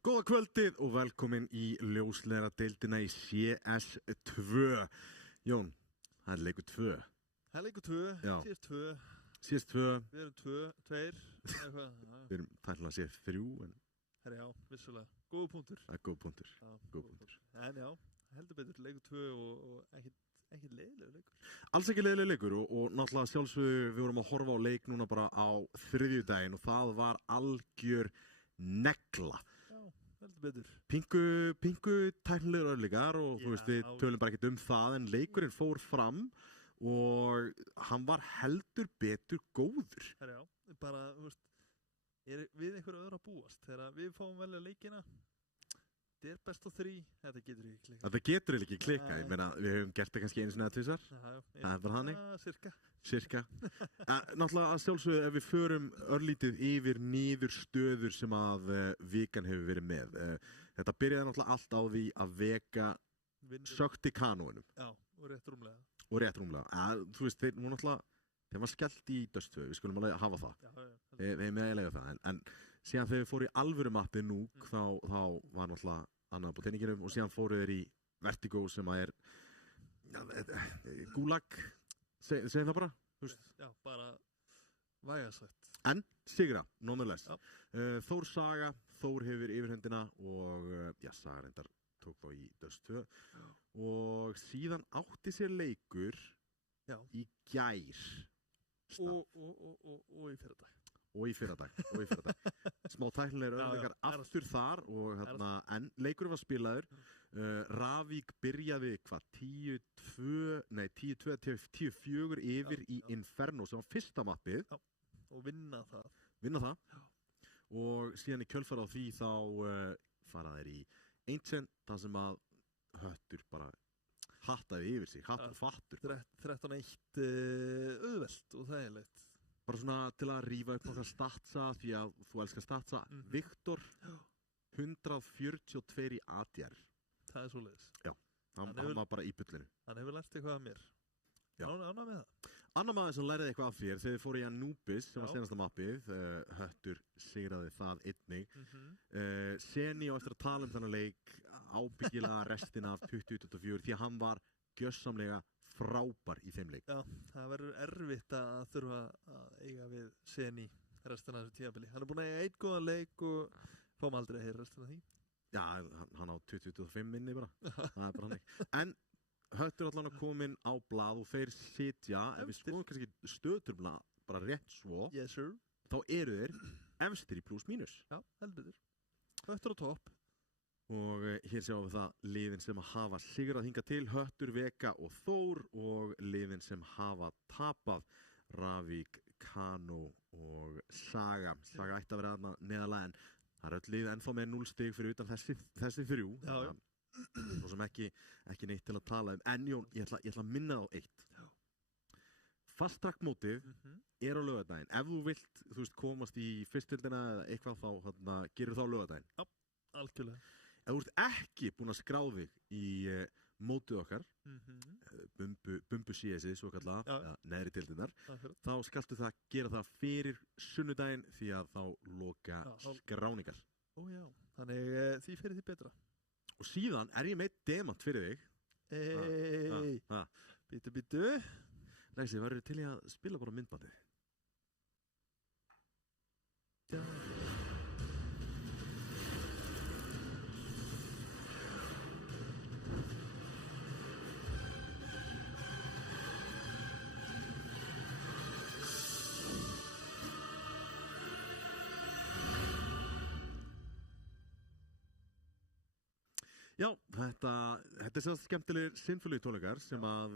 Góða kvöldið og velkomin í ljósleiðaradeildina í CS2. Jón, það er leikur 2. Það er leikur 2, Já. síðast 2. Síðast 2. Við erum 2, eitthvað. Við erum tæknilega séð 3, en Herra, já, vissulega. Góða punktur. það er góð punktur. Já, Góð punktur. En já, heldur betur leikur 2 og ekkert leiðilegur leikur. Alls ekki leiðileg leikur og náttúrulega sjálfsögðu við vorum að horfa á leik núna bara á þriðjudaginn og það var algjör negla. Já, heldur betur. Pingu tæknilegur örlíkar og þú veist við tölum bara ekkert það en leikurinn fór fram og hann var heldur betur góður. Herra, já, bara, þú veist, við einhverju öðru að búast. Þegar við fáum velja leikina, þetta er best á 3, þetta getur ekki klikkað. Þetta getur ekki klikkað, ég meina við höfum gert það kannski einu sinni eða tvisvar. Það er bara hannig. Sirka. Náttúrulega að sjálfsögðu ef við förum örlítið yfir niðurstöður sem að vikan hefur verið með. Þetta byrjaði náttúrulega allt á því að Vega sökti kanóinum. Já, og rétt rúmlega. Þú veist, þeim var skellt í Dust 2, við skulum alveg hafa það. Já. Við meðlega það, en síðan þegar við fórum í alvöru mappi núk, þá var náttúrulega annað på teininginum og síðan fóru þeir í Vertigo sem að er Gulag, segjum það bara, þú veist. Já, bara vægasvætt. En sigra, nonetheless. Þór Saga, Þór hefur yfirhöndina og Saga reyndar tók þá í Dust 2 og síðan átti sér leikur í gær. Og í fyrradag. Smá tæknilegir örleikar aftur þar og en leikurinn var spilaður. Ravík byrjaði 10-2, 10-4 yfir í Inferno sem var fyrsta mappið. Já, og vinna það. Já. Og síðan í kjölfar á því þá fara þeir í Ancient, þar sem að Höttur bara hattaði yfir sig, hatt og fattur. 13-1 auðvelt og þægilegt. Bara svona til að rífa upp okkar statsa því að þú elskar statsa. Viktor, 142 í ADR. Það er svoleiðis. Já, hann var bara í bullinu. Hann hefur lært eitthvað af mér. Já. Annað með það. Annar maður sem læriði eitthvað af þér þegar þið fóru í Anubis sem var senasta mappið, Höttur sigraði það einnig. Seni á eftir að tala um þennan leik ábyggilega restina af 2024 því að hann var gjössamlega frábær í þeim leik. Já, það verður erfitt að þurfa að eiga við Seni restina af þessu tímabili. Hann er búinn að eiga 1 góðan leik og fáum aldrei að heyra restina af því. Já, hann á 2025 minni bara. Það er bara hannig. En Höttur allan að komin á blað og þeir sitja, ef við skoðum kannski stöðturblað bara rétt svo, yes, sir. Þá eru þeir efstir í pluss mínus. Já, heldur betur. Höttur á topp. Og hér sjáum við það liðin sem hafa sigrað hingað til, Höttur, Vega og Þór og liðin sem hafa tapað, Ravík, Kano og Saga. Saga ætti að vera þarna neðarlega en það er öll lið ennþá með 0 stig fyrir utan þessi 3. Já. Og sem ekki neitt til að tala um. En Jón, ég ætla að minna á eitt. Fast track mótið er á laugardaginn. Ef þú vilt, þú veist, komast í fyrstildina eða eitthvað þá gerur þá laugardaginn. Já, algjörlega. Ef þú ert ekki búin að skrá þig í mótið okkar, Bumbu CS-ið svo kallað, neðri deildirnar, þá skaltu það gera það fyrir sunnudaginn því að þá loka skráningar. Ó já, þannig því fyrir því betra. Og síðan er ég með demant fyrir þig. Bítu. Ræsi, verður til í að spila bara myndbandið? Já. Já, þetta er svo skemmtilegir Sinfóníu tónleikar sem að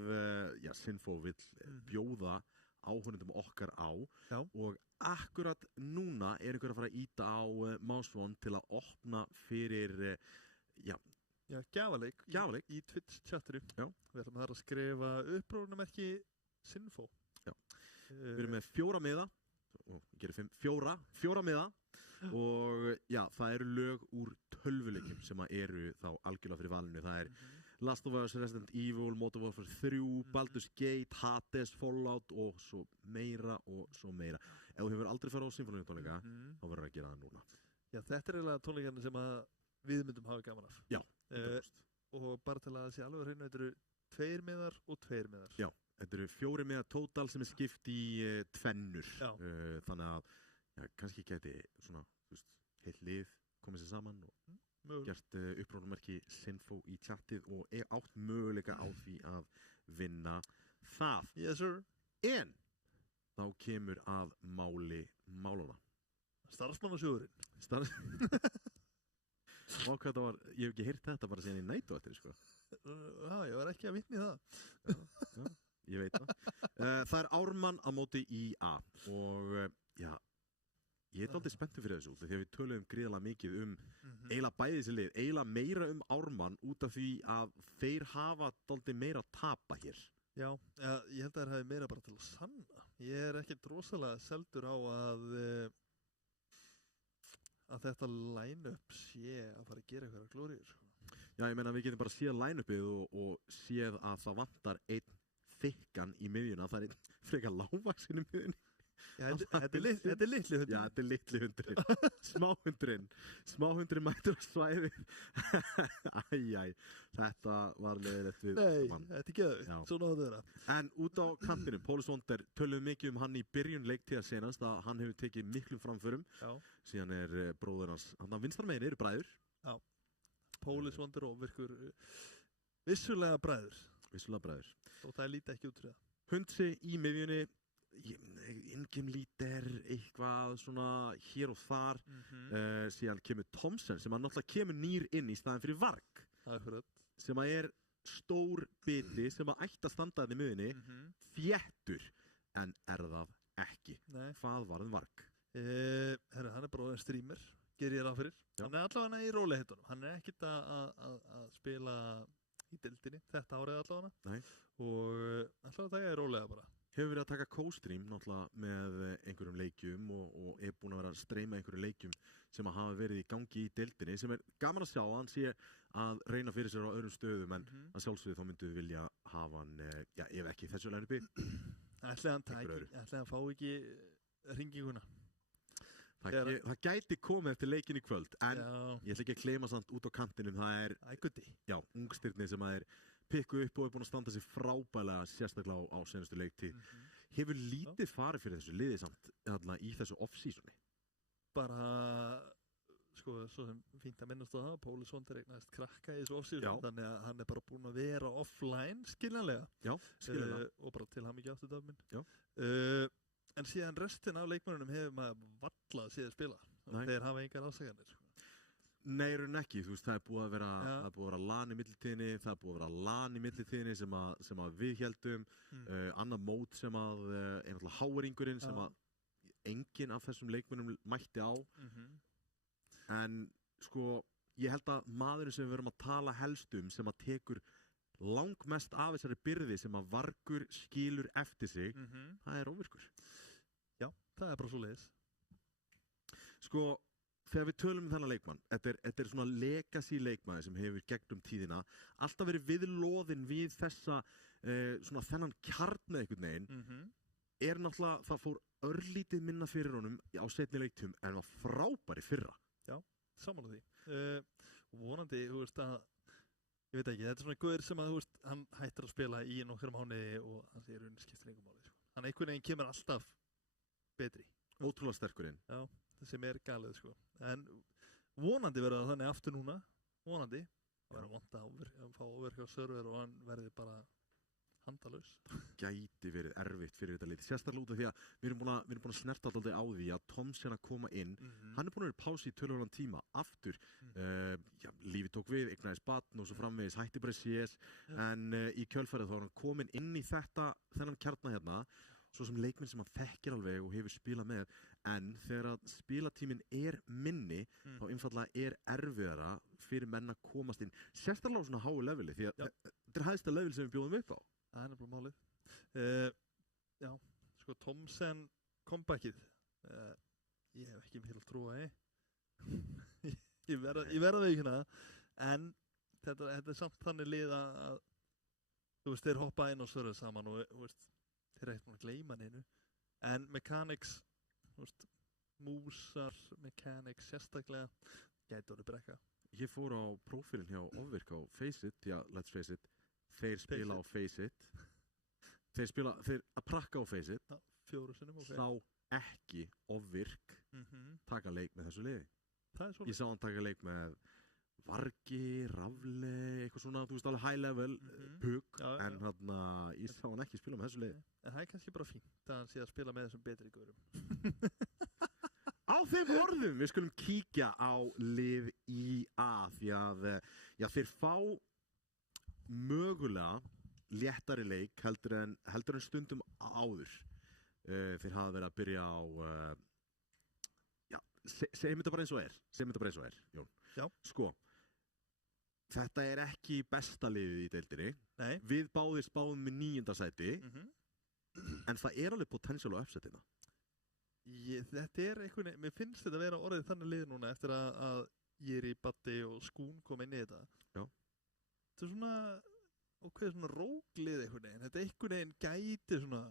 Sinfó vill bjóða áhorfendum okkar á. Já. Og akkurat núna er einhver að fara að íta á Másvon til að opna fyrir gjafaleik í Twitch chatinu. Já. Við ætlum að skrifa upprófnumerki Sinfó. Já. Við erum með 4 miða og gerum 4 miða og það eru lög úr tölvuleikjum sem eru þá algjörlega fyrir valinu. Það er Last of Us, Resident Evil, Modern Warfare 3, Baldur's Gate, Hades, Fallout og svo meira og svo meira. Ef þú hefur aldrei farið á Sinfóníu tónleika, þá verður að gera það núna. Já, þetta eiginlega tónleikarnir sem að við myndum hafa gaman af. Já, og bara til að sé alveg hreinu, þetta eru 2 miðar og 2 miðar. Já, þetta eru 4 miðar tótal sem skipt í tvennur. Þannig að kannski geti svona, heilt lið komið sér saman og gert upprónumerki Sinfo í chatið og átt möguleika á því að vinna það. Yes, sir. En þá kemur að máli málana. Starfsmannasjóðurinn. Og hvað það var, ég hef ekki heyrt þetta bara síðan í nætu eftir, sko. Já, ég var ekki að vitna í það. Já, ég veit það. Það Ármann á móti IA og já, ég dálítið spenntur fyrir þessu, því að við töluðum gríðarlega mikið eiginlega bæði þessi lið, eiginlega meira Ármann út af því að þeir hafa dálítið meira að tapa hér. Já, ég held að það hefði meira bara til að sanna. Ég ekkert rosalega seldur á að þetta line-up sé að fara að gera eitthvað glóriur. Já, ég meina við getum bara séð line-upið og séð að það vantar einn þykkan í miðjuna, það einn frekar lágvaxinn í miðjunni. Já, þetta er litli hundurinn. Já, þetta er litli hundurinn. Smáhundurinn mætur á svæði. Æjæj, þetta var leiðilegt við mann. Nei, þetta er geðvitt, svona á þeirra. En út á kantinum, Póli Svonder, töluðum mikið hann í byrjun leiktíðar senast að hann hefur tekið miklum framförum. Já. Síðan bróðir hans, hann vinstarmegin eru bræður. Já, Póli Svonder og virkur vissulega bræður. Og það lítið ekki út fyrir það. Hundsi í miðjunni. Ingim lítir eitthvað svona hér og þar síðan kemur Thomsen sem að náttúrulega kemur nýr inn í staðin fyrir Varg sem að stór biti sem að ætti að standa þetta í miðunni þéttur en það ekki. Hvað var Varg? Hann bara streamer, gerir ég ráð fyrir. Hann allavega í rólegheitunum, hann ekkert að spila í deildinni þetta árið allavega og allavega það rólega bara. Hefur verið að taka co-stream náttúrulega með einhverjum leikjum og búin að vera að streyma einhverjum leikjum sem að hafa verið í gangi í deildinni sem gaman að sjá að hann sé að reyna fyrir sér á öðrum stöðum en að sjálfsögðu þá myndum við vilja hafa hann, já ef ekki þessu line-upi. Ætli hann fá ekki hringinguna. Það gæti komið eftir leikin í kvöld en ég ætla ekki að klema samt út á kantinum, það ungstirni sem að pikku upp og búin að standa sig frábælega sérstaklega á senastu leiktíð. Hefur lítið farið fyrir þessu liði samt í þessu off-seasoni? Bara, sko, svo sem fínt að minnast á það, Póli Svonder eignaðist krakka í þessu off-season, þannig að hann bara búin að vera offline, skiljanlega. Já, skiljanlega. Og bara til hann ekki aftur dagminn. En síðan restin af leikmennunum hefur maður vallað séð að spila. Þeir hafa engar afsakanir. Nei, raun ekki, þú veist, það búið að vera LAN í millitíðinni, það búið að vera LAN í millitíðinni sem að við héldum, annað mót sem að náttúrulega háringurinn sem að enginn af þessum leikmönnum mætti á. En sko, ég held að maðurinn sem við verum að tala helst sem að tekur langmest af þessari byrði sem að Vargur skilur eftir sig, það óvirkur. Já, það bara svo leiðis. Sko, þegar við tölum þennan leikmann, þetta svona legacy leikmann sem hefur gegnum tíðina alltaf verið viðloðin við þessa svona þennan kjarn einhvern veginn náttúrulega, það fór örlítið minna fyrir honum á seinni leiktum en var frábæri fyrra. Já, sammála því. Vonandi, þú veist að ég veit ekki, þetta svona guður sem að þú veist, hann hættir að spila í nokkrum mánuði og hann segir skiptir engum máli. Hann einhvern veginn kemur alltaf betri. Ótrúlega sterkurinn. Já. Sem galið, sko. En vonandi verður það þannig aftur núna, vonandi, að vera vant að fá overhjá server og hann verði bara handalaus. Gæti verið erfitt fyrir þetta lið. Sérstaklega út af því að við erum búin að snerta alltaf á því að Thomsen að koma inn, hann búin að vera pási í tölulegan tíma, aftur, lífið tók við, eignaðist barn og svo framvegis, hætti bara CS, en í kjölfarið þá var hann komin inn í þennan kjarna hérna, svo sem leikmenn sem hann þekkir alveg og hefur spilað með, en þegar að spilatíminn minni, þá einfallega erfiðara fyrir menn að komast inn, sérstaklega á svona háu leveli, því að þetta hæðsta level sem við bjóðum upp á. Það bara málið. Já, sko Thomsen comebackið, ég hef ekki mikil að trúa, ég verða það ekki það, en þetta samt þannig lið að þú veist, þeir hoppa inn og sörða saman og þú veist, þeir ekkert búin að gleyma neinu, en Mechanics, þú veist, músar, mechanics sérstaklega, gæti orðið brekka. Ég fór á prófílinn hjá Ofvirk á Faceit, já, let's face it, þeir spila á Faceit, þeir að prakka á Faceit, 4 sinnum, ok. Sá ekki Ofvirk taka leik með þessu liði. Það er svolítið. Ég sá hann taka leik með Vargi, Rafle, eitthvað svona, þú veist alveg high level, puk, en þarna, ég sá hann ekki spila með þessu liði. En það er kannski bara fínt að hann sé að spila með þessum betri gaurum. Á þeim orðum, við skulum kíkja á lið IA, því að já, þeir fá mögulega léttari leik heldur en stundum áður. Þeir hafa verið að byrja á, já, segjum þetta bara eins og er, Jón. Já. Sko, þetta er ekki besta liðið í deildinni. Nei. Við spáðum með 9. sæti, en það er alveg potential á uppsettina. Þetta er einhvern veginn, mér finnst þetta að vera orðið þannig lið núna eftir að Jiri, Baddi og Skún kom inn í þetta. Já. Þetta er svona, og hvað er svona róglið einhvern veginn, þetta einhvern veginn gæti svona,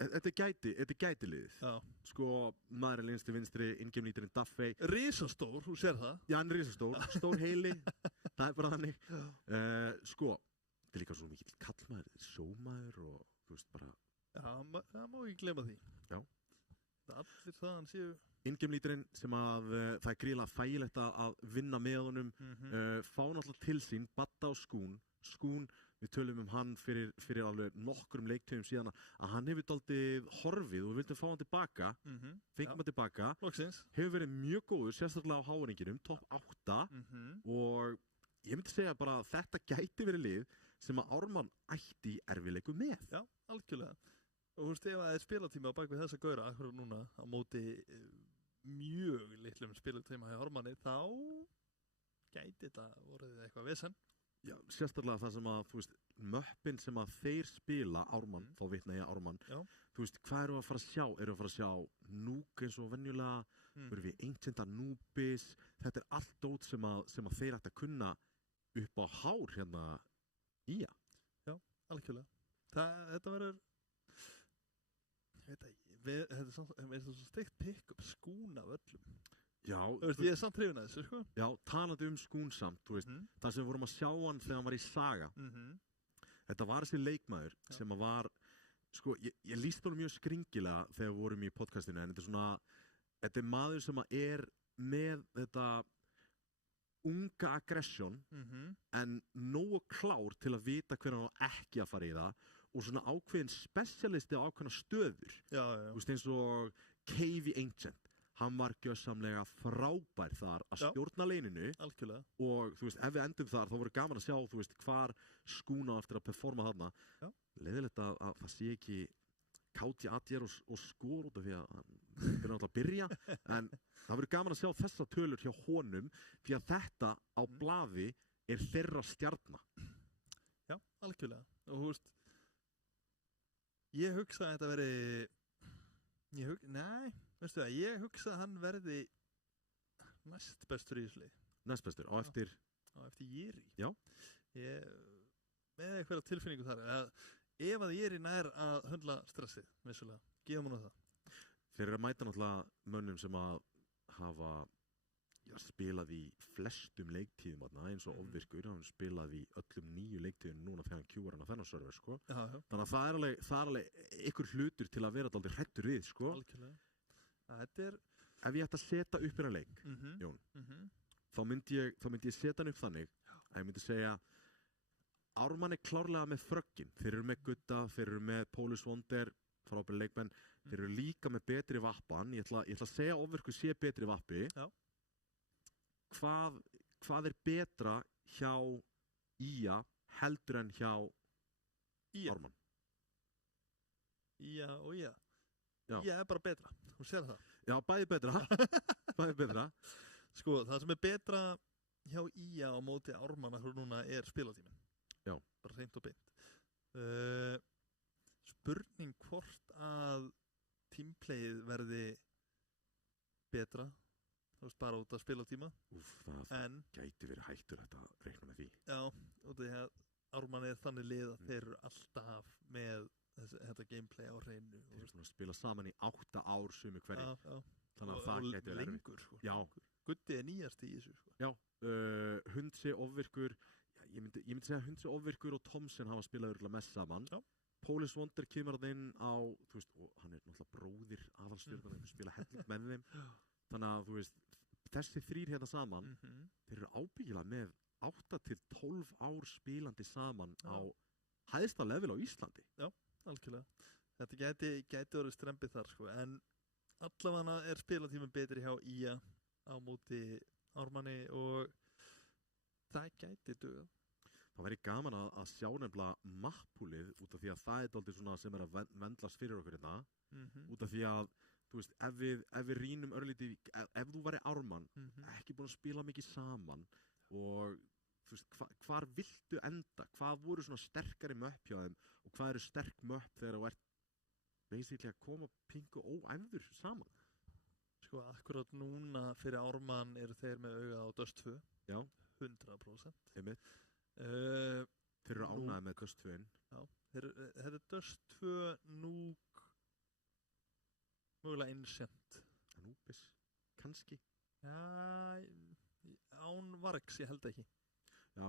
Þetta gæti liðið. Já. Sko, maður er linst til vinstri, ingemlíturinn Duffey. Risastór, þú sér það. Já, hann er risastór, stór heili, það er bara þannig. Sko, þetta er líka svo mikill kallmaður, sjómaður og þú veist bara. Já, það má ekki glemma því. Já. Það allir það hann séu. Ingemlíturinn sem að það er gríðlega þægilegt að vinna með honum, fá náttúrulega til sín, Badda og Skún, við tölum hann fyrir alveg nokkrum leiktöfum síðan að hann hefur dálítið horfið og við vildum fá hann tilbaka, fengum hann tilbaka, Loksins. Hefur verið mjög góður, sérstaklega á háringinum, topp 8 og ég myndi segja bara að þetta gæti verið lið sem að Ármann ætti í erfiðleiku með. Já, algjörlega. Og þú veist, ef það er spilatíma á bakvið þessa gaura, akkur núna á móti mjög litlum spilatíma hjá Ármanni, þá gæti þetta vorið eitthvað vesen. Já, sérstaklega það sem að, þú veist, möppin sem að þeir spila, Ármann, þá vitna ég Ármann, þú veist, hvað eru að fara að sjá? Eru að fara að sjá Núk eins og venjulega, eru við Ancient Anubis, þetta er allt dót sem að þeir ætti að kunna upp á hár hérna IA. Já, algjörlega. Þetta verður, þetta er svo steikt pick-up Skún af öllum. Já, þú veist, ég er samt hrifinn að þessu, sko. Já, talandi Skún samt, þú veist, það sem við vorum að sjá hann þegar hann var í Saga. Þetta var þessi leikmaður sem að var, sko, ég lýst honum mjög skringilega þegar við vorum í podcastinu, en þetta er svona, þetta er maður sem að er með þetta unga aggression, en nógu klár til að vita hvernig hann á ekki að fara í það, og svona ákveðin specialisti á ákveðna stöður. Já. Þú veist, eins og KV Ancient. Hann var gjörsamlega frábær þar að stjórna leininu. Algjörlega. Og þú veist, ef við endum þar, þá voru gaman að sjá, þú veist, hvar Skún á eftir að performa þarna. Já. Leiðilegt að það sé ekki káti atjér og skor út af því að hann er náttúrulega að byrja. En það verður gaman að sjá þessa tölur hjá honum, því að þetta á blaði er þeirra stjarna. Já, algjörlega. Og þú veist, ég hugsa að þetta veri, veistu það, ég hugsa að hann verði næst bestur í þessu lið. Næst bestur, á eftir Jiri. Já. Með eitthvað tilfinningu þar, ef að Jiri nær að höndla stressið, vissulega, gefum hann á það. Þeir eru að mæta náttúrulega mönnum sem að hafa spilað í flestum leiktíðum eins og Ofvirkur, hann spilað í öllum 9 leiktíðum núna þegar hann kjúar hann á þennan server, sko. Já. Þannig að það er alveg ykkur hlutur til að vera dálítið hrættur við, sko. Algjörlega. Þetta er... Ef ég ætti að setja upp hérna leik, Jón, þá myndi ég setja hann upp þannig að ég myndi segja Ármann er klárlega með fröggin. Þeir eru með Gutta, þeir eru með Pólus Wonder, frábæri leikmenn, þeir eru líka með betri vappan. Ég ætla að segja að Ofvirkur sé betri vappi. Já. Hvað er betra hjá IA heldur en hjá Ármann? IA og IA. Já. IA er bara betra, þú sér það. Já, bæði betra. Sko, það sem er betra hjá IA á móti Ármann núna er spilatíminn. Já. Bara hreint og beint. Spurning hvort að tímplayið verði betra, þú veist, bara út af spilatíma. Það gæti verið hættulegt að reikna með því. Já, og því að Ármann er þannig lið að þeir eru alltaf með þetta gameplay á hreinu. Þeir eru búin að spila saman í 8 ár sumi hverju. Já. Þannig að það gæti verið lengur, sko. Já. Gutti nýjast í þessu, sko. Já, Hundsi, Ofvirkur, ég myndi segja Hundsi, Ofvirkur og Thomsen hafa spilað örugglega mest saman. Já. Polish Wonder kemur að inn á, þú veist, og hann er náttúrulega bróðir aðalstjörnum, spila helling með þeim. Þannig að, þú veist, þessi 3 hérna saman, þeir eru ábyggilega með 8 til 12 ár spilandi saman á hæðsta level á Íslandi. Já, algjörlega. Þetta gæti verið strempið þar, sko, en allavega er spilatíminn betri hjá IA á móti Ármanni og það gæti dugað. Það væri gaman að sjá nefnilega mappúlið út af því að það er dálítið svona sem er að vendlast fyrir okkur hérna. Út af því að, þú veist, ef við rýnum örlítið, ef þú væri Ármann, ekki búin að spila mikið saman og þú veist, hvar viltu enda? Hvað voru svona sterkari möpp hjá þeim og hvað eru sterk möpp þegar þú ert basically að koma pingu óæfður saman? Sko, akkurat núna fyrir Ármann eru þeir með auga á Dust 2. Já. 100%. Einmitt. Þeir eru ánægðir með Dust 2. Já, þetta er Dust 2, Núk, mögulega Ancient. Anubis, kannski. Já, án Vargs, ég held ekki. Já,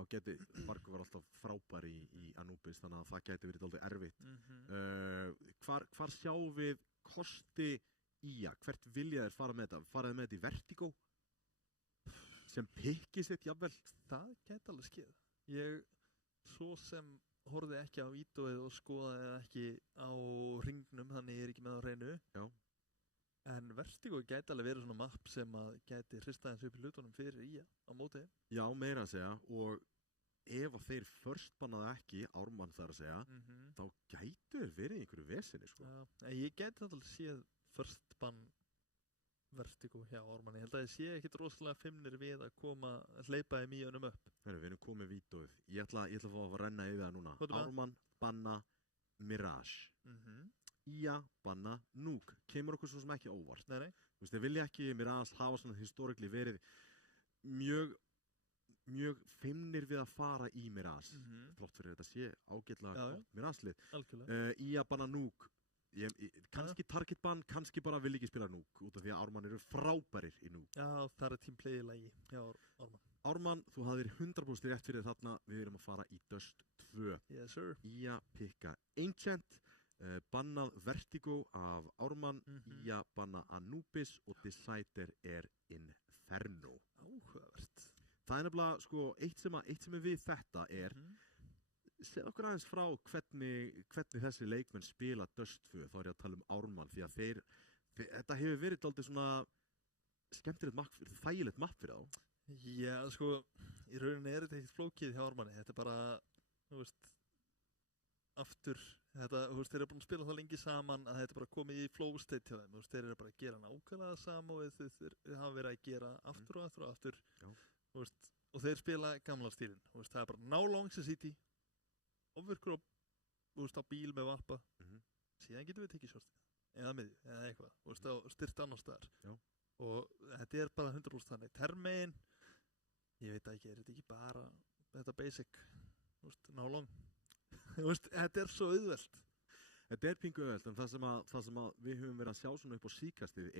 Varg var alltaf frábær í Anubis, þannig að það geti verið dálítið erfitt. Hvar sjáum við kosti IA? Hvert vilja þeir fara með þetta? Faraði með þetta í Vertigo? Sem pikki sitt, jafnvel? Það geti alveg skeið. Ég svo sem horfði ekki á vídeóið og skoðaði ekki á ringnum, þannig ég er ekki með á hreinu. Já. En Vertigo gæti alveg verið svona mapp sem að gæti hrista eins upp í hlutunum fyrir IA á móti. Já, meira að segja, og ef að þeir first bannaði ekki, Ármann þar að segja, þá gætu þeir verið í einhverju vesinni, sko. Já, ég gæti alltaf séð first bann Vertigo hjá Ármanni. Ég held að ég sé ekkit rosalega feimnir við að hleypa þeim í önum upp. Við erum komið vídeóið. Ég ætla að fá að renna yfir það núna. Ármann banna Mirage. IA banna Núk. Kemur okkur svo sem ekki óvart. Nei. Þú veist, þeir vilja ekki Mirage hafa svona historically verið mjög feimnir við að fara í Mirage. Flott fyrir þetta sé ágætlega Mirage-lið. Algjörlega. IA banna Núk. Kannski target ban, kannski bara vil ekki spila Núk út af því að Ármann eru frábærir í Núk. Já, það er teamplay-lagi hjá Ármann. Ármann, þú hafðir 100% rétt fyrir þarna, við erum að fara í Dust 2. Yes, sir. IA pikka Ancient, bannað Vertigo af Ármann, IA banna Anubis og Decider er Inferno. Áhugavert. Það er nefnilega, sko, eitt sem er við þetta er segð okkur aðeins frá hvernig þessi leikmenn spila Dust 2, þá er ég að tala um Ármann, því að þetta hefur verið dálítið svona skemmtilegt mapp, þægilegt mapp fyrir þá. Já, sko, í rauninni er þetta ekkert flókið hjá Ármanni, þetta er bara, þú veist, aftur, þetta, þú veist, þeir eru búin að spila það lengi saman að þetta er bara komið í flow state hjá þeim, þú veist, þeir eru bara að gera nákvæmlega sama og þeir hafa verið að gera aftur og aftur og aftur, þú veist, og þeir spila gamla stílinn, þú veist, það er bara ná Longsicity, Ofvirkur á bíl með varpa, síðan getum við tekið shortið eða miðju, eða eitthvað, þú veist, og styrt annar staðar. Og þetta er bara 100% þannig. Termegin, ég veit ekki, er þetta ekki bara þetta basic, þú veist, ná long? Þú veist, þetta er svo auðvelt. Þetta er pingu auðvelt, en það sem að við höfum verið að sjá svona upp á síkastið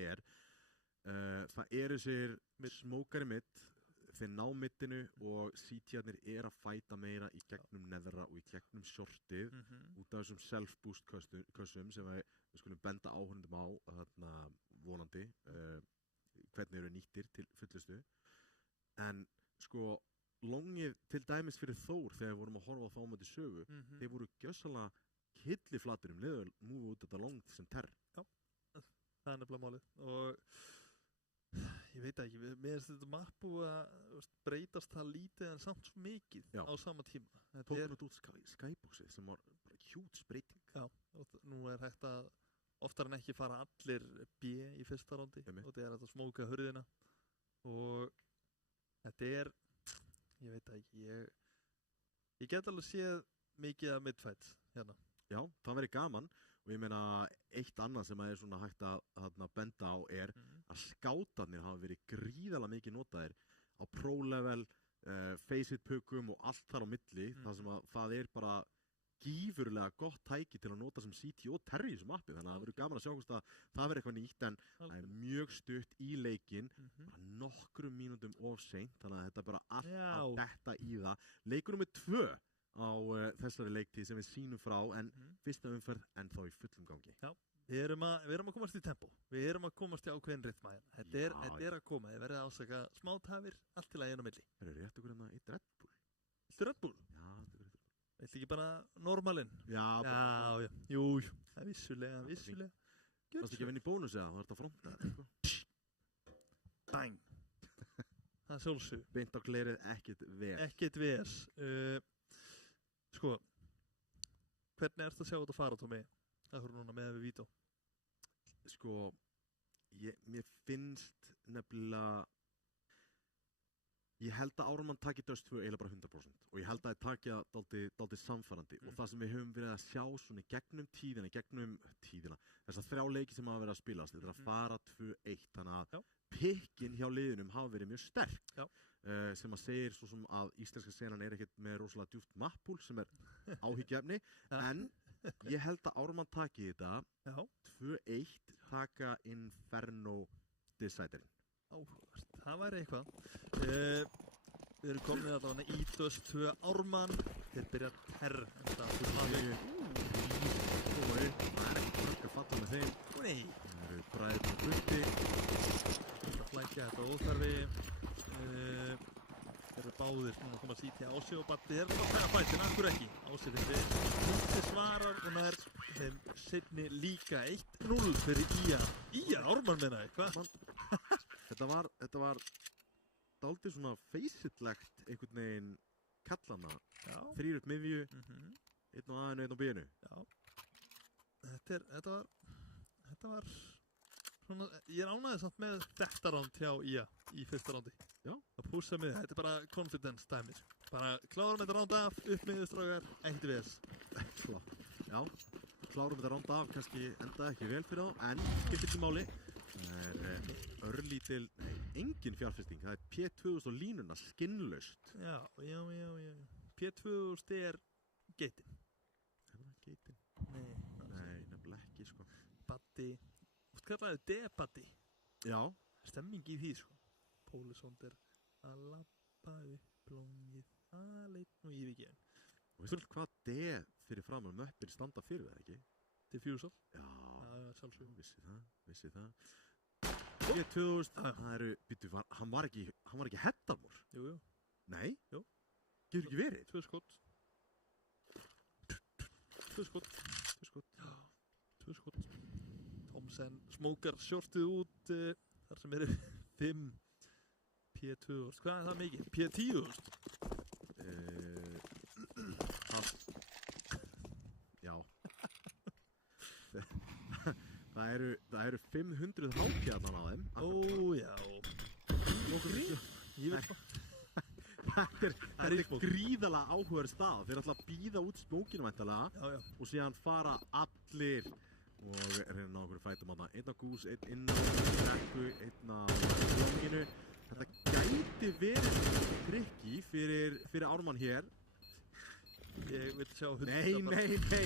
það eru sér smókari mitt, þeir ná mittinu og CT-arnir er að fæta meira í gegnum neðra og í gegnum shortið út af þessum self-boost kössum sem við skulum benda áhörndum á þarna vonandi hvernig eru nýttir til fullustu. En sko, longið til dæmis fyrir Þór þegar við vorum að horfa á þá móti sögu, þeir voru gjössalega hilliflatur leður múið út þetta long sem terr. Já, það er nefnilega málið og ég veit ekki, mér finnst þetta mapp búið að breytast það lítið en samt svo mikið á sama tíma. Tókum þetta út Skyboxið sem var bara hjúts breyting. Já, og nú er hægt að oftar en ekki fara allir B í fyrsta rándi og þetta er að smóka hurðina og þetta er, ég veit ekki, ég get alveg séð mikið af midfight hérna. Já, það verið gaman. Og ég meina, eitt annað sem er svona hægt að benda á er að skátarnir hafa verið gríðarlega mikið notaðir á pro-level, face-it-pukum og allt þar á milli, þar sem að það er bara gífurlega gott tæki til að nota sem CT og Terry sem appi, þannig að það verður gaman að sjá hvort að það verður eitthvað nýtt, en það er mjög stutt í leikinn, bara nokkrum mínútum of seint, þannig að þetta er bara allt að detta í það. Leikur nummer 2 á þessari leiktíð sem við sýnum frá, en fyrsta umferð ennþá í fullum gangi. Já, við erum að komast í tempo, við erum að komast í ákveðin rytma. Þetta er að koma, þið verðið að ásaka smá tafir, allt til að einu milli. Það eru rétt okkur hérna eitt Red Bull. Viltu Red Bull? Já, þetta er rétt. Viltu ekki bara normalinn? Já. Jú, það er vissulega. Það er ekki að vinna í bónus eða, það er þetta fronta. Bang. Það er sjálfsög. Beint á glerið, ekkert ves. Sko, hvernig ertu að sjá þetta fara, Tómi? Það fyrir núna með við vító. Sko, mér finnst nefnilega, ég held að Ármann taki Dust 2 eiginlega bara 100% og ég held að það taki það dálítið samfærandi og það sem við höfum verið að sjá svona gegnum tíðina, þessar 3 leiki sem hafa verið að spilast, þetta er að fara 2-1, þannig að pikkin hjá liðunum hafa verið mjög sterk, sem að segir svo sem að íslenska senan er ekkert með rosalega djúpt mappúl sem er áhyggjuefni, en ég held að Ármann taki þetta 2-1, taka Inferno Deciderinn. Áhugavert, það væri eitthvað. Við erum komin allavega í Dust 2 Ármann. Þeir byrja Terr en það fyrir maður. Það er ekki mörg að falla með þeim. Nei. Það eru bræðir með butti. Það flækja þetta óþarfi. Þeir eru báðir núna að koma að sítja Ási og Batti. Þeir eru að fæða fætin, akkur ekki. Ási þeim við svarar og nær þeim seinni líka 1-0 fyrir Ía. Ía, Ármann meina ég, hvað? Þetta var dálítið svona face-it-legt einhvern veginn kallana. 3 upp miðju, 1 á A-inu, 1 á B-inu. Já. Þetta var svona, ég er ánægður samt með þetta ránd hjá Ía í fyrsta rándi. Já. Að pússa mig, þetta er bara confidence dæmis. Bara klárum þetta ránd af, upp með strákar, ekkert ves. Já, klárum þetta ránd af, kannski endaði ekki vel fyrir þá, en skiptir ekki máli. Það er örlítil, engin fjárfesting, það er P2000 og línuna, skinnlaust. Já. P2000 er geitin. Er það geitin? Nei, nefnilega ekki, sko. Batti, oft kallaði debatti. Já. Stemming í því, sko. Pólisóndir að lappa upp lóngið, að leit nú í vikið. Og veistu hvað D fyrir fram að möppir standa fyrir það, ekki? Diffusal? Já, sjálfsög. Vissi það. P2000, það eru, hann var ekki Heddalmór. Jú. Nei? Jú. Getur ekki verið? 2 skott. 2 skott. Já, 2 skott. Thomsen smókar shortið út þar sem eru 5 P2000. Hvað er það mikið? P1000? Já. Það eru 500 hákjarnan á þeim. Já. Ég veit hvað. Þetta er gríðalega áhugaður stað. Þeir ætla að býða út smókinu væntanlega og síðan fara allir og reyna að ná okkur fætum þarna. 1 á gús, 1 inn á brekku, 1 á longinu. Þetta gæti verið trikki fyrir Ármann hér. Ég vil sjá hundar Nei.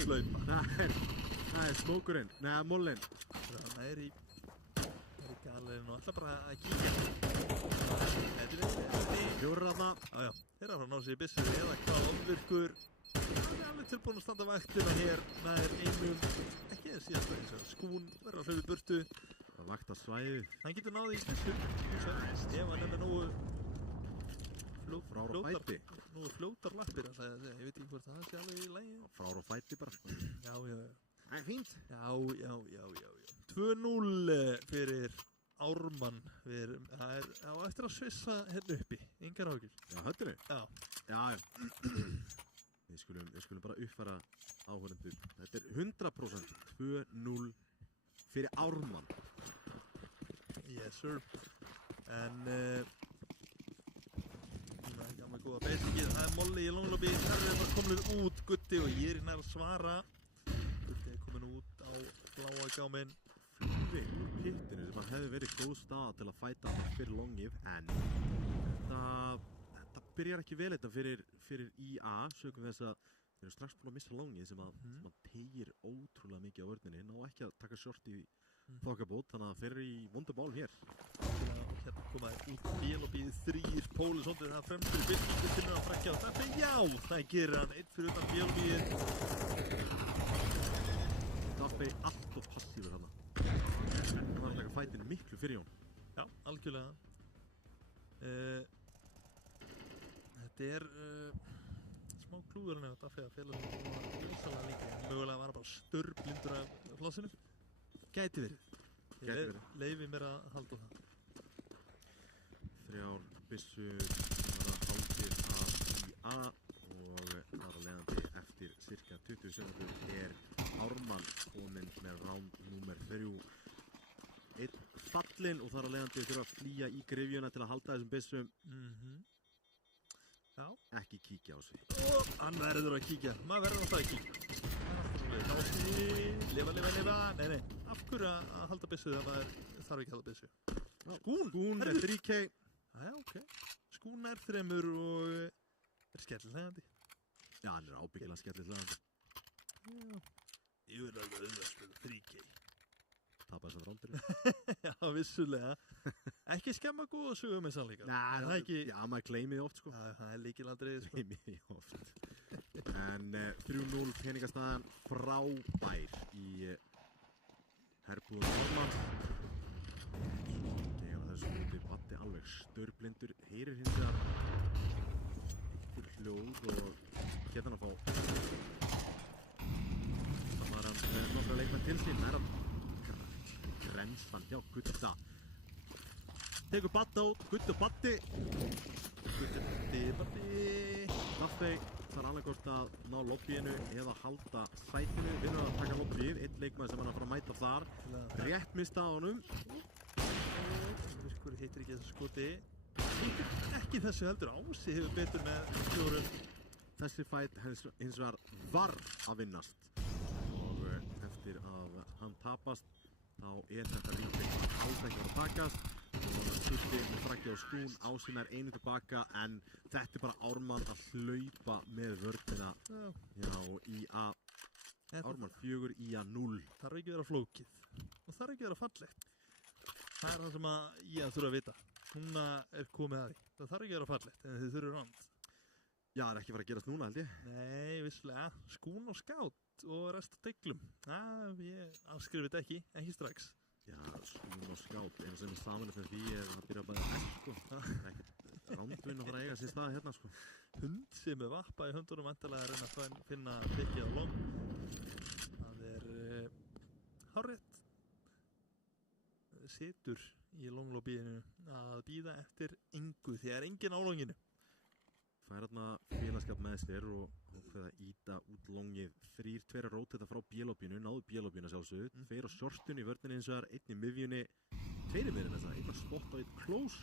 slaupa. Það er smókurinn, neða mollinn. Það er í galinn og alltaf bara að kíkja. Þetta er 4 þarna. Já. Þeir eru að fara að ná sér í byssu eða hvað ofvirkur. Það er alveg tilbúin að standa vaktina hér. Það er einum, ekki eða síðast eins og skún, verður að hlaupa burtu. Það vakta svæðið. Hann getur náði í þessu. Ef hann er með nógu fljótar lappir, ég veit ekki hvort það sé alveg í lagi. Frár og fæti bara. Já. Það er fínt. Já. 2-0 fyrir Ármann. Það er á eftir að svissa hérna uppi. Engar áhyggjur. Já, höllinu? Já. Við skulum bara uppfæra áhorfendur. Þetta er 100% 2-0 fyrir Ármann. Yes, sir. En núna er gamla góða basicið. Það er Molli í longlobby. Það er bara komin út Gutti og ég er nær að svara. Gutti er komin út á bláa gáminn. Flugi úr pittinu sem hefði verið góð stað til að fæta hann fyrir longið, en þetta byrjar ekki vel þetta fyrir IA, sögum þess að Þeir eru strax búin að missa longið sem að tegir ótrúlega mikið á vörninni, ná ekki að taka short í þokkabót, þannig að þeir eru í vondum málum hér. Og hérna komaði út BLB 3, Póli Sondið það fremstur í byrjningu til að frækja á þetta. Já, það gerir hann, 1 fyrir utan BLB. Duffy allt og passífur hana. Það var að taka fætinu miklu fyrir Jón. Já, algjörlega. Þetta smá klúður hann ef Duffy að fela sig rosalega líka. Mögulega var hann bara störblindur af flossinu. Gæti verið. Ég leyfi mér að halda það. 3 byssur sem var að haldið að IA og þar að leiðandi eftir cirka 20 sekundur Ármann kominn með round númer 3. Einn fallinn og þar að leiðandi þurfa að flýja í gryfjuna til að halda þessum byssum. Já. Ekki kíkja á sig. Hann verður að kíkja. Maður verður alltaf að kíkja. Lifa. Nei. Af hverju að halda byssu þegar maður þarf ekki að halda byssu? Skún er 3K. Já, ok. Skún er 3 og skellilegandi. Já, hann ábyggilega skellilegandi. Já. Ég vil alveg auðvitað 3K. Tapar þess að rándurinn. Já, vissulega. Ekki skemma góða sögum með sannleika. Nei, það ekki. Já, maður gleymið oft, sko. Já, það líkilatriði, sko. Gleymið oft. En 3-0 peningastaðan frábær í herbúðum Ármanns. Þegar þessu hluti Batti alveg störblindur, heyrir hins vegar einhver hljóð og hérna að fá. Það var hann með nokkra leikmenn til sín, það grenslan hjá Gutta. Tekur Batti út, Gutta og Batti. Batti. Duffy þarf annarkort að ná lobbyinu eða halda sætinu. Vinnur að taka lobbyið, einn leikmaður sem hann að fara að mæta þar. Rétt mista á honum. Viskur hittir ekki þessu skoti. Hittir ekki þessu heldur. Ási hefur betur með 4. Þessi fætt hins vegar var að vinnast. Og eftir að hann tapast, þá þetta ríkleik alls ekki að takast. Og Tutti með frækja á Skún, Ási nær 1 tilbaka, en þetta bara Ármann að hlaupa með vörnina hjá IA. Ármann 4, IA 0. Þarf ekki að vera flókið og þarf ekki að vera fallegt. Það það sem að IA þurfa að vita. Núna komið að því. Það þarf ekki að vera fallegt, en þið þurfum rand. Já, það ekki fara að gerast núna, held ég. Nei, vissulega. Skún og skát og rest á deglum. Ég afskrifið þetta ekki strax. Já, Skún og skát, eins sem saman fyrir því að byrja að bæða þess, sko. Það er ekkert rándvinn að fara að eiga sér stað hérna, sko. Hund sem er vappa í höndunum vantilega að reyna að finna byggið á long. Það hárrétt. Situr í longlobbyinu að bíða eftir engu, því það engin á longinu. Fær hérna félagskap með sér og hófið að íta út longið. 3-2 róteta frá B-lobbyinu, náðu B-lobbyinu sjálfsögðu. 2 á shortinu í vörninni hins vegar, 1 í miðjunni, 2 í miðjunni þess að 1 spott og 1 close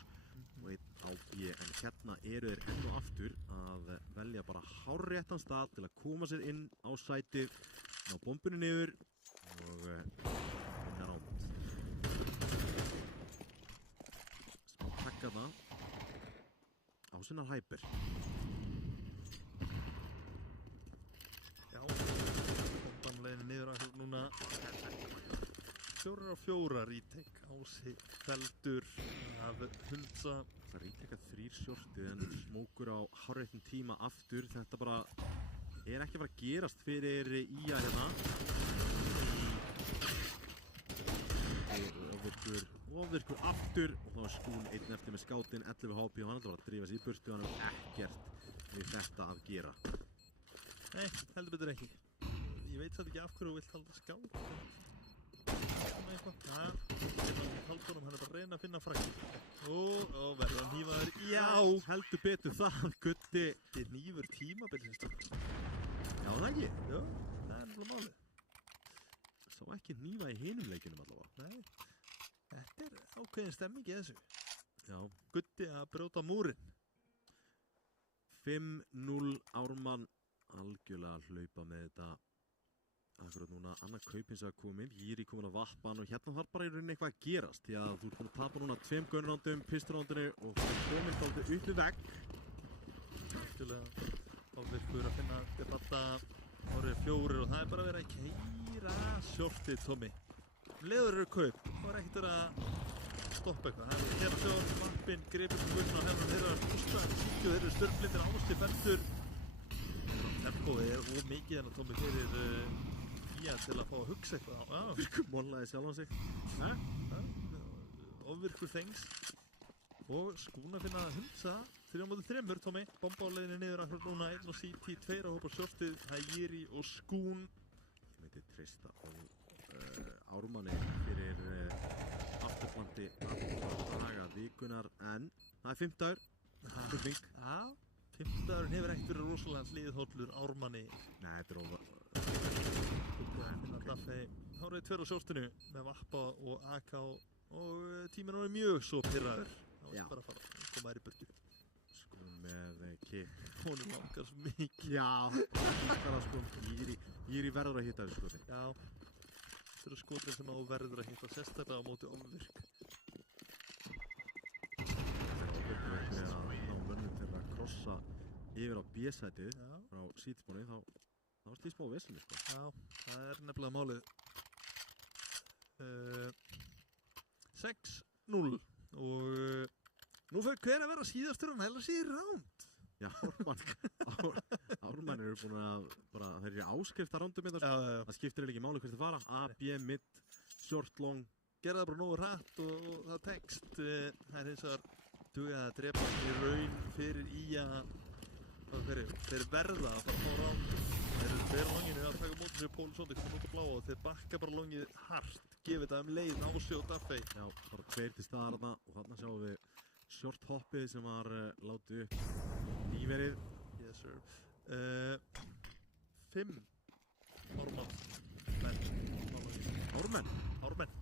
og 1 á B. En hérna eru þeir enn og aftur að velja bara hárréttan stað til að koma sér inn á sætið, ná bombunni niður og vinna ránd. Smá takka það. Ásinnar Hyper. Já, bombanleginu niður að núna 4 á 4 retake. Ási feldur af Hulsa. Það retake 3 shortið en smókur á hárréttum tíma aftur. Þetta bara ekki að fara að gerast fyrir IA hérna. Ofvirkur aftur og þá Skún einn eftir með skátinn, 11 HP og hann ætlar að drífa sig í burtu og hann hefur ekkert við þetta að gera. Nei, heldur betur ekki. Ég veit þetta ekki af hverju þú vilt halda skát. Halldórum, hann er bara að reyna að finna fræk. Og verður hann hífaður. Já, heldur betur það, Gutti. Þið nýfur tímabilsins. Já, það ekki? Já, það er náttúrulega málið. Sá ekki hnífa í hinum leikinum allavega. Nei. Þetta er ákveðin stemming í þessu. Já. Gutti að brjóta múrin. 5-0 Ármann algjörlega að hlaupa með þetta akkurat núna. Annar kaupins að komin, Jiri komin að vappan og hérna þarf bara í rauninni eitthvað að gerast því að þú ert búin að tapa núna 2 gunrándum, pisturrándinu og það er komin dálítið upp við vegg. Algjörlega. Ofvirkur að finna Debata. Það eru 4 og það er bara verið að keyra shortið, Tommy. Leður eru kaup, það var ekkert að stoppa eitthvað. Það er að keyra short, vampinn, gripið til gullna og hérna þeirra rústa, síkju, þeir eru störflindir ásti fendur. Tempóið er mikið en að Tommy fyrir Fía til að fá að hugsa eitthvað. Virkur mollaði sjálfan sig. Ofvirkur þengs. Og skúna finna að hundsa 3-3, Tommy. Bomba á leiðinni niður akkur núna 1 og CT, 2 á hópa shortið, Hægiri og skún. Ég myndi treysta á Ármanni fyrir afturplandi daga vikunar en það er 5 dagur. Spurning. Já, 5 dagurinn hefur ekkert verið rosalega sliðhóllur Ármanni. Nei, þetta er óvar. Finna Daffey. Þá eru 2 á shortinu með Vappa og AK og tíminn er mjög svo pirraður. Það var bara að fara að koma þær í burtu. Skún með kick. Hún langar svo mikið. Já, langar að skún. Ég verður að hitta þessu skoti. Já, þetta eru skotir sem á verður að hitta sérstaklega á móti Ofvirk. Ofvirk með að ná mönnum til að krossa yfir á B-sætið frá sítspóni þá slýst smá vesinni sko. Já, það er nefnilega málið. 6-0 og nú fyrir hver að vera síðastur en heller síður ránd. Já, Ármann eru búin að bara, þeir eru áskrifta rándum þetta sko. Það skiptir ekki máli hvert þið fara. A, B, mid, short, long. Gerða það bara nógu hratt og það tekst. Það er hins vegar dugað að drepa í raun fyrir í að þeir verða að fara að fá ránd. Þeir longinu að taka mótið sér Pól Sondik sem mótið bláa og þeir bakka bara longið hart. Gefið það leið Ási og Daffey. Já, bara 2 til staðar þarna og þarna sjáum við short hoppið sem var látið upp nýverið. Yes sir. 5 Ármenn.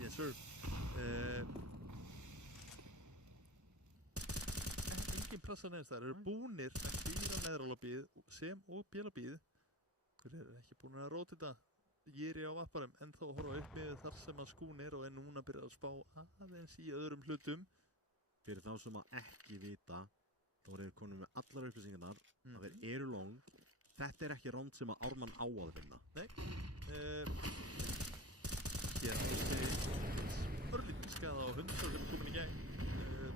Yes sir. Engin pressa neðst þar. Þeir eru búnir að stýra neðrálabíð sem og bélabíð. Þeir eru ekki búnir að róta þetta. Jiri á vapparum en þá horfa upp með þar sem að skún er og er núna byrjað að spá aðeins í öðrum hlutum. Fyrir þá sem að ekki vita þá eru þeir konum með allar upplýsingarnar að þeir eru long. Þetta er ekki ránd sem að Ármann á að vinna. Nei. Hér átti örlítið skaða á hundar sem er komin í gegn.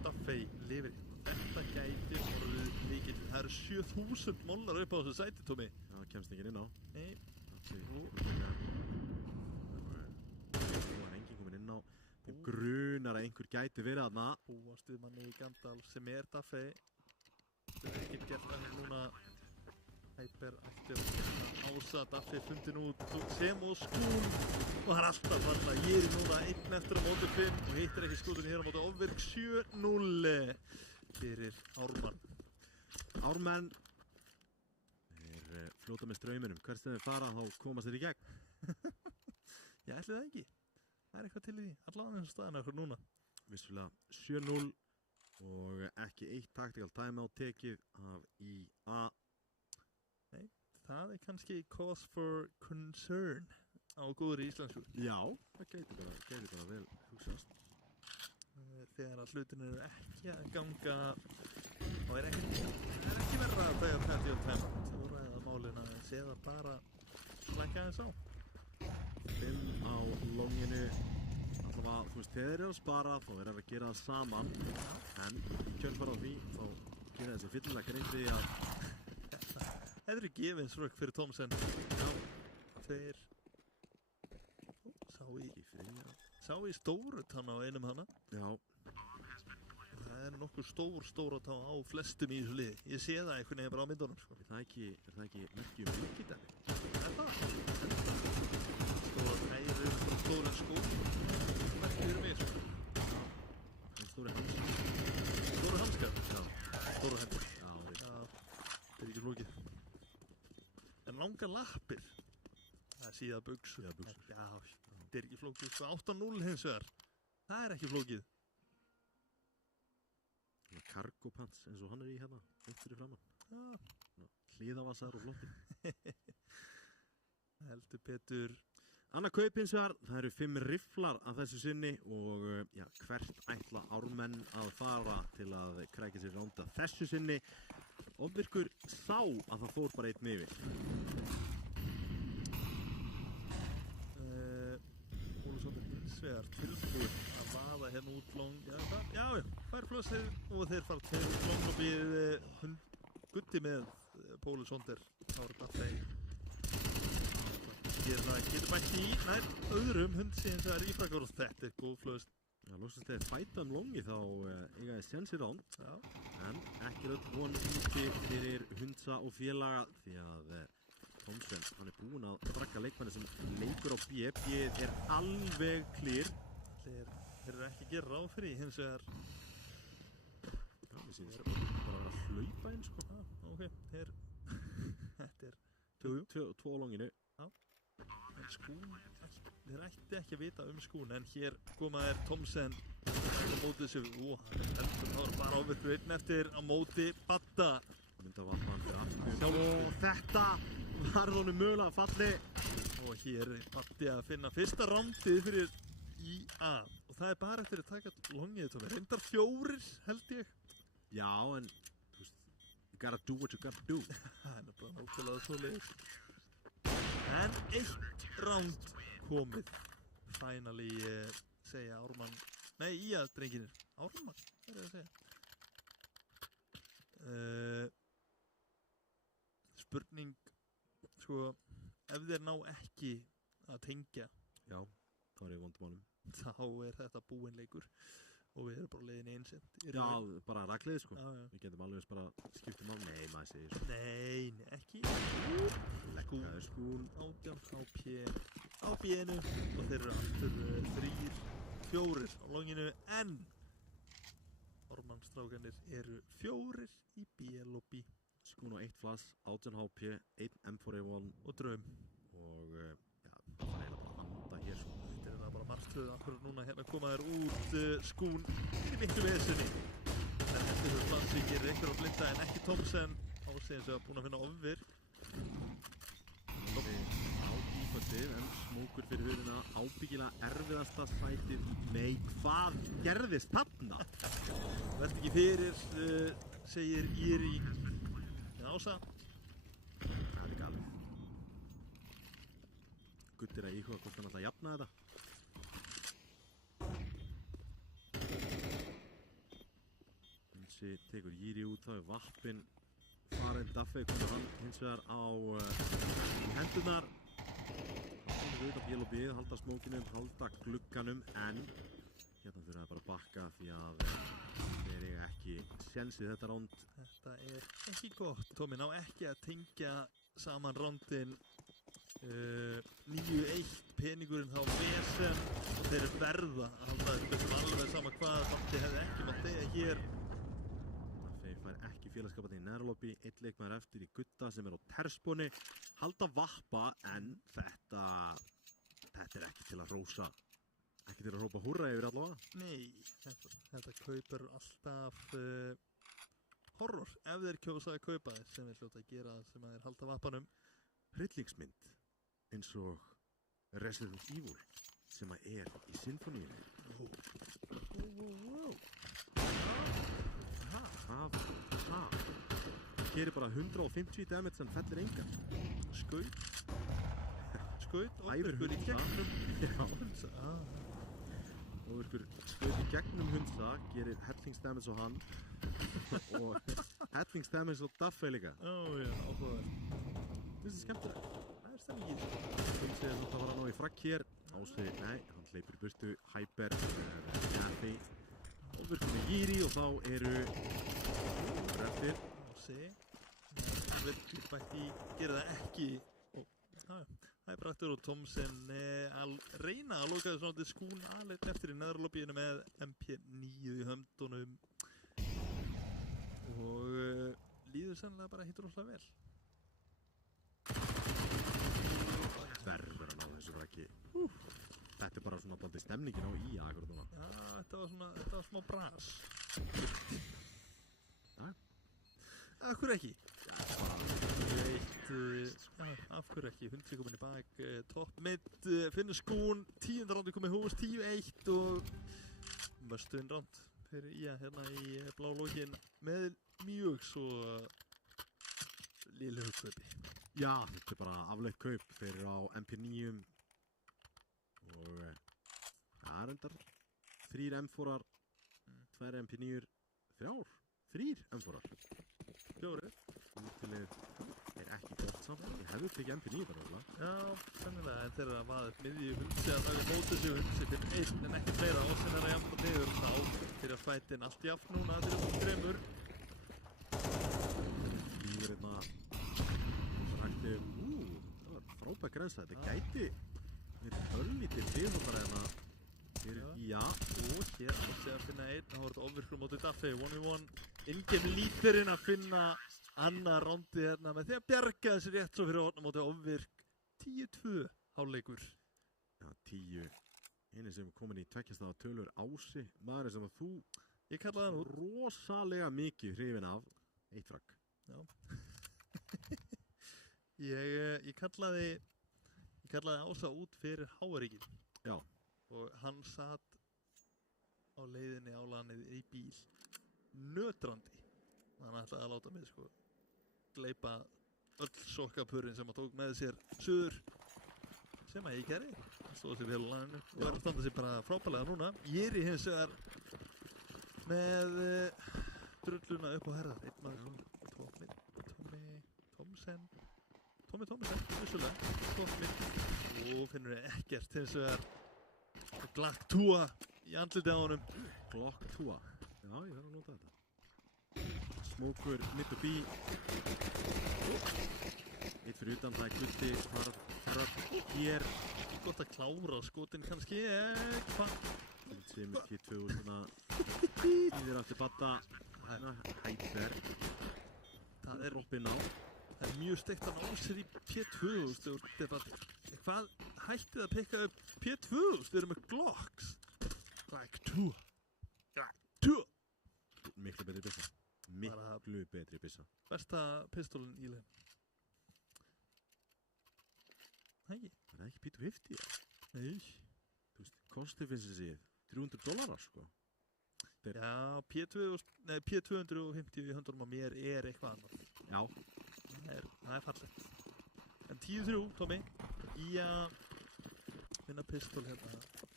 Daffey lifir. Þetta gæti orðið líkill. Það eru 7000 mollar upp á þessu sæti, Tommy. Já, kemst ekki inn á. Nei. Nú er enginn komin inn á. Þeim grunar að einhver gæti verið þarna. Búastuðmanni í Gandalf sem er Daffey. Þetta er ekkert gert að núna Hyper ætti að Ása Daffey fundin út sem og skún og það er alltaf falla. Ég er núna 1 eftir á móti 5 og hittir ekki skútunni hér á móti Ofvirk 7-0 fyrir Ármann. Ármenn fljóta með strauminum. Hvert sem þeir fara þá komast þeir í gegn. Ég ætli það ekki. Það er eitthvað til í því. Allavega eins og staðan okkur núna. Vissulega 7-0 og ekki 1 tactical timeout tekið af IA. Nei, það er kannski cause for concern á góðri íslensku. Já, það gæti bara vel hugsast. Þegar að hlutin eru ekki að ganga þá er ekki verra að beigja þetta í timeout. Það voru að málina að séða bara slækja þess á. 5 á longinu. Allavega, þú veist, þegar þeir eru að spara þá er að gera það saman en kjölfar á því þá gera þessi fyllilega greindi að þetta eru gefinsrök fyrir Thomsen. Já, þeir sá í stóru tann á einum hana. Já. Það er nokkuð stóra tá á flestum í þessu liði. Ég sé það einhvern veginn bara á myndunum sko. Er það ekki merkjum líkidæmi? Er það? Stóra tæri, stóra skó. Merkjum fyrir mig sko. Stóri hanskar. Stóra hanskar? Já. Stóra hendur. Já. Það er ekki flókið. En langar lappir. Það er síða buxur. Já, þetta er ekki flókið. 8-0 hins vegar. Það er ekki flókið. Cargo pants eins og hann er í hérna. Upp fyrir framann. Já. Hlíðavassar og flottir. Heldur betur. Annað kaup hins vegar. Það eru 5 rifflar að þessu sinni og hvert ætla Ármenn að fara til að krækja sér ránda þessu sinni. Ofvirkur sá að það fór bara einn yfir. Ólafsson hins vegar tilbúinn að vaða hérna út long, já, Fireflossið og þeir fara til long og býð Gutti með Póli Sonder, þá Daffey. Getur bætt í nær öðrum hundi hins vegar ífrakar og þetta góð flöst. Já, lóksast þegar fæta longi þá eiga þið sénsir án. Já. En ekki öll von úti fyrir Hundsa og félaga því að Thomsen, hann búinn að bragga leikmanni sem leikur á B. B alveg clear. Þeir eru ekki að gera ráð fyrir hins vegar. Já, mér sýnist bara að vera að hlaupa inn, sko. Þetta er tvo á longinu. Já. En Skún, þeir ætti ekki að vita Skún, en hér komaðir Thomsen á mótið sér, hann var bara ávirkur einn eftir á móti Badda. Myndavatn fyrir aftur. Og þetta var honum mögulega falli. Og hér er Baddi að finna fyrsta rándið fyrir IA. Og það er bara eftir að taka longið, Tómi. Reyndar 4 held ég. Já, en þú veist, you gotta do what you gotta do. Það er bara nákvæmlega svoleiðis. En 1 ránd komið. Finally segja Ármann, nei, IA drengirnir. Ármann, hvað er það að segja? Spurning, sko, ef þeir ná ekki að tengja, já, þá er ég vondumálum. Þá er þetta búinn leikur og við erum bara leiðin einsett. Já, bara raklið, sko. Já. Við getum alveg bara skiptum á. Nei, maður segir svo. Nei, ekki. Lekkaður Skún. 18 HP á B-inu og þeir eru aftur 3, 4 á longinu, en Ármannsstrákarnir eru 4 í B-lobby. Skún á 1 flass, 18 HP, 1 M4A1 og Draum. Og já, það er eiginlega bara anda hér, sko. Þetta er það bara margtöðu akkur núna hérna koma þær út Skún í miklu veðsunni. Það er eftir þessu flassi gerir einhver að blinda en ekki Thomsen. Ásegins er búinn að finna ofvir. Á díföldið, en smókur fyrir hurðina, ábyggilega erfiðasta sætið. Nei, hvað gerðist þarna? Verð ekki fyrir, segir Íri. Ása. Það er galið. Gutti er að íhuga hvort hann ætla að jafna þetta. Hunsi tekur Íri út, þá er Vappinn farinn. Daffey komur hann hins vegar á hendurnar. Hann komur auðvitað B og B, halda smókinum, halda glugganum, en hérna þurfa það bara að bakka því að þeir eiga ekki sénsið þetta ránd. Þetta er ekki gott. Tómi ná ekki að tengja saman rándin 9-1 peningurinn þá vesen og þeir verða að halda þetta alveg sama hvað Batti hefði ekki mátt þegja hér. Daffey fær ekki félagskapandi í nærlobby, 1 leikmaður eftir í Gutta sem er á terspóni, halda Vappa, en þetta er ekki til að rósa. Ekki til að hrópa húrra yfir allavega. Nei, þetta kaupir alltaf horror ef þeir kjósa að kaupa þeir sem þeir hljóta að gera sem að þeir halda Vappanum. Hryllingsmynd eins og Resident Evil sem að er í sinfoníunni. Hér er bara 150 damage sem fellir engan. Skaut ofvirkur í gegnum Hundsa. Ofvirkur skaut í gegnum Hundsa, gerir hellingsdamage á hann og hellingsdamage á Daffey líka. Já, áhugavert. Þetta er skemmtilegt. Það er stemmingið. Hundsi er þetta að fara ná í frakk hér. Ási, nei, hann hleypur í burtu. Hyper, Daffey. Ofvirkur með Íri og þá eru eftir. Ási. Ofvirkur bætti gera það ekki. Það er Brattur og Thomsen að reyna að loka þessu náttúrulega Skún aðeins eftir í neðralobbíinu með MP9 í höndunum og líður sannlega bara hitt rosalega vel. Verður að ná þessu bara ekki. Þetta er bara svona dálítið stemningin á IA akkurat núna. Já, þetta var smá bras. Já. Af hverju ekki? Af hverju ekki? Hundsi komin í bak, topp mitt, finnur Skún, 10. rándi komið hús, 10-1 og möstuðinn ránd fyrir IA hérna í blá lókin með mjög svo lélegu kaupi. Já, þetta bara afleitt kaup. Þeir eru á MP9 og það reyndar 3 M4-ar, 2 MP9-ar, 3 M4-ar, 4. Útilið er ekki gott samt. Ég hefði tekið MP9 bara alveg. Já, sennilega, en þeir eru að vaða upp miðju Hundsi að það er mótið sig Hundsi fyrir 1 en ekki fleira ásinnara jafn og niður þá fyrir að fætin allt jafn núna fyrir 3. Líður hérna rætti, það var frábæð grensa. Þetta gæti verið örlítið viðhóttara hérna fyrir og hér átti að finna 1 þá var þetta ofvirkur mótið Daffy 1v1 ingame lítirinn að finna annað rándið hérna með því að bjarga þessi rétt svo fyrir horna mótið ofvirk 10-2 hálfleikur. Já, 10. Einu sem er komin í tveggjastafa tölur Ási, maður sem að þú ég kallaði hann út rosalega mikið hrifin af 1 fragg. Já. ég kallaði Ása út fyrir Háaríkin. Já. Og hann satt á leiðinni á lanið í bíl nötrandi. Hann ætlaði að láta mig sko gleypa öll sokkapurinn sem hann tók með sér suður sem að ég gerði. Hann stóð sér vel á laninu og var að standa sér bara frábælega núna. Ég er í hins vegar með drulluna upp á herðar. Einn maður Tommy Thomsen, vissulega, toppminn og finnur ekkert hins vegar Glock 2 í andlitið á honum. Glock 2, já ég verður að nota þetta. Smókur mitt upp í. Eitt fyrir utan, það er Gutti, Frökk hér. Gott að klára skotin kannski, hvað? Sem er P2000, þýðir aftur batta, hætfer. Það er roppinn á. Það er mjög steikt að ná sér í P2000, þetta er bara, hvað hættið að pikka upp P2000, við erum með Glocks. Glock 2. Miklu betri byssa. Miklu betri byssa. Besta pistólinn í leið. Nei. Það er ekki P250, já. Nei. Þú veist, kostið finnst þessi $300 sko. Já, P250 í höndunum á mér er eitthvað annað. Já. Það er fallegt. En 10-3, Tommy, í að vinna pistól hérna.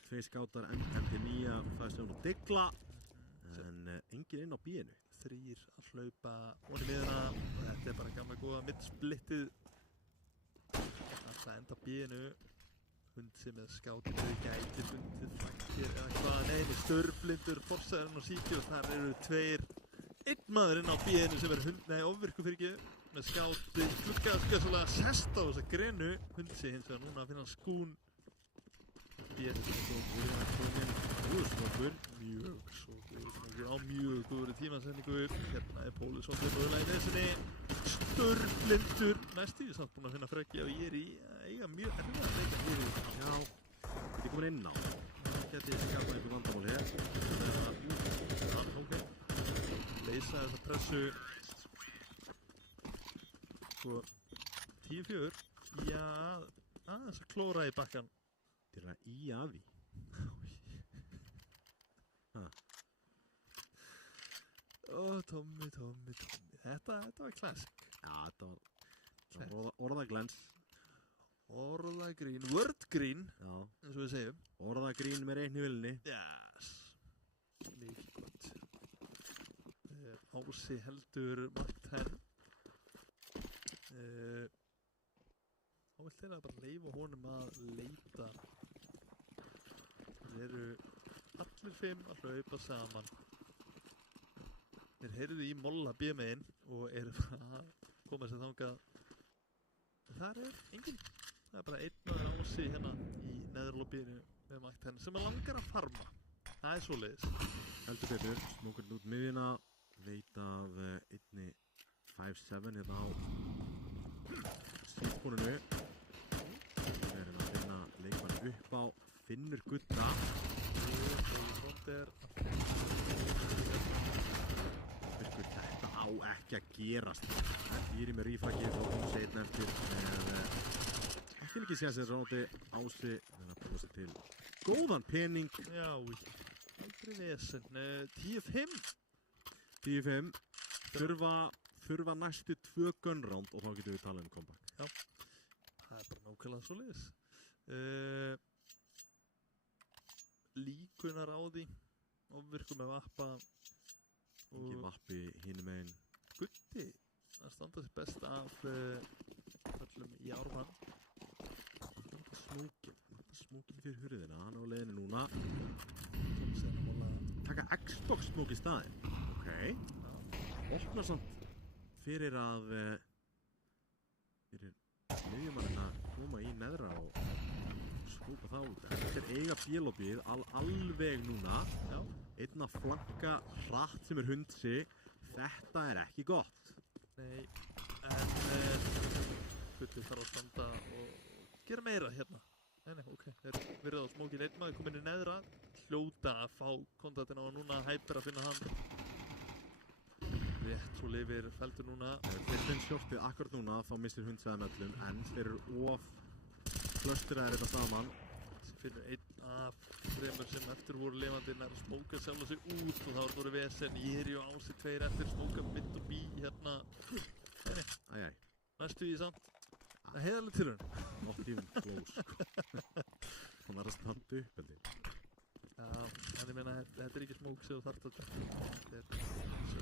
2 skátar, MP9 og það er sem hún digla, en engin inn á bíinu. 3 að hlaupa onni miðuna og þetta er bara gamla góða middsplittið. Það enda bíinu. Hundsi með skátinu gæti fundið flankir eða hvað, neini, störflindur, forsæðurinn og síki og þar eru 2. Einn maður inn á bíinu sem er ofvirku fyrir ekki. Með skáti, skuggaðslega sest á þessa grenu Hundsi hins vegar núna að finna skún Smókur mjög svo góður á mjög góður tímasendingu hérna er Pólisson til mögulega í neðsinni störflindur næst í samt búin að finna Fröggi og ég er í eiga mjög erfiða að leika hér í já, þetta er komin inn á geti skapað einhver vandamál hér ok leysa þessa pressu sko 10-4 já, aðeins að klóra í bakkan til að í að því Tommy þetta var classic já, þetta var orðaglens orðagrín, wordgrín já, eins og við segjum orðagrín með reikni vilni yes líka gott Ási heldur Mark 10 þá vill þeirra bara leyfa honum að leita þeir eru allir 5 að hlaupa saman þeir heyrðu í molla B-megin og eru bara að koma sér þangað þar er enginn það er bara einn og Ási hérna í neðurlobbíinu með Mark 10 sem langar að farma það er svoleiðis heldur betur, smókurinn út miðjuna veit af einni 5-7 hérna á síðbúninu við erum að finna leikmann upp á finnur Gutta þetta á ekki að gerast ég er í með rífakið og hún segir eftir með ekki séð sér ráði Ási en að búa sér til góðan pening já, aldrei vesen 10-5 10-5 þurfa þurfa næstu 2 gunround og þá getum við talað comeback. Já, það bara nákvæmlega svoleiðis. Líkunar á því, ofvirkum með vappa. Ekki vappi hinum megin. Gutti, það standa sér best af öllum í Ármann. Smókin fyrir hurðina, hann á leiðinu núna. Thomsen að móla. Taka Xbox smók í staðinn. Ok. Opna samt fyrir miðjumanninn að koma í neðra og skúpa það út. Þetta eiga bílóbið alveg núna. Já. Einn að flanka hratt sem hundsi. Þetta ekki gott. Nei, en Gutti þarf að standa og gera meira hérna. Nei, ok, þeir verið á smókin einn maður komin í neðra, hljóta að fá kontaktinn á núna, Hyper að finna hann. Rétt svo lifir feldur núna. Þeir finn shortið akkurat núna, þá missir hundsæðum öllum, en þeir eru of flöstiraðir þetta saman. Þeir finnur einn af 3 sem eftir voru lifandi nær að smóka sjálfa sig út og þá voru vesen, Jiri og Ási 2 eftir, smóka mitt og bí hérna. Æjæj. Næstu í samt. Það heiðarlega til hún. Not even close, sko. Hún var að standa upp, held ég. Já, en ég meina, þetta ekki smók sem þú þarft að drekka. Þetta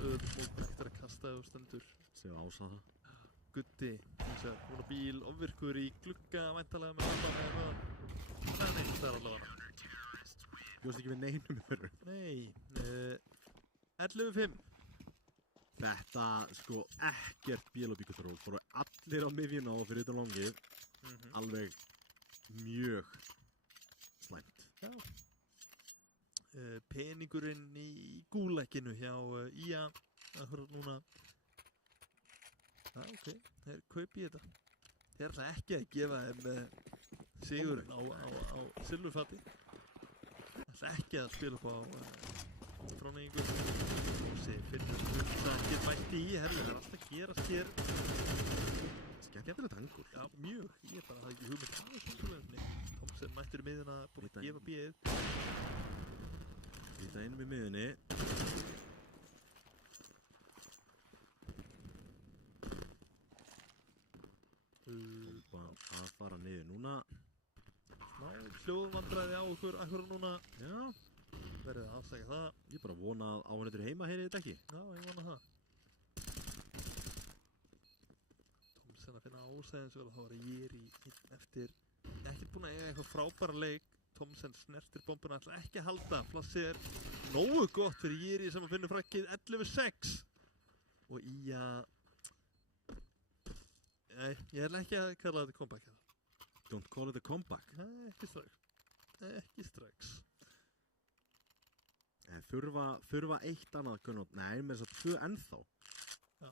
öðvöld smók eftir að kasta og stendur. Séu ása það. Gutti, hún á bíl, ofvirkur í glugga, væntalega með lampa með eitthvað. Nei, það allavega. Bjóðst ekki við neinum fyrir. Nei, 11-5. Þetta, sko, ekkert bílóbíkutról. Fóru allir á miðjuna og fyrir utan longið. Alveg mjög slæmt. Já. Peningurinn í gúlækinu hjá IA. Það höfður núna. Já, ok, þeir kaupi þetta. Þeir ætla ekki að gefa þeim sigurinn á silfurfati. Þeir ætla ekki að spila upp á fráningu. Finnur hundsakkir mætti í, herri, það alltaf gerast hér. Skemmtilegt angur. Já, mjög. Ég hafði ekki hugmynd á þessum tölunni. Thomsen mættur í miðuna, búinn að gefa bíið. Líta inn með miðunni. Að fara niður núna. Ná, hljóðvandræði á okkur núna. Já. Verðið að afsækja það. Ég bara vona að áhundur heima heyrið þetta ekki. Já, ég vona það. Thomsen að finna ásæðins vel að þá var Jiri eftir. Ekkert búinn að eiga eitthvað frábæra leik. Thomsen snertir bombuna, ætla ekki að halda. Flassið nógu gott fyrir Jiri sem að finna frakkið 11-6. Og IA... Nei, ég ætla ekki að kalla þetta comeback. Don't call it a comeback. Nei, ekki strax. Ekki strax. Þurfa eitt annað gunnout. Nei, með þess að 2 ennþá. Já.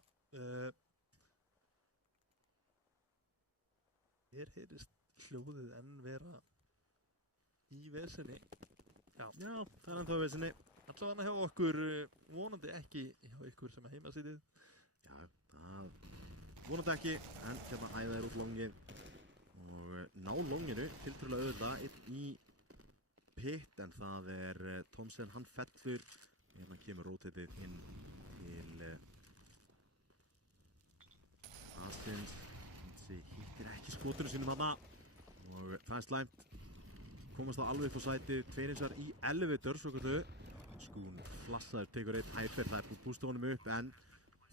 Hér heyrist hljóðið enn vera í vesinni. Já, það ennþá í vesinni. Allavega hjá okkur, vonandi ekki hjá ykkur sem er heimasítið. Já, það vonandi ekki, en hérna æða þér út longið og ná longinu, tiltrúlega auðvitað, einn í pitt, en það Thomsen, hann fellur, hérna kemur rotatið inn til Astins, þessi hittir ekki skotunum sínum hana og það slæmt, komast þá alveg upp á sæti, 2 hinsar í elevator, svo kallu, Skún flassaður, tekur einn Hyper, það búið bústa honum upp, en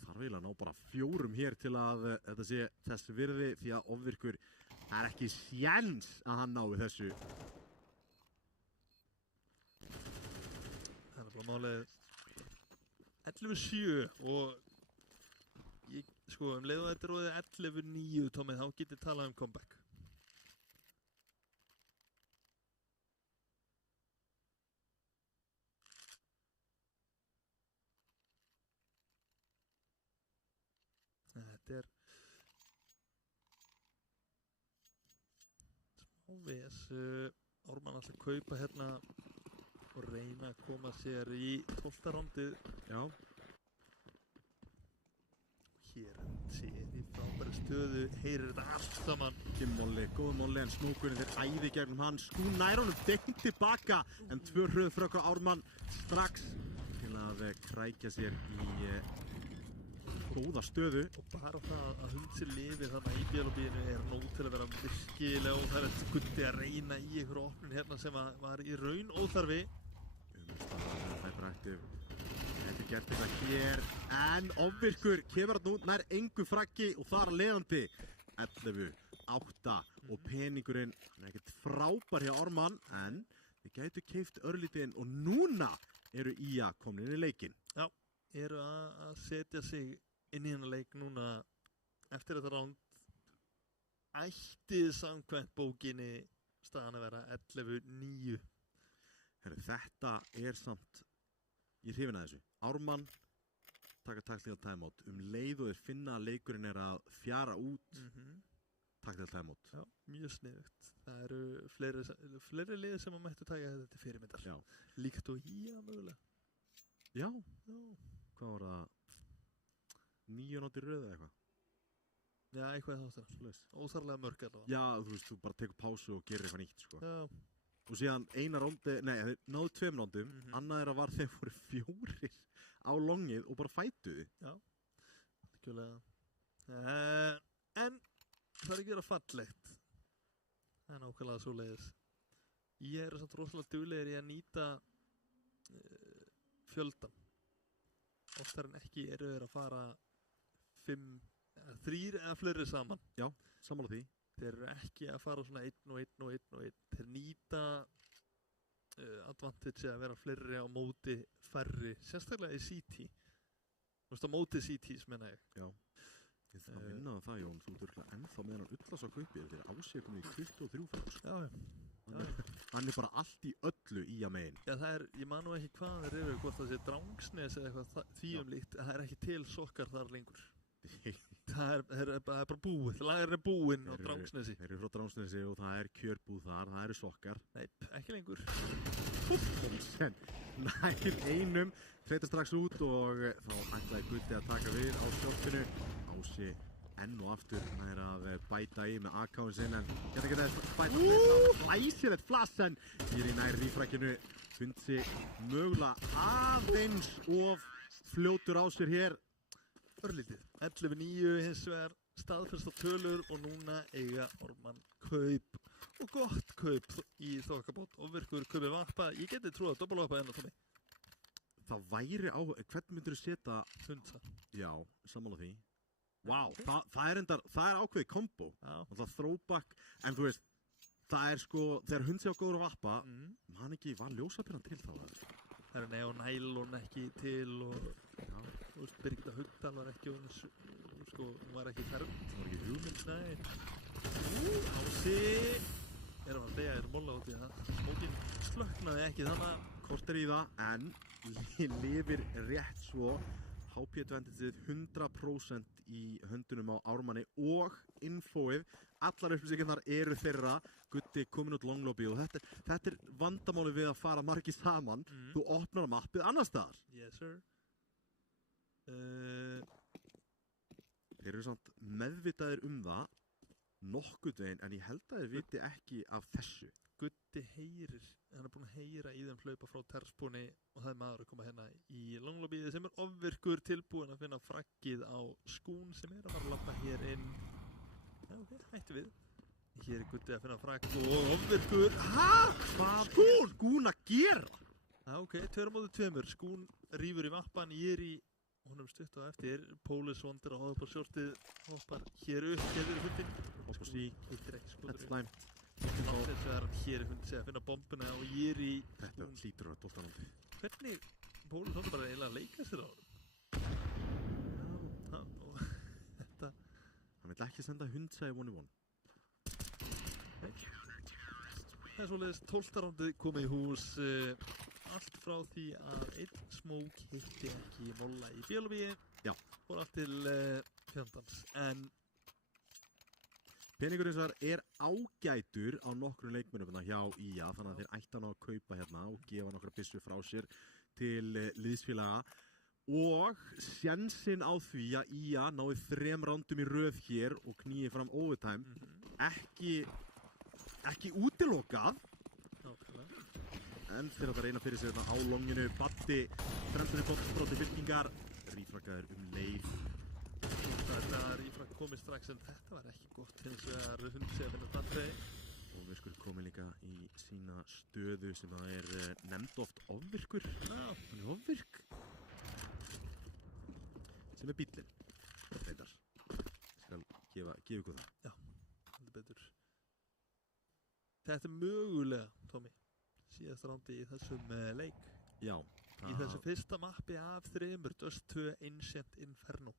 þarf eiginlega að ná bara 4 hér til að þetta sé þess virði því að ofvirkur það ekki sjens að hann nái þessu. Það bara málið 11-7 og ég, sko, leið og þetta róðið 11-9 Tommi, þá getið talað comeback. Þetta smá ves. Ármann alltaf kaupa hérna og reyna að koma sér í 12. rondið. Já. Hér sér í frábæri stöðu, heyrir þetta allt saman. Molli, góð Molli, en snúkurinn þeir æði gegnum hann. Skún nær honum beint tilbaka, en 2 hröð frá Ármann strax til að krækja sér í góða stöðu. Og bara það að Hundsi lifi þarna í BLB-inu nóg til að vera virkilega óþarfilegt. Gutti að reyna í ykkur opnun hérna sem var í raun óþarfi. Það er brættið. Þetta gert eitthvað hér, en Ofvirkur kemur að nú nær engu fraggi og þar að leiðandi 11-8 og peningurinn er ekkert frábær hjá Ármann, en þið gætu keypt örlítið inn og núna eru IA komin inn í leikinn. Já, eru að setja sig inn í hennar leik núna eftir þetta ránd. Ættið samkvæmt bókinni staðan að vera 11-9. Þetta er samt, ég hrifin að þessu. Ármann taka taktíka timeout leið og þeir finna að leikurinn er að fjara út. Taktíka timeout. Já, mjög sniðugt. Það eru fleiri liðir sem að mættu taka þetta til fyrirmyndar. Já. Líkt og IA mögulega. Já. Hvað var það? 9 nóttir röð eða eitthvað? Já, eitthvað þáttur. Óþarlega mörg allavega. Já, þú veist, þú bara tekur pásu og gerir eitthvað nýtt, sko. Já. Og síðan eina róndi, nei, þeir náðu 2 róndum, annað þeirra var þeir voru 4 á longið og bara fætuði. Já, algjörlega. En það er ekki verið fallegt. Það er nákvæmlega svo leiðis. Ég er samt rosalega duglegir í að nýta fjöldan. Oftar en ekki eru þeir að fara 5, 3 eða fleiri saman. Já, sammála því. Þeir eru ekki að fara svona 1 og 1 og 1 og 1. Þeir nýta advantage að vera fleiri á móti færri, sérstaklega í CT. Þú veist, á móti CTs menna ég. Já, ég þarf að vinna það Jón, þú ert ennþá með hann Ullas á kaupið þegar Ási komið í 23 fyrir. Já. Hann er bara allt í öllu í að megin. Já, það er, ég man nú ekki hvað þeir eru, hvort það sé Drangsnes eða eitthvað þvíumlíkt. Það er ekki til sokkar þar lengur. Það er bara búið, lagurinn er búinn á Drangsnesi. Þeir eru frá Drangsnesi og það er kjörbúð þar, það eru sokkar. Nei, ekki lengur. Sen nær einum, treyta strax út og þá ætlaði Gutti að taka við á skjálfinu. Ási enn og aftur nær að bæta í með AK-in sinn, en geta ekki þess bæta hlæsilegt flass, en hér í nær rífrækinu Hundsi mögulega aðeins of fljótur á sér hér. Örlítið. 11-9 hins vegar staðfesta tölur og núna eiga Ármann kaup. Og gott kaup í þokkabót. Ofvirkur kaupið vappa. Ég geti trúið að doppelvappa enn að Tommy. Það væri á, hvern myndur þú setja? Hundsa. Já, sammála því. Vá, það er ákveðið kombo. Það throwback, en þú veist, það er sko, þegar Hundsi á góður að vappa, man ekki, var ljósapyrann til þá? Það er nælon ekki til og þú veist, Birgitta Haugdal var ekki sko, hún var ekki ferð. Það var ekki hugmynd. Nei. Ási er að deyja þér móla út í það. Smókin slöknaði ekki þannig að korter í það, en lifir rétt svo. HP advantageið 100% í höndunum á Ármanni og infoið, allar upplýsingarnar eru þeirra. Gutti komin út longlobby og þetta er vandamáli við að fara margir saman. Þú opnar að mappið annar staðar. Yes sir. Þeir eru samt meðvitaðir það nokkuð veginn, en ég held að þeir viti ekki af þessu. Gutti heyrir, hann er búinn að heyra í þeim hlaupa frá terspóni og það er maður að koma hérna í longlobbyið sem er Ofvirkur tilbúinn að finna fraggið á skún sem er að fara að labba hér inn. Já, ok, hættu við. Hér er Gutti að finna fragg og Ofvirkur. Hvað skún að gera? Já, ok, 2-2. Skún rífur í vappan, ég er í honum stutt á eftir. Pólis vondir að hafa upp á sjórtið, hoppar hér upp, hér er hundin. Hopp og sí, hittir ekki skoður. þetta er slæmt. Náttúrulega er hann hér Hundi að finna bombuna og ég er í... Þetta hlýtur að doltanandi. Hvernig Pólis vondir bara eiginlega að leika sér á hann? Já, og þetta... Hann vil ekki senda Hundsa í 1v1. Það er svoleiðis 12. rándið komið í hús. Allt frá því að einn smók hitti ekki molla í BLB. Já. Og allt til fjandans. En peningurinn þar er ágætur á nokkrum leikmönnum hjá IA, þannig að þeir ætti hann að kaupa hérna og gefa nokkra byssu frá sér til liðsfélaga. Og sjensinn á því að IA náði 3 rándum í röð hér og knýi fram overtime. Ekki útilokað. En þeir að reyna fyrir sig á longinu. Batti fremstur í bóttbroti fylkingar. Rífrakaður leið. þegar Ífrak komið strax en þetta var ekki gott hins vegar hundsið að vinna það trey. Og við skulum komið líka í sína stöðu sem það nefnd oft ofvirkur. Já. Hann ofvirk. Sem bíllinn. Reyndar. Skal gefa ykkur það. Já, heldur betur. Þetta mögulega, Tommy, síðast rándi í þessum leik. Já. Í þessu fyrsta mappi af 3, Dust 2 Ancient Inferno.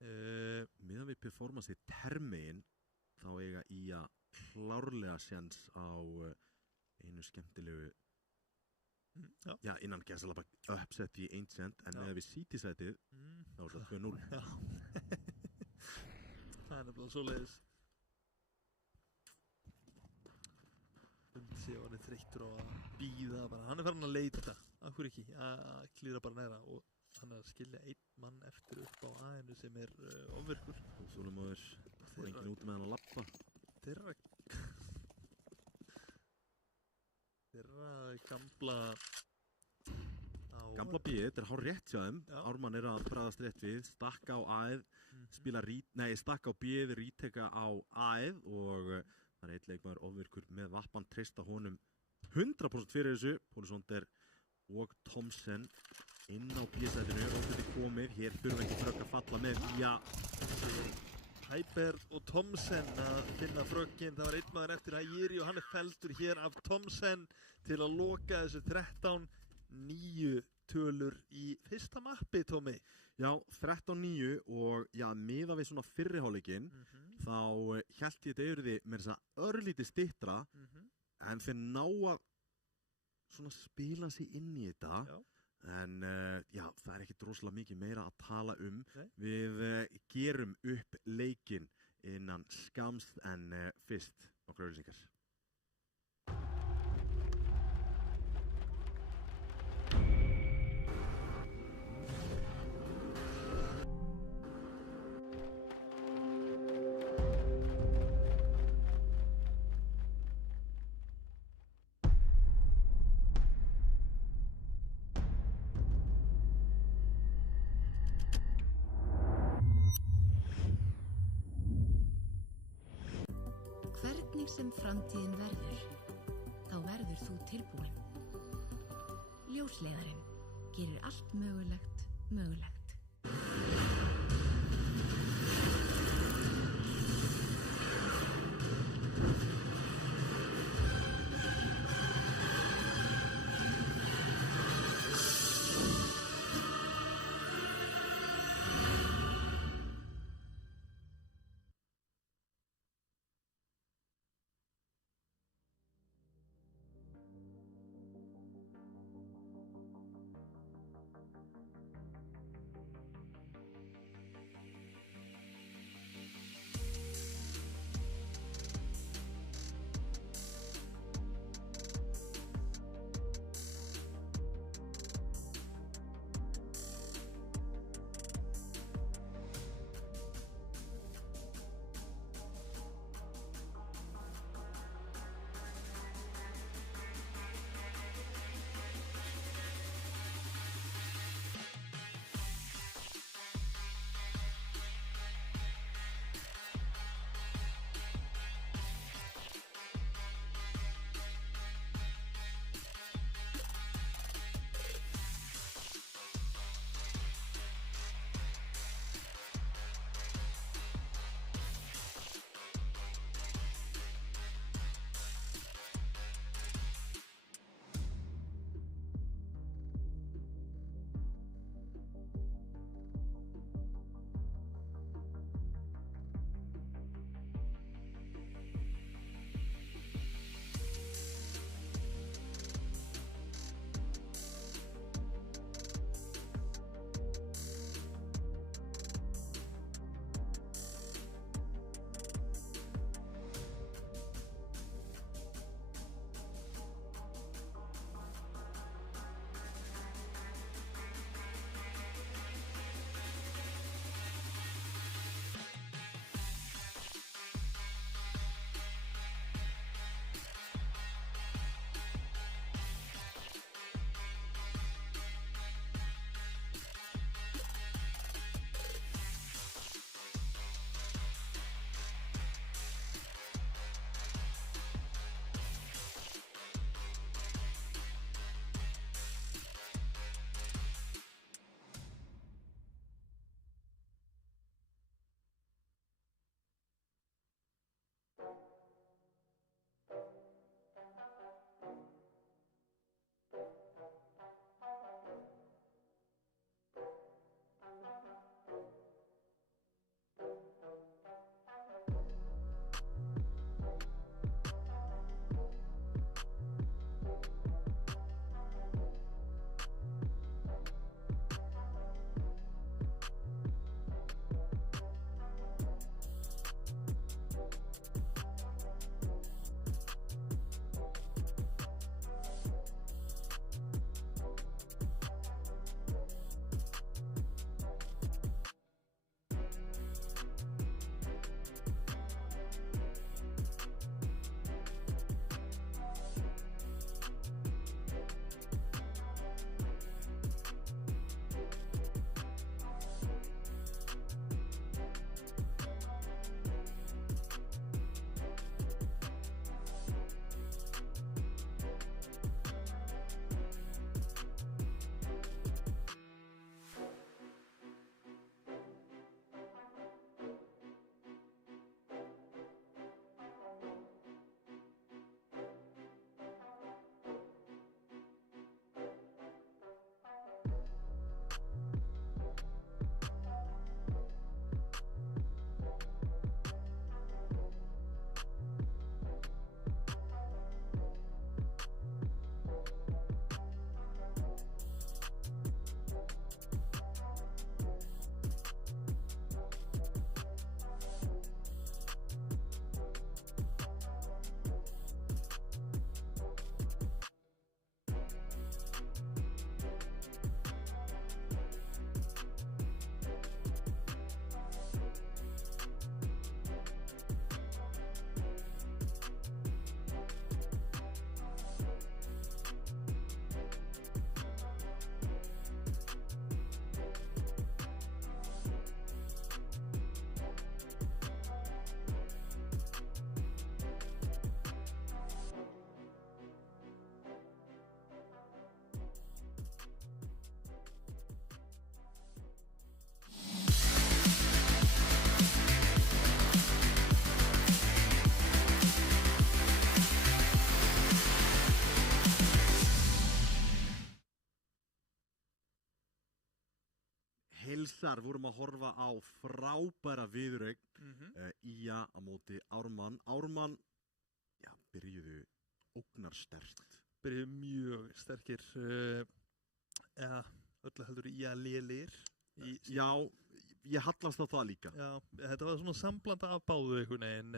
Meðan við performance í termegin, þá eiga í að klárlega séns á einu skemmtilegu já, innan gæsalappa uppsett í Ancient, en meðan við City-sætið, þá það 2-0. Já. Það nefnilega svoleiðis. Sé hann þreyttur á að bíða bara, hann farin að leita, akkur ekki, að klíra bara næra og hann að skilja einn mann eftir upp á A-inu sem ofvirkur. Sólumóður, fór enginn út með hann að lappa. Þeirra gamla bíð, þetta hár rétt hjá þeim. Ármann að bregðast rétt við, stakka á A-ið, stakka á bíð, ríteka á A-ið og það eitt leikmaður ofvirkur með vappan, treysta honum 100% fyrir þessu. Pólusonder og Thomsen inn á bíðsætinu og þetta komið. Hér þurfum ekki frökk að falla með. Já. Hyper og Thomsen að finna frökkinn. Það var einn maður eftir Hajiri og hann felldur hér af Thomsen til að loka þessu 13-9 tölur í fyrsta mappi, Tommy. Já, 13-9 og já, miðað við svona fyrri hálfleikinn þá hélt ég þetta yrði með þess að örlítið styttra en þeir ná að svona spila sig inn í þetta. Já. En já, það ekkert rosalega mikið meira að tala um. Við gerum upp leikinn innan skamst en fyrst nokkrar auglýsingar. Hvernig sem framtíðin verður, þá verður þú tilbúin. Ljósleiðarinn gerir allt mögulegt mögulegt. heilsar, vorum að horfa á frábæra viðureign Ía á móti Ármann. Ármann, já, byrjuðu ógnarsterkt. Byrjuðu mjög sterkir, öllu heldur Ía lélegir. Já, ég hallast á það líka. Já, þetta var svona samblanda af báðu einhvern veginn,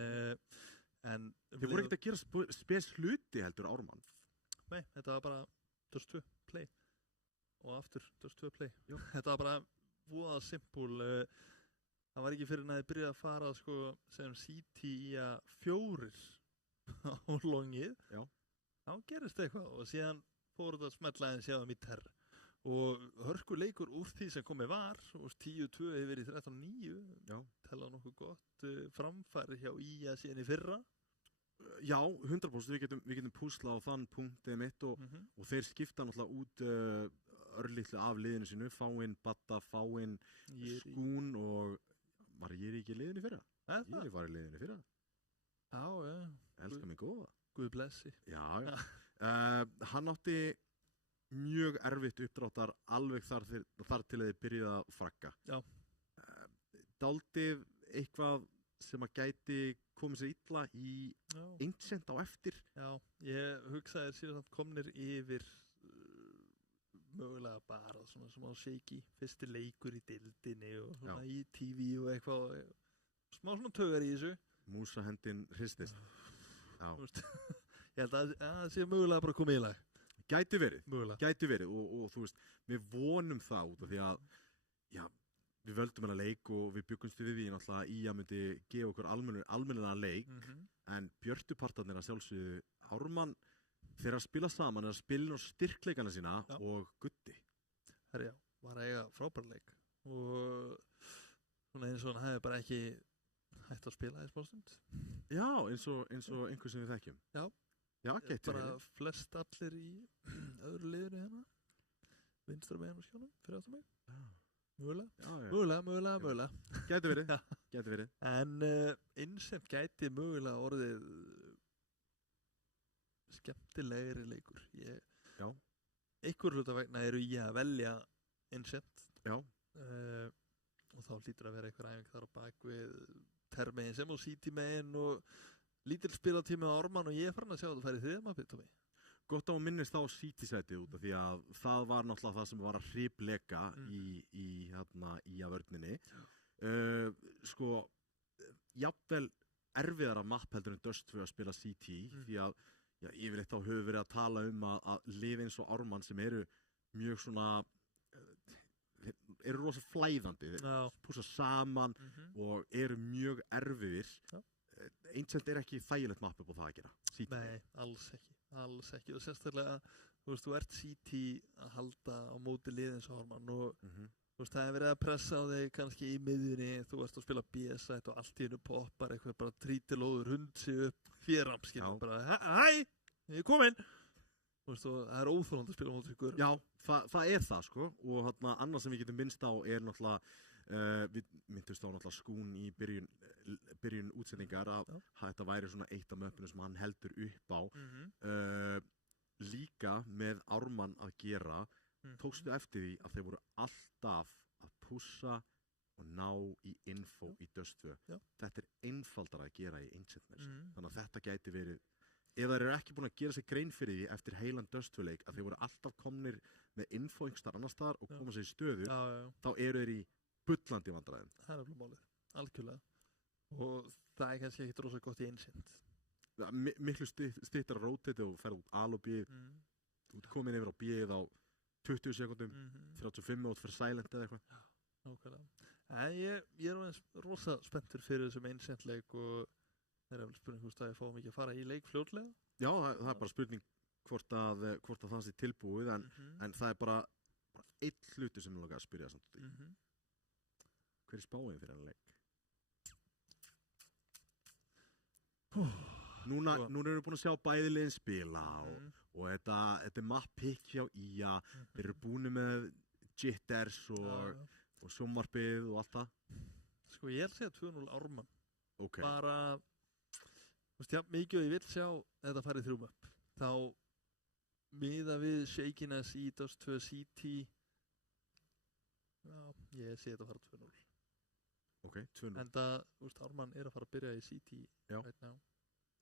en... Þeir voru ekkert að gera spes hluti heldur Ármann. Nei, þetta var bara Dust 2 play og aftur Dust 2 play. Þetta var bara voða simpul. Það var ekki fyrir að þið byrjaði að fara sko, sem CT í að 4 á longið. Já. Þá gerist eitthvað og síðan fóru þetta að smetla en sjáðum í terr. Og hörkuleikur úr því sem komið var, 10-2 yfir í 13-9. Já. Tella nokkuð gott framfæri hjá Ía síðan í fyrra. Já, 100%. Við getum púsla á þann punktið mitt og þeir skipta náttúrulega út örlítið af liðinu sinu, fáinn Badda, fáinn Skún og var ég ekki í liðinu fyrra? Ég var í liðinu fyrra. Já, já. Elskar mig góða. Guð blessi. Já, já. Hann átti mjög erfitt uppdráttar alveg þar til að þið byrjuði að fragga. Já. Dálítið eitthvað sem að gæti komið sér illa í Ancient á eftir. Já, ég hugsaði síðan komnir yfir mögulega bara svona smá shaky, fyrsti leikur í deildinni og svona í TV og eitthvað, smá svona taugar í þessu. Músahendin hristist. Já. Ég held að það sé mögulega bara komið í lag. Gæti verið, mögulega. Gæti verið og þú veist, við vonum það út af því að, já, við völdum hana leik og við byggumst við því náttúrulega að Ía myndi gefa okkur almennilega leik, en björtupartarnir að sjálfsögðu Ármann þeir að spila saman að spila á styrkleikana sína og Gutti. Herra, já, var að eiga frábærleik og svona eins og hann hefði bara ekki hægt að spila í smálstund. Já, eins og einhver sem við þekkjum. Já. Já, gæti verið. Bara flest allir í öðru liðinu hérna. Vinstra megin á skjánum, fyrir aftur mig. Já. Mögulega. Gæti verið. En Ancient gæti mögulega orðið skemmtilegri leikur. Já. Einhver hluta vegna eru ég að velja Ancient. Já. Og þá hlýtur að vera einhver æfing þar á bak við termegin sem og CT megin og lítil spilatími á Ármann og ég farin að sjá að það færi þriðja mappið, Tómi. Gott á að minnist á CT-sæti út af því að það var náttúrulega það sem var að hripleka í að vörninni. Sko, jafnvel erfiðara mapp heldur en Dust 2 að spila CT því að yfirleitt þá höfum við verið að tala um að lið eins og Ármann sem eru mjög svona eru rosa flæðandi, pússa saman og eru mjög erfiðir. Ancient ekki þægilegt mapp upp á það að gera. CT. Nei, alls ekki. Og sérstaklega, þú ert CT að halda á móti lið eins og Ármann og það er verið að pressa á þig kannski í miðjunni, þú ert að spila B-sætt og allt í hennu poppar eitthvað bara trítilóður hundsi upp fjéramskinn bara hæ, ég er kominn. Og það er óþolandi að spila móti ykkur. Já, það er það sko og annað sem við getum minnst á er náttúrulega við myndumst á náttúrulega Skún í byrjun útsendingar að þetta væri svona eitt af möppinu sem hann heldur upp á líka með Ármann að gera tókstu eftir því að þeir voru alltaf að pússa og ná í info í Dust 2. Þetta er einfaldara að gera í Ancient þannig að þetta gæti verið ef þeir eru ekki búin að gera sér grein fyrir því eftir heilan Dust 2 leik að þeir voru alltaf komnir með info einhvers staðar annars staðar og koma sér í stöðu þá eru þeir í bullandi vandræðum. Það er alveg málið, algjörlega. Og það er kannski ekkert rosa gott í Ancient. Miklu styttar að rótita og ferða út A og B. Þú ert komin yfir á B-ið á 20 sekundum, 35 og fyrir silent eða eitthvað. Já, nákvæmlega. En ég er aðeins rosa spenntur fyrir þessum Ancient leik og það er vel spurning hvort að ég fáum ekki að fara í leik fljótlega. Já, það er bara spurning hvort að það sé tilbúið en það er bara einn hluti sem ég langar að spyrja samt út í. Hver er spáin fyrir hann leik? Núna erum við búin að sjá bæði liðin spila og þetta er mapp pick hjá Ía. Þeir eru búin með jitters og sjónvarpið og allt það. Sko ég segja 2-0 Ármann. Okay. Bara, mikið og ég vil sjá þetta farið 3 mapp. Þá miða við shakiness í Dust 2 CT. Já. Ég sé þetta að fara 2-0. Ok, 2-0. En það, þú veist, Ármann að fara að byrja í City right now.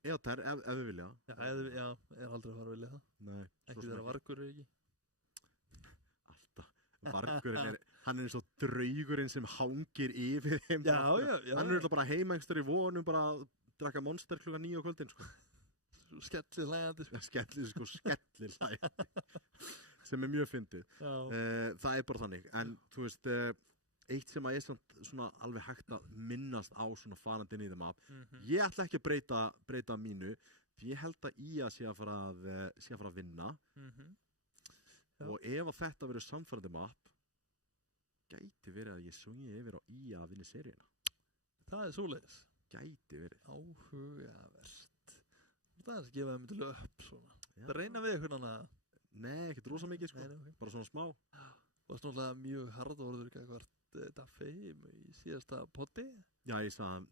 Ef við vilja. Já, ég er aldrei að fara að vilja það. Nei. Ekki þegar Vargur ekki. Alltaf. Vargurinn hann eins og draugurinn sem hangir yfir þeim. Já. Hann bara heima einhverjum í vonum, bara að drakka Monster klukkan 9 á kvöldin, sko. Skellir hlægandi, sko. Skellir hlægandi. Sem mjög fyndið. Það bara þannig. En, þú veist, eitt sem að svona alveg hægt að minnast á svona farandinn í þeim af. Ég ætla ekki að breyta mínu, því ég held að IA sé að fara að vinna. Og ef að þetta verður samfærandi mapp, gæti verið að ég sungi yfir á IA að vinna seríuna. Það er svoleiðis. Gæti verið. Áhugavert. Það er að gefa þeim til upp svona. Það reyna við eitthvað annað. Nei, ekkert rosa mikið, sko. Nei. Bara svona smá. Það var svona mjög harðorður gagvart Daffi í síðasta poddi. Já, ég sagði að hann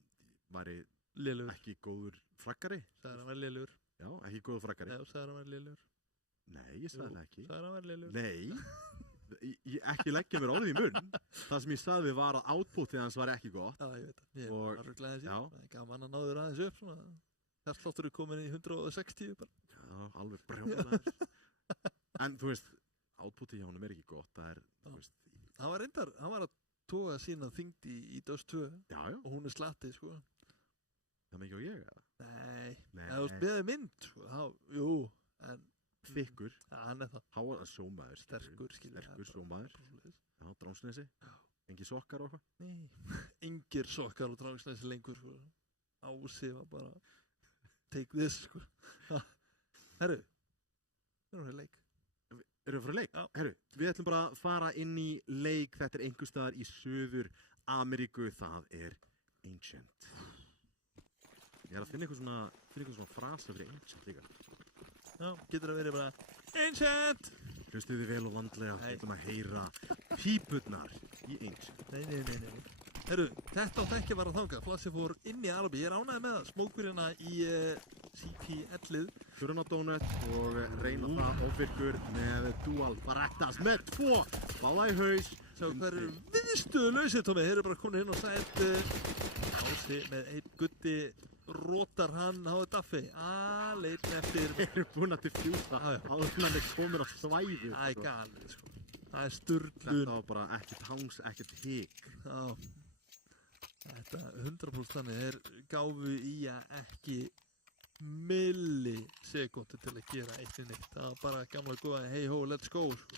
væri lélugur. Ekki góður frakkari. Sagði hann væri lélugur. Já, ekki góður frakkari. Já, sagði hann væri lélugur. Nei, ég sagði það ekki. Sagði hann væri lélugur. Nei, ég ekki leggja mér orðið í munn. Það sem ég sagði var að outputið hans var ekki gott. Já, ég veit það. Ég var rugglaðið síðan. Það er gaman að náður aðeins upp svona. Hjartsláttur komin í 160 bara. Já, alveg brjálaður. En þú veist, outputið hjá honum ekki gott. Það er, þú veist. Hann var að toga sína þyngd í Dust 2. Já. Og hún slattið, sko. Það með ekki á ég, eða? Nei. Það var beðið mynd, sko. Jú, en þykkur. Já, hann er það. Háar að sjómaður. Sterkur, skilur. Sterkur sjómaður. Já, Drangsnesi. Já. Engir sokkar og eitthvað? Nei, engir sokkar og Drangsnesi lengur, sko. Ási var bara take this, sko. Herru, við erum leik. Erum við að fara leik? Já. Herru, við ætlum bara að fara inn í leik. Þetta er einhvers staðar í Suður Ameríku. Það er Ancient. Ég að finna eitthvað svona frasa fyrir Ancient líka. Já, getur að vera bara Ancient! Hlustuðu vel og vandlega, við ætlum að heyra pípurnar í Ancient. Nei. Herru, þetta átt ekki að vera þangað. Flassi fór inn í Alibi. Ég er ánægður með það. Smókurina í CP-ellið. Fjöruna Donut og reyna það ofvirkur með Dual Baraktas með 2. Báða í haus. Sjá hver eru viðstöðulausir, Tómi. Þeir eru bara konið inn og sætt Ási með einn gutti. Rótar hann á Daffi. Leitn eftir. Þeir eru búin að diffjúsa. Áðurinn er komin á svæði. Það er galið, sko. Það er sturlun. Þetta var bara ekkert hangs, ekkert hik. Já. Þetta 100% þannig. Þeir gáfu í að ekki millisekúndu til að gera eitt í neitt. Það var bara gamla góða hey ho, let's go, sko.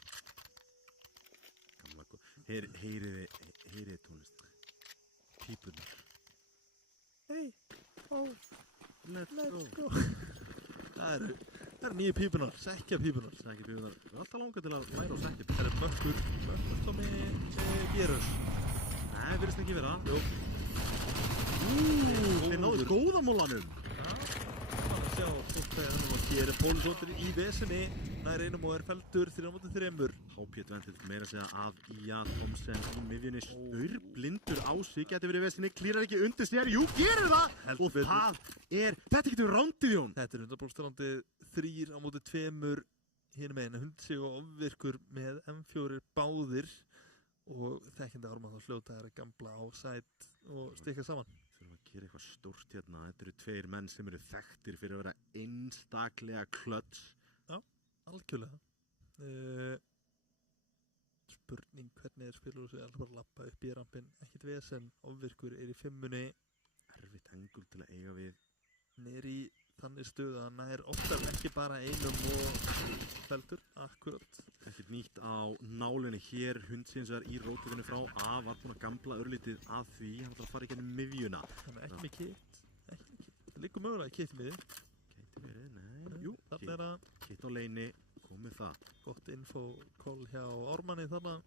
Gamla góða. Heyriði tónlist. Pípurnar. Hey ho, let's go. Það eru nýju pípunar, sekkja pípunar. Sekkja pípunar. Það er alltaf langar til að læra á sekkja pípunar. Það eru mökkur Tómi gerur. Nei, virðist ekki vera. Jú. Þeir náðu góðamólanum. Sjá, þetta er að gera pólusóttir í vesinni. Nær einum og er feldur 3-3. Hápétt ventil meira að segja af IA Thomsen í miðjunni. Blindur Ási geti verið vesinni. Klírar ekki undir sér. Jú, gerir það! Og þetta getur rándið, Jón. Þetta er 100% rándið 3-2 hinum meginn. Hundsi og ofvirkur með M4 báðir. Og þekkjandi Ármann þá hljóta er að gamla á sæt og stikka saman. Þurfum að gera eitthvað stórt hérna. Þetta eru 2 menn sem eru þekktir fyrir að vera einstaklega klöts. Já, algjörlega. Spurning hvernig spilur þessu alltaf bara lappa upp í rampin. Ekkert vesen, ofvirkur er í 5-munni. Erfitt engul til að eiga við. Nýr í þannig stöðu að hann er oftar ekki bara einum og feldur, akkurat. Ekkert nýtt á nálinni hér, hundsins er í róttökunni frá A, var búinn að gambla örlítið að því, hann ætlar að fara í gennum miðjuna. Hann er ekki með kitt, það liggur mögulega kitt í miði. Kitt í miði, nei, jú, kitt á leini, komið það. Gott info-call hjá Ármanni þarna.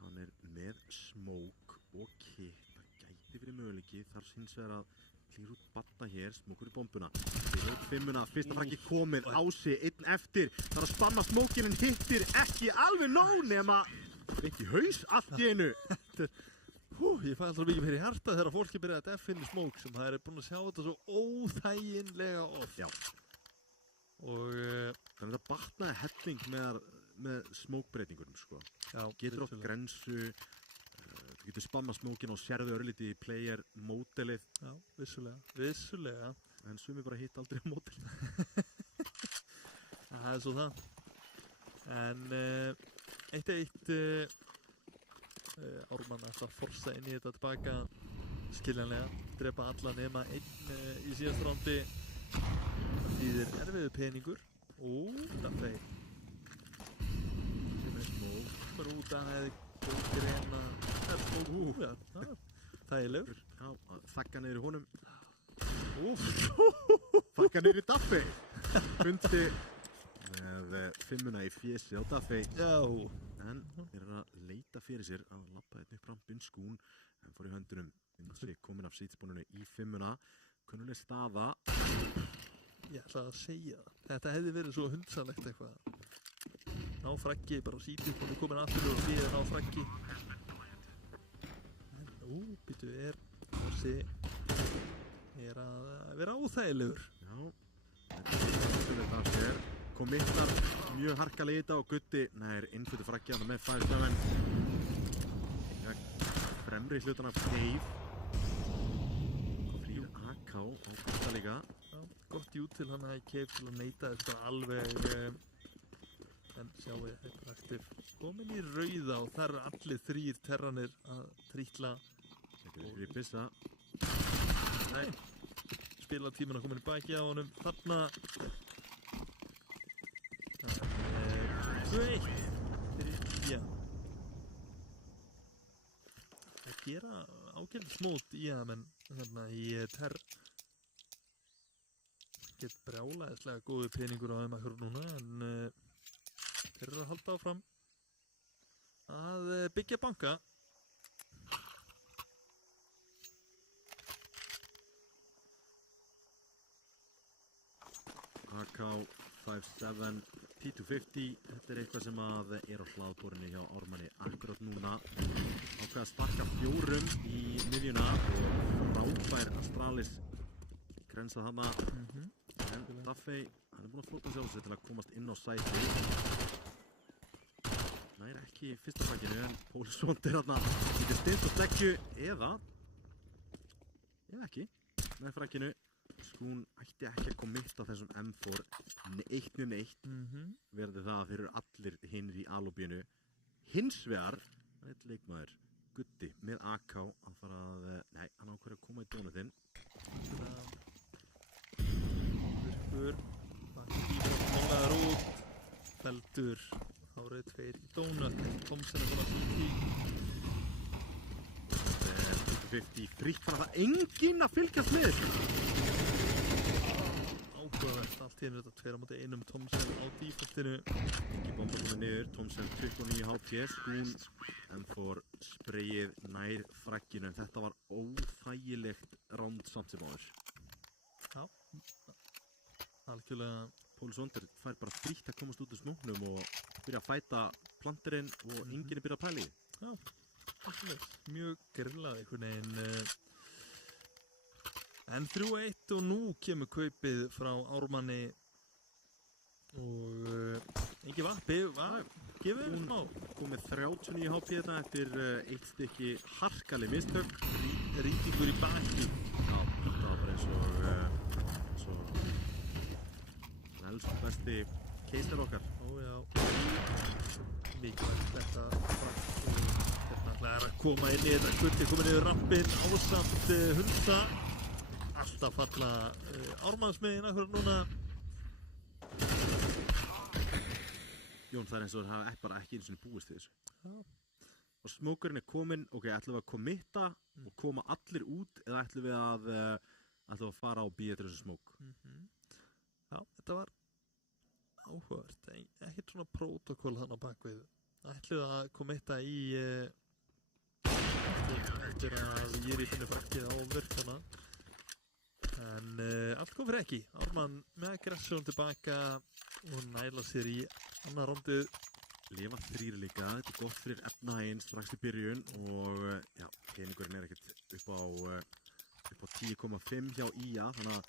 Hann er með smók og kitt, það gæti verið möguleiki, þar hins vegar að klýr út batta hér, smókur í bombuna. Klýr út 5-una, fyrsta frakki komið, Ási, einn eftir. Það er að spamma smókinn en hittir ekki alveg nóg nema ekki haus allt í einu. Ég fæ alltaf mikið fyrir hjarta þegar fólki byrjaði að deffinni smók sem það er búin að sjá þetta svo óþæginlega oft. Já. Og þannig að það batnaði helling með smókbreytingunum, sko. Já. Getur átt grensu, Þú getur spamma smókin og sérðu örlítið í player módelið. Já, vissulega. En sumi bara hitt aldrei módelið. Það svo það. En 1-1 Ármann ætla að forsa inn í þetta tilbaka skiljanlega, drepa alla nema einn í síðast rándi. Það þýðir erfiðu peningur. Daffey sem smók bara út að hefði góð greina þægilegur. Já, þakka niður í honum. Þakka niður í Daffey. Hundi með 5 í fjessi á Daffey. Já. En þeir eru að leita fyrir sér að lappa þetta upp rampinn skún. En fór í höndunum. Vinci komin af sítspónunu í 5. Kunnuleg staða. Ég ætla að segja það. Þetta hefði verið svo hundsalegt eitthvað. Ná fraggi, bara sítspónu komin aftur og síðan ná fraggi. Býtu þessi að vera óþægilegur. Já. Þetta af sér. Kommittar mjög harkalega í þetta og Gutti nær innflutu fraggjaðan með 5-7. Fremri hlutan af Cave. Frýr AK á Gutta líka. Já, gott jút til hann að Cave til að neita þetta alveg. En sjáu Hyperactive komin í rauða og þar eru allir 3 terranir að trítla. Þetta er fyrir pissa. Nei, spilatíminn komin í baki á honum. Þarna 2-1 fyrir IA. Það gera ágætt smót IA, menn þarna í terr get brjálæðislega góðu peningur á þeim akkur núna, en þeir eru að halda áfram að byggja banka. AK 5-7 P250. Þetta er eitthvað sem að er á hlaðborinu hjá Ármanni akkurat núna. Ákveða að sparka 4 í miðjuna og frábær Astralis grensað hana. En Daffey, hann er búinn að flóta sjálfsveit til að komast inn á sæti. Nær ekki í fyrsta frækinu, en Pólsson er þarna lítið stint og sleggju eða ekki með frækinu. Skún ætti ekki að kommitta þessum M4 1-1 verði það að þeir eru allir hinir í alúbínu. Hins vegar eitt leikmaður, Gutti með AK að fara að, nei, hann ákveður að koma í dónutinn. Virkur, bakið málaður út, feldur, árið 2 í dónut, Thomsen að síti. 50 frítt fann að það enginn að fylgjast með þessu. Áhugavert, allt hérna þetta 2-1 Thomsen á dífastinu. Ekki bomba komið niður, Thomsen 29 HPS, Skún M4 spreyið nær fragginu, en þetta var óþægilegt ránd samt sem áður. Já, algjörlega. Pólsson fær bara frítt að komast út úr smóknum og byrja að fæta planterinn og enginn er byrja að pæli. Já, algjörlega. Mjög grillað einhvern veginn. En 3-1 og nú kemur kaupið frá Ármanni og ekki vappi, gefur smá. Komið 39 HP þetta eftir eitt stykki harkaleg mistök. Ríkingur í baki. Já, þetta var bara eins og elsku besti keisar okkar. Já. Mikilvægt þetta frækt og þetta er að koma inn í þetta. Gutti komið niður rampinn ásamt Hunsa. Alltaf falla Ármannsmiðin akkurat núna. Jón, það er eins og það hafa bara ekki eins og búist til þessu. Já. Og smókurinn er komin, ok, ætlum við að kommitta og koma allir út eða ætlum við að fara og býja til þessu smók? Já, þetta var áhugavert, ekkert svona prótokól þarna bakvið. Ætlum við að kommitta í eftir að ég er í finni frakkið á virkana. En allt kom fyrir ekki. Ármann með aggressjón tilbaka og næla sér í annað rondið. Lifa 3 líka, þetta er gott fyrir efnahæginn strax í byrjun og já, peningurinn er ekkert upp á 10,5 hjá IA, þannig að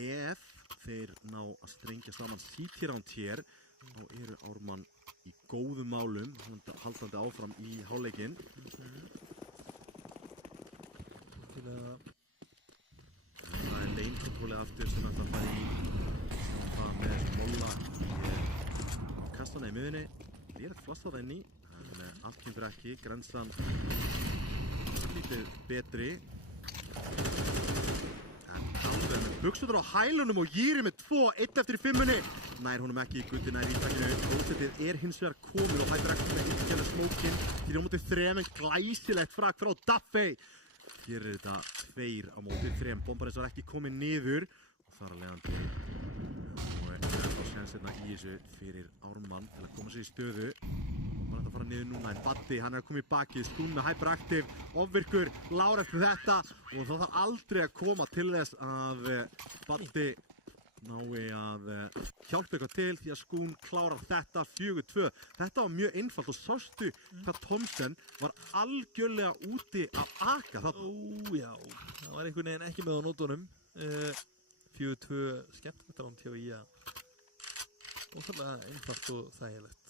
ef þeir ná að strengja saman CT-round hér, þá eru Ármann í góðum málum, haldandi áfram í hálfleikinn. þannig að það lane controlið aftur sem ætla að fara í það með Molla kasta hana í miðunni lítið flassa það inn í en allt kemur ekki, grensan lítið betri en alveg með buxurnar á hælunum og Jiri með 2, 1 eftir í 5-munni nær honum ekki, Gutti nær ítakinu Rósetið hins vegar komið og hættir ekki með ítakinu smókin því á móti 3 glæsilegt frak frá Daffey hér þetta 2 á móti 3 Bombarins var ekki komið niður og þar að leiðandi og þá séðan setna í þessu fyrir Ármann til að koma sér í stöðu og hann að fara niður núna en Baddi, hann er að koma í bakið Skún með hyperaktiv, ofvirkur Lára eftir þetta og það þarf aldrei að koma til þess að Baddi nái að hjálpa eitthvað til því að Skún klárar þetta 4-2 þetta var mjög einfalt og sástu hvað Thomsen var algjörlega úti af aka þarna já, það var einhvern veginn ekki með á nótunum 4-2 skemmtilegt án hjá IA óþarlega einfalt og þægilegt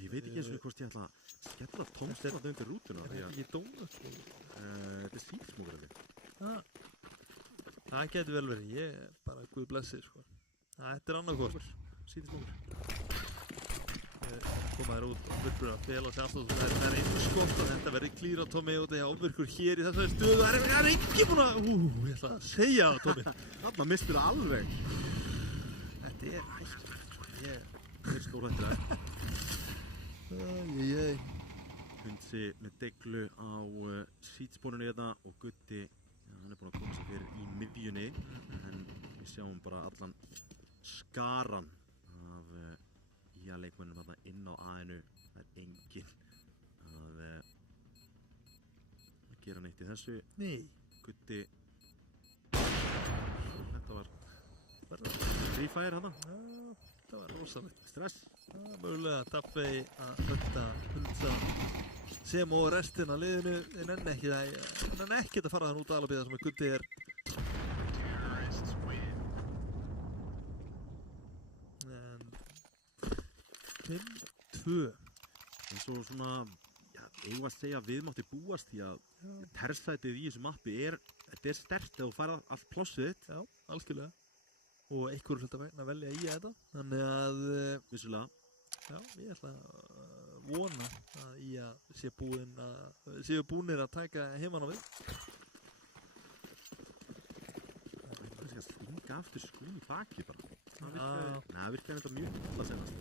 ég veit ekki eins og hvort ég ætla að skella Thomsen alltaf undir rútuna því að ekki dónut þetta síðsmúgrandi það getur vel verið, ég bara guð blessi sko. Þetta annarkvort síðsmúgur koma þér út ofvirkur að fela sig aftur það er eins og skott að þetta verði klíra Tommy og þetta er ofvirkur hér í þessari stöðu það er ekki búin að ég ætla að segja það Tommy þarna mistur það alveg þetta er hægt ég er stórhættur Hundsi með deglu á sítspónunni hérna og Gutti hann er búinn að koma sér fyrir í miðjunni en við sjáum bara allan skaran af leikmönnum þarna inn á A-inu það er enginn að gera neitt í þessu Nei Gutti þetta var free fire þarna það var rosalegt stress mögulega Daffey að hönda Hundsa sem og restin af liðinu en ekki að fara þann út að alabíða sem að Gutti er en 5-2 en svo svona eigum að segja að við mátti búast því að tersætið í þessu mappi þetta er sterkt ef þú færð allt plássið þitt já, algjörlega og einhverjum hluta vegna velja í þetta þannig að vissulega já, ég ætla að vona að IA séu búnir að taka heimann á við það sé að stinga aftur Skún í baki bara það virkaði þetta mjög illa senast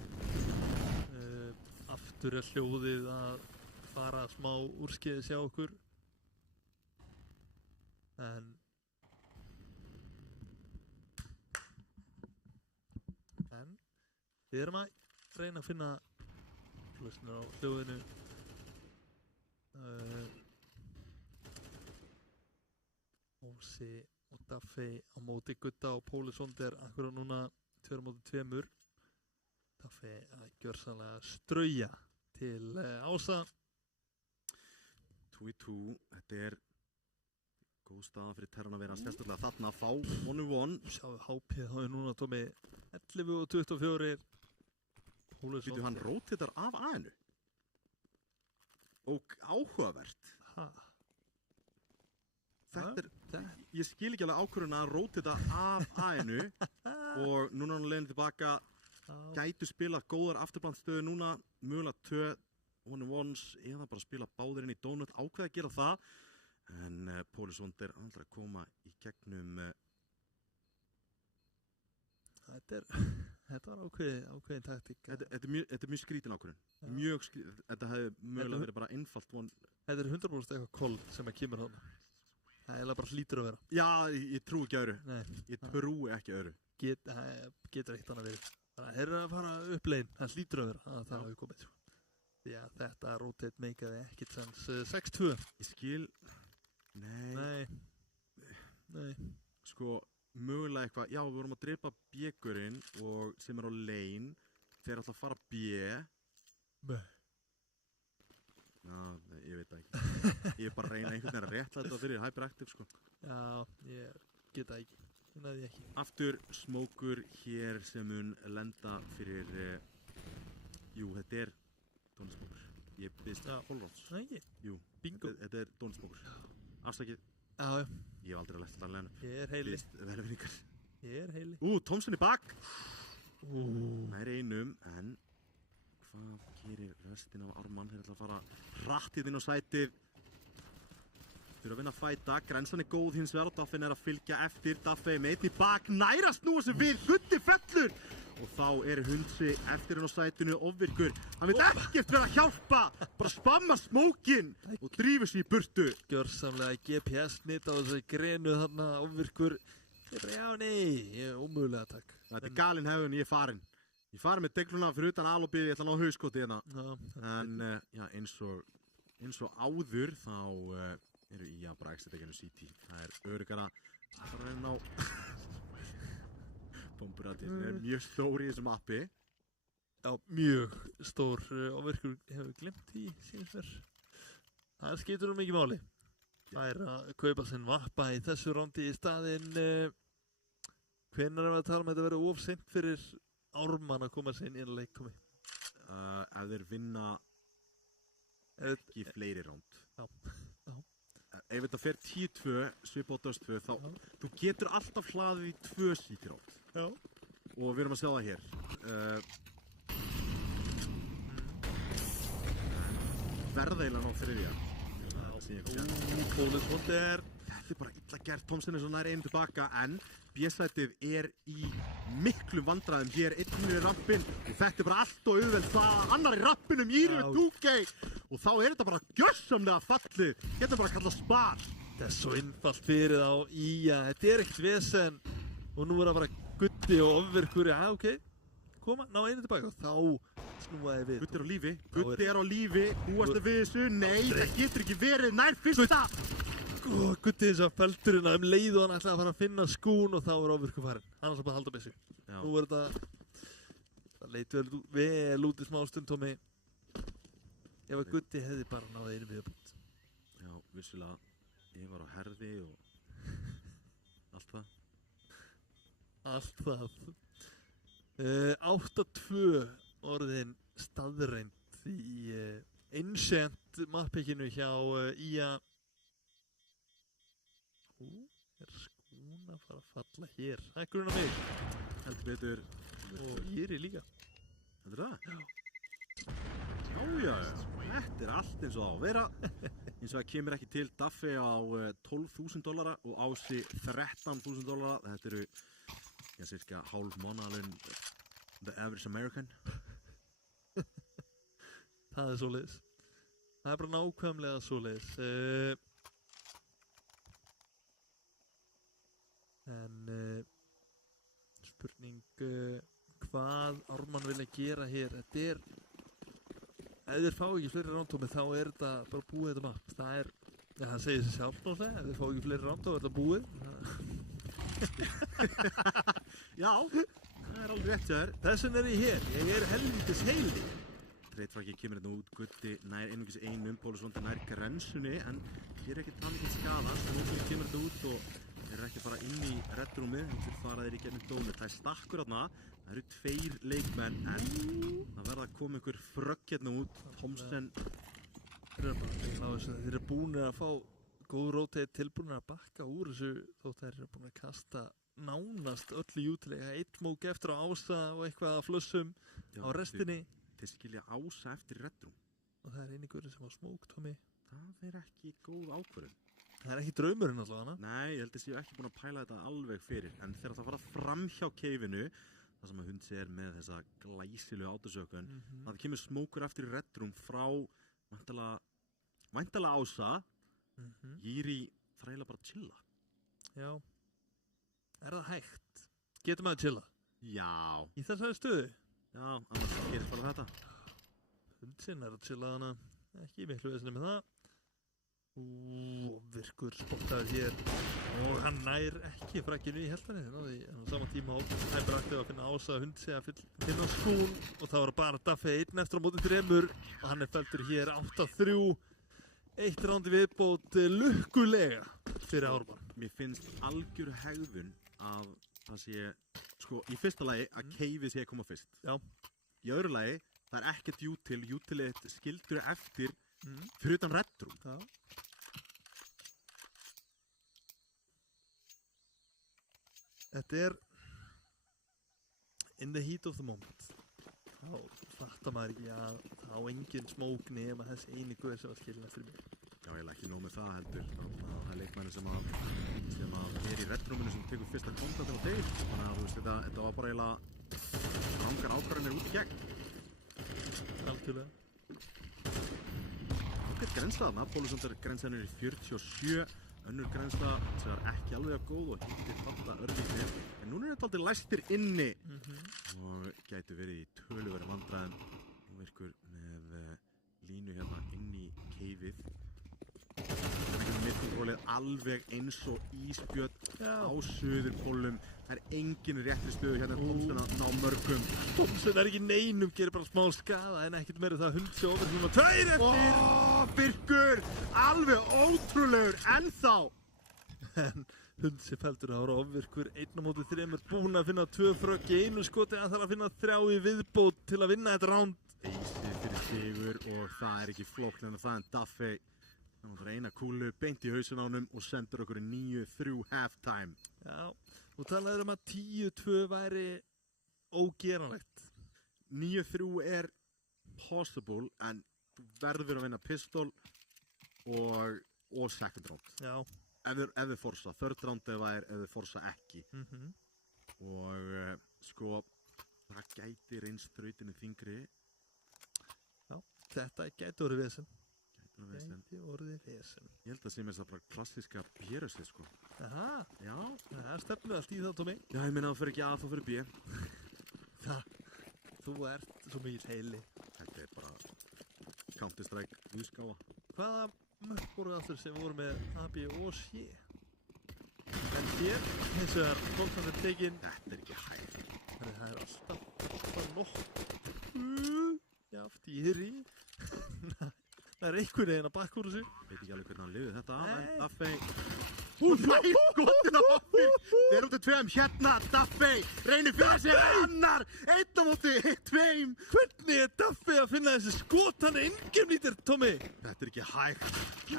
aftur er hljóðið að fara smá úrskeiðis hjá okkur en við erum að reyna að finna lausnir á hljóðinu Ósi og Daffey á móti Gutta og Pólisonder akkur á núna 2-2 Daffey að gjörsamlega strauja til Ása 2-2 þetta er góð staða fyrir Terran að vera sérstaklega þarna að fá 1-1 sjáðu HP þá er núna Tommy 11-24 Býtu hann rótitar af A-inu og áhugavert ég skil ekki alveg ákvörðuna að rótita af A-inu og núna hann leiðin tilbaka gætu spila góðar afturblandstöðu núna mögulega 2 1-1s eða bara spila báðir inn í donut ákveða að gera það en Pólisonder aldrei að koma í gegnum Þetta var ákveðin taktík. Þetta er mjög skrítin ákvörðun. Mjög skrítin. Þetta hefði mögulega verið bara einfalt von. Þetta er 100% eitthvað koll sem að kemur þarna. Það er bara hlýtur að vera. Já, ég trúi ekki öðru. Nei. Ég trúi ekki öðru. Getur eitt annað verið. Það er að fara upp leginn. Það hlýtur að vera að það hafi komið. Já, þetta rotate meikaði ekkert sens. 6-2. Ég skil. Nei. Sko, mögulega eitthvað, já, við vorum að drepa B-gurinn og sem er á lane, þeir ætla að fara B. Nei. Já, ég veit það ekki. Ég er bara að reyna einhvern veginn að rétta þetta fyrir hyperactive, sko. Já, ég get það ekki. Ég næði ekki. Aftur smókur hér sem mun lenda fyrir, jú, þetta er dónsmókur. Ég byrst Hollands. Nei, ekki? Jú, bingo. Þetta er dónsmókur. Afsakið, Já. Ég hef aldrei lært það lenn. Ég heili. Velvinningar. Ég heili. Thompson í bak. Nær einum, en hvað gerir restin af Ármann? Þeir ætla að fara hratt inn á sætið. Þeir eru að vinna að fæta, grensan góð hins vegar og Daffin að fylgja eftir. Daffi með einn í bak, nær að snúa sig við, Gutti fellur! Og þá Hundsi eftir hann á sætinu, ofvirkur. Hann vil ekkert vera að hjálpa, bara spamma smókinn og drífur sig í burtu. Gjörsamlega GPS-nýtt á þessari grenu þarna, ofvirkur. Ég bara, já, nei, ég ómögulega takk. Þetta galinn hefðun, ég er farin. Ég er farin með degluna fyrir utan alopið, ég ætla að ná hauskoti hérna. En já, eins og áður þá eru í að bara extra-degginu City. Það öruggara að fara inn á bomburatinn. Það mjög stór í þessu mappi. Já, mjög stór. Ofvirkur hefur glemt í síðan fyrr. Það skiptir mikið máli. Það að kaupa sinn vappa í þessu rándi í staðinn. Hvenær við að tala þetta verið of seint fyrir Ármann að koma sér inn í eina leikkomi? Ef þeir vinna ekki fleiri ránd. Já. Ef þetta fer 10-2, svipað á döst 2, þá þú getur alltaf hlaðið í 2 City ránd. Já. Og við erum að sjá það hér. Verða eiginlega ná þriðja. Pólisvondir. Þetta bara illa gert, Thompson svo nær einu tilbaka, en B-sætið í miklu vandræðum. Hér einn rampinn og þetta bara allt og auðvelt það annar í rappinum, Jíri með 2K og þá þetta bara gjörsamlega fallið. Þetta bara kallað spar. Þetta svo einfalt fyrir þá þetta ekkert vesen og nú það bara Gutti og ofvirkur, já, ok, koma, ná einu tilbaka og þá snúaði við. Gutti á lífi, Gutti á lífi, búast við þessu, nei, það getur ekki verið, nær fyrsta! Gutti eins og feldurinn að leið og hann ætlaði að fara að finna skún og þá ofvirkur farin, hann ætlaði bara að halda með sig. Nú það leit vel út í smástund, Tómi, ef að Gutti hefði bara náði einu viðbútt. Já, vissulega, ég var á herði og allt það. Allt það. 8-2 orðin staðreind í Ancient mappikinu hjá IA. Skún að fara að falla hér. Það gruna mig. Heldur betur. Og Jíri líka. Heldur það? Já. Þetta allt eins og á að vera. Eins og það kemur ekki til. Daffi á $12,000 og Ási $13,000. Þetta eru cirka hálf mánaðalun the average American. Það svoleiðis. Það bara nákvæmlega svoleiðis. En spurning hvað Ármann vilja gera hér. Þetta ef þeir fá ekki fleiri rándómi þá þetta bara búið þetta mapp. Það segir sig sjálf náttúrulega. Ef þeir fá ekki fleiri rándómi þetta búið. Já, það alveg rétt hjá þér. Þessin ég hér. Ég helvítis heili. Treytfrakki kemur hérna út, Gutti nær einungis einum, Pólisvondir nær grensunni, en hér ekki það mikið skada. Snófinn kemur þetta út og þeir ekki bara inn í reddrúmið, þeir fara þeir í gegnum dómið. Það stakkur þarna, það eru 2 leikmenn, en það verða að koma einhver frögg hérna út. Thompson. Þeir eru búin að fá góð rótið tilbúin að bakka úr þessu þótt þeir eru búin að kasta nánast öllu jútilega. 1 mók eftir á Ása og eitthvað að flössum á restinni. Þeir skilja Ása eftir reddrúm. Og það eini gaurinn sem var smók, Tómi. Það ekki góð ákvörðun. Það ekki draumurinn allavega, hana? Nei, ég held að ég ekki búin að pæla þetta alveg fyrir. En þegar það fara fram hjá keifinu, það sem að Hundsi með þessa glæsilegu átasökun, það kemur smókur eftir reddrúm frá væntanlega Ása. Jíri þræla bara að chilla. Já. Það hægt? Getur maður að chilla? Já. Í þessari stöðu? Já, annars gerist bara þetta. Hundsinn að chilla hana. Ekki miklu vesinni með það. Virkur spottaður hér. Og hann nær ekki frakkinu í heltanni. En á sama tíma það brættið að finna Ása Hundsi að finna skún. Og það var bara Daffi 1 eftir á móti 3. Og hann felldur hér 8-3. 1 rándi viðbót lukkulega fyrir Ármann. Mér finnst algjör hegðun að það sé, sko, í fyrsta lagi að keifið sé að koma fyrst. Já. Í öðru lagi, það ekkert jútilið skildur eftir fyrir utan reddrúm. Já. Þetta in the heat of the moment. Þá fattar maður ekki að það á engin smók nema þessi eini guð sem var skilin eftir mig. Já, ég ekki nóg með það heldur. Það leikmenni sem í rettrúminu sem tekur fyrsta kontaktinn á deg. Þannig að þú veist, þetta var bara eiginlega rangar ákvarðanir út í gegn. Algjörlega. Ágætt grensa þarna. Pólusundar grensanir í 47. Önnur grensa sem var ekki alveg að góð og hittir falla örlítið. En núna þetta aldrei læstir inni og gætu verið í töluverðum vandræðum. Nú virkur með línu hérna inn í keifið. Það ekki mittingólið alveg eins og ísbjörn á suðurpólum. Það engin réttri stöðu hérna Thomsen að ná mörgum. Thomsen ekki neinum, gerir bara smá skaða en ekkert meira það Hundsi ofur sem var 2 eftir. Birkur, alveg ótrúlegur ennþá. En Hundsi feldur að ára ofvirkur 1-3 búinn að finna 2 frögg í einu skoti að þarf að finna 3 í viðbót til að vinna þetta ránd. Eysið fyrir sigur og það ekki flókn en það en Duffy. Það var eina kúlu beint í hausun á honum og sendur okkur 9-3 halftime. Já, þú talaður að 10-2 væri ógeranlegt. 9-3 possible en þú verður að vinna pistol og second round. Já. Ef þið forsa, third round ef þið forsa ekki. Og sko, það gæti reynst þrautinu þyngri. Já, þetta gæti orðið vesen. Gæti orðið vesen. Ég held að sé mér það bara klassíska björustið sko. Aha. Já. Það stefnir allt í það, Tommy. Já, ég meina það fyrir ekki A, það fyrir B. Þú ert svo mikið heili. Þetta bara Counter-Strike útgáfa. Hvaða mörk voru aftur sem voru með A, B og C? En hér, hins vegar, boltan tekin. Þetta ekki hægt. Það alltaf nokkuð jaft í hýri. Það einhvern veginn að bakka úr þessu. Veit ekki alveg hvernig hann lifið þetta af, en Duffy. Nei, skotin á okkur. Þeir eru út af 2 hérna, Duffy. Reynir fyrir sig annar. 1-2. Hvernig Duffy að finna þessi skot? Hann enginn lítir, Tommy. Þetta ekki hægt.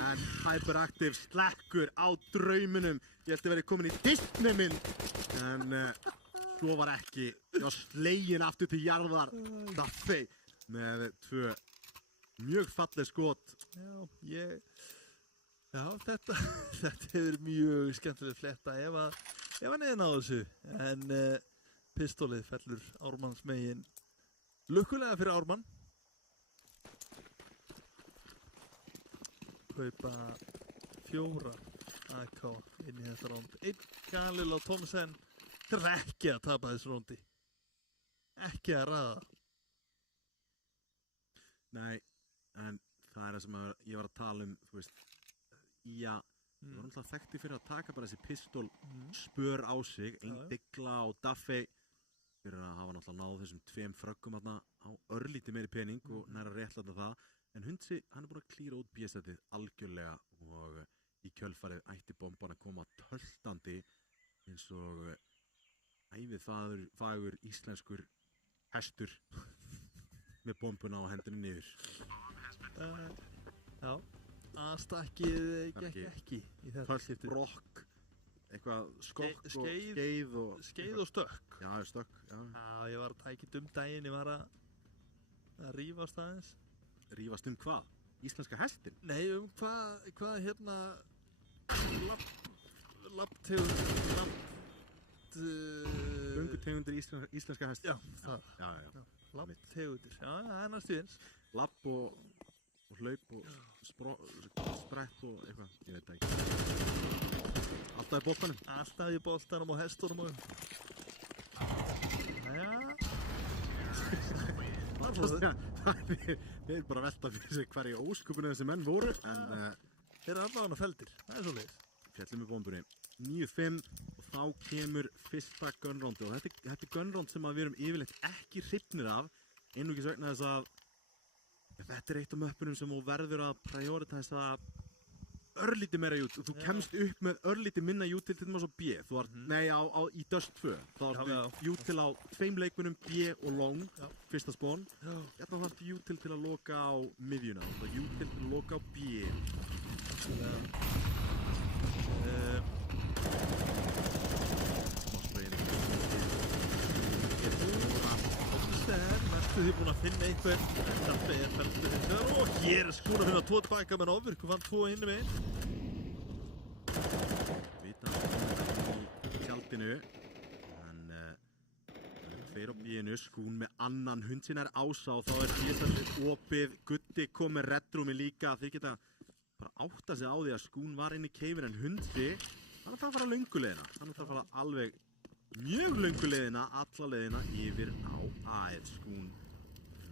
En Hyperactive slekkur á drauminum. Ég held að verið komin í Disney-mynd. En svo var ekki. Ég var slegin aftur til jarðar. Duffy með 2. Mjög falleg skot. Já, þetta hefur mjög skemmtileg fletta ef hann eða náðu þessu. En pistólið fellur Ármanns megin. Lukkulega fyrir Ármann. Kaupa 4 AK inn í þetta ránd. 1 Galil á Thomsen. Það ekki að tapa þessu rándi. Ekki að raða. Nei. En það það sem ég var að tala þú veist, ég var náttúrulega þekkti fyrir að taka bara þessi pistól spör á sig, Digla og Duffy fyrir að hafa náttúrulega náð þessum 2 fröggum á örlítið meiri pening og næra réttlæta það, en Hundsi, hann búinn að klíra út B-setið algjörlega og í kjölfarið ætti bomban að koma töltandi eins og æfið fagur íslenskur hestur með bombuna á hendinu niður. Já, aðstakkið gekk ekki í þetta skipti. Brokk, eitthvað skokk og skeið og... Skeið og stökk. Já, stökk, já. Já, ég var að tækja daginn, ég var að rífast aðeins. Rífast hvað? Íslenska hestin? Nei, hvað hérna... Göngutegundir íslenska hestin? Já, það. Já. Lapptegundir, já, það er næstu eins. Lapp og hlaup og sprett og eitthvað, ég veit ekki. Alltaf í boltanum? Alltaf í boltanum og hestunum og... Það er bara að velta fyrir sig hverju ósköpunni þessi menn voru, en... Þeir eru allavega feldir, það er svo leiðis. Fjallum í bombunni. 9-5 og þá kemur fyrsta gunroundi og þetta er gunround sem við erum yfirleitt ekki hrifnir af, einungis vegna þess að þetta er eitt af möppunum sem þú verður að prioritæsa örlítið meira jút. Þú kemst upp með örlítið minna jút til þess að B. Þú var, í Dust 2. Þá varstu jút til á 2 leikmunum B og long, fyrsta spawn. Hérna þarftu jút til að loka á miðjuna. Þú var jút til að loka á B. næstu því búin að finna einhver. Daffi felldur hins vegar og hér Skún að finna 2 tilbaka með ofvirku, fann 2 hinum einn. Vita í tjaldinu, en það 2 á bíinu, Skún með annan, hund sinn Ása og þá síðastallið opið, Guddi kom með reddrúmi líka, þeir geta bara átta sig á því að Skún var inn í keifin en Hundi, hann er það að fara lönguleiðina, hann er það að fara alveg mjög lönguleiðina, alla leiðina yfir á AF. Skún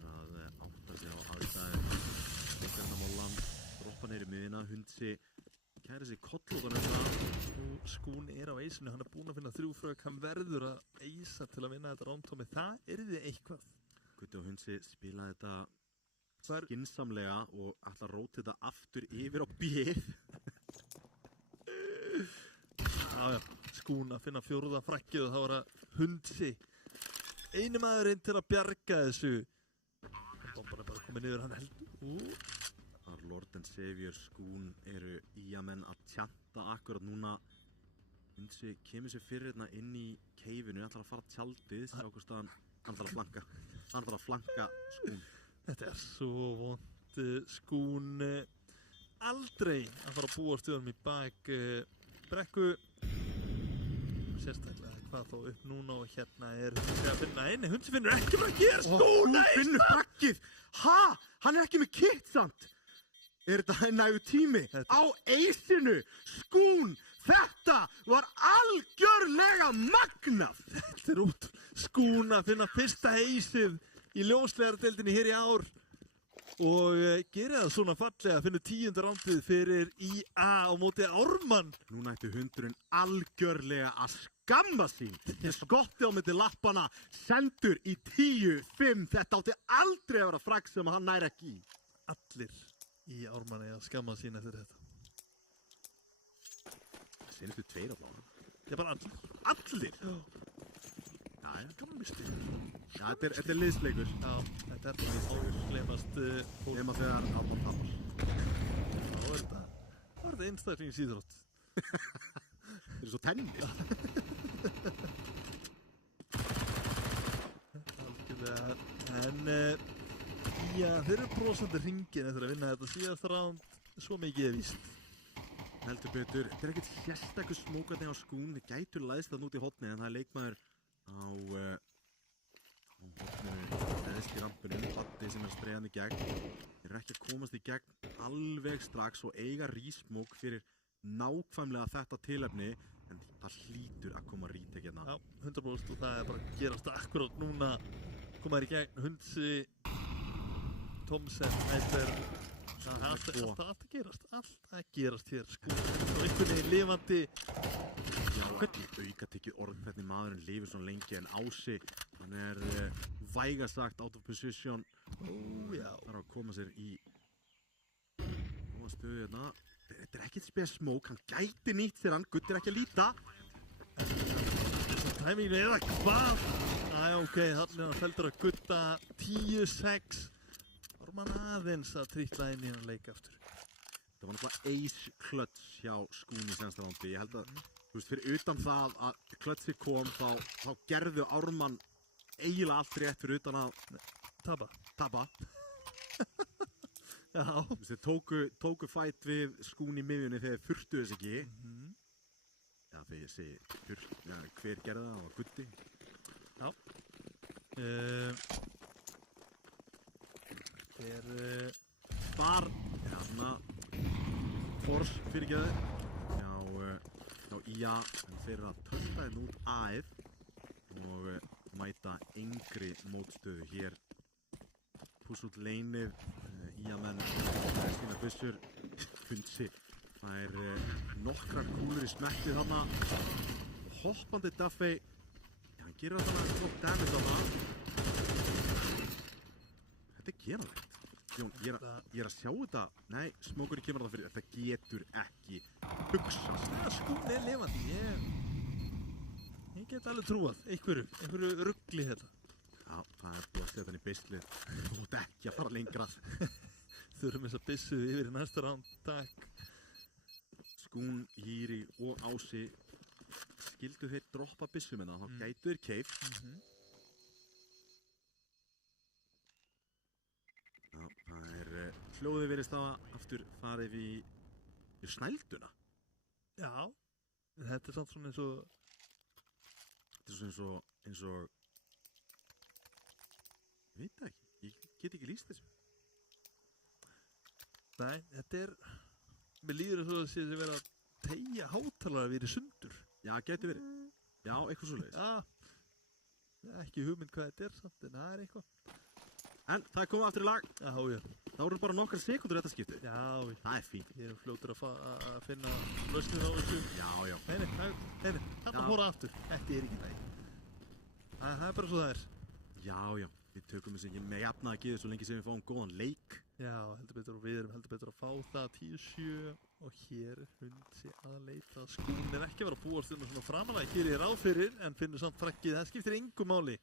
að átta sig á aðstæðu, Vekarnamollan, droppa neyri miðina, Hundi kæri sig kollóðan og Skún á eisinu, hann er búinn að finna 3 frök, hann verður að eisa til að vinna þetta rámtómi, það yrði eitthvað. Guddi og Hundi spila þetta skynsamlega og ætla að róta þetta aftur yfir á bíð. Já, Skún að finna 4. frakkið og þá var það Hundi eini maðurinn til að bjarga þessu. Bomban er bara komið niður, hann heldur. Þar Lord and Savior Skún eru íamenn að tjanta akkurat núna. Hundi kemur sér fyrir hérna inn í keifinu, ætlar að fara tjaldið, sjá hvort hann ætlar að flanka. Hann ætlar að flanka Skún. Þetta er svo vont. Skún aldrei að fara að búa stöðum í bak brekku. Sérstaklega hvað þá upp núna og hérna er Hundi að finna eini. Hundi finnur ekki með að gera Skún. Skún finnur frakkið. Ha? Hann er ekki með kitt samt. Er þetta nægu tími? Á eisinu. Skún. Þetta var algjörlega magnað. Þetta er út. Skún að finna fyrsta eisið í ljóslegardeildinni hér í ár og gerir það svona fallega að finna 10. rándið fyrir IA á móti Ármann. Núna ætti hundurinn algjörlega að skamma sín. Skottið á milli lappana, sendur í 10-5. Þetta átti aldrei að vera fragg sem hann nær ekki í. Allir í Ármann að skamma sín eftir þetta. Senustu 2 á blána. Já, bara allir. Allir? Já, gammisti. Já, þetta er liðsleikur. Já, þetta er liðsleikur. Gleymast nema þegar Ármann tapar. Þá er þetta einstaklingsíþrótt. Þetta er svo tennis. Algjörlega. En já, þeir eru brosandi hringin eftir að vinna þetta síðast ránd. Svo mikið er víst. Heldur betur. Þetta er ekkert sérstakur smókandi á Skún. Þið gætur læðst það út í hotni en það er leikmaður á hotninu neðst í rampinu, Patti sem er spreyðan í gegn. Þeir eru ekki að komast í gegn alveg strax og eiga rísmók fyrir nákvæmlega þetta tilefni en það hlýtur að koma retake hérna. Já, 100% og það er bara að gerast akkurát núna. Koma þær í gegn, Hundi, Thomsen, Ætler. Það er allt að gerast hér. Skún og einhvern veginn lifandi. Já, hvernig aukatekið orð hvernig maðurinn lifir svona lengi en Ási, hann er vægast sagt out of position. Já. Það er að koma sér í stöðu hérna. Þetta er ekkert spes smók, hann gæti nýtt sér hann, Guddi er ekki að líta. Þessar tæminginu eða hvað? Æ, ok, þannig að hann feldur að Gudda 10-6. Ármann aðeins að trítla inn í hann leik aftur. Það var náttúrulega ace clutch hjá Skún í sensta rándi. Ég held að, þú veist, fyrir utan það að clutchi kom, þá gerðu Ármann eiginlega allt rétt fyrir utan að tapa. Já. Þú veist, þeir tóku fight við Skún í miðjunni þegar þeir þurftu þess ekki. Já, þegar ég segi, hver gerði það? Það var Guddi. Já. Var hérna Force fyrirgeður hjá IA en þeir eru að tölta hérna út AF og mæta engri mótstöðu hér. Púss út leinið, IA-menn, Stína Bussur, Hundi fær nokkrar kúlur í smekkið þarna. Hoppandi Daffi, hann gerir þarna flott damage þarna. Þetta er geralegt. Jón, ég er að sjá þetta. Nei, smókurinn kemur það fyrir. Þetta getur ekki hugsast. Skún er lifandi. Ég get alveg trúað. Einhverju rugli þetta. Já, það er búið að setja hann í beislið. Þú ert ekki að fara lengra. Þurfum þess að bissu yfir í næsta ránd. Takk. Skún, Hýri og Ási. Skildu þeir droppa bissu minna, þá gætu þeir keift. Já, það hljóðið virðist aftur farið í snælduna. Já, þetta samt svona eins og... Þetta eins og... Ég veit það ekki, ég get ekki lýst þessu. Nei, þetta mér líður þess að það sé sem vera að teygja hátalara við í sundur. Já, geti verið. Já, eitthvað svoleiðis. Já, ekki hugmynd hvað þetta samt, en það eitthvað. En það komið aftur í lag. Já. Það voru bara nokkrar sekundur þetta skipti. Já. Það fínt. Ég fljótur að finna lausnir á þessu. Já. Nei, þarna fóra aftur. Þetta ekki næg. Það bara svo það Já. Við tökum þessu ekki með jafnaði að geða svo lengi sem við fáum góðan leik. Já, heldur betur og við erum heldur betur að fá það 10-7 og hér Hundsi að leita. Skún ekki að vera að búast svona framalega hér í ráð fyrir en finnur samt frakkið. Það skiptir engu máli.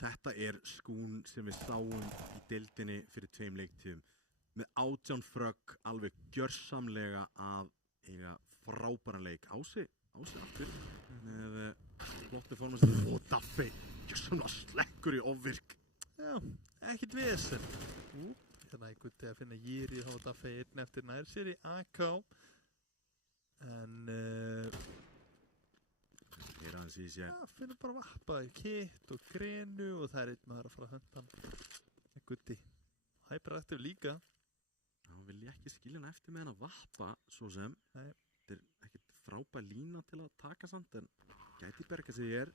Þetta Skún sem við sáum í deildinni fyrir 2 leiktíðum með 18 frögg alveg gjörsamlega að eiga frábæran leik. Ási aftur með flottu formast og Daffi gjörsamlega slekkur í ofvirk. Já, ekkert vesen. Hérna Gutti að finna Jiri þá Daffi einn eftir nær sér í AK en aðeins í sér. Já, finnum bara vappa í Kitt og Grenu og það einn maður að fara að hönda hann. Gutti, hyperaktiv líka. Já, vil ég ekki skilja hann eftir með hann að vappa svo sem. Nei. Þetta ekkert frábær lína til að taka samt en gæti berga sig ég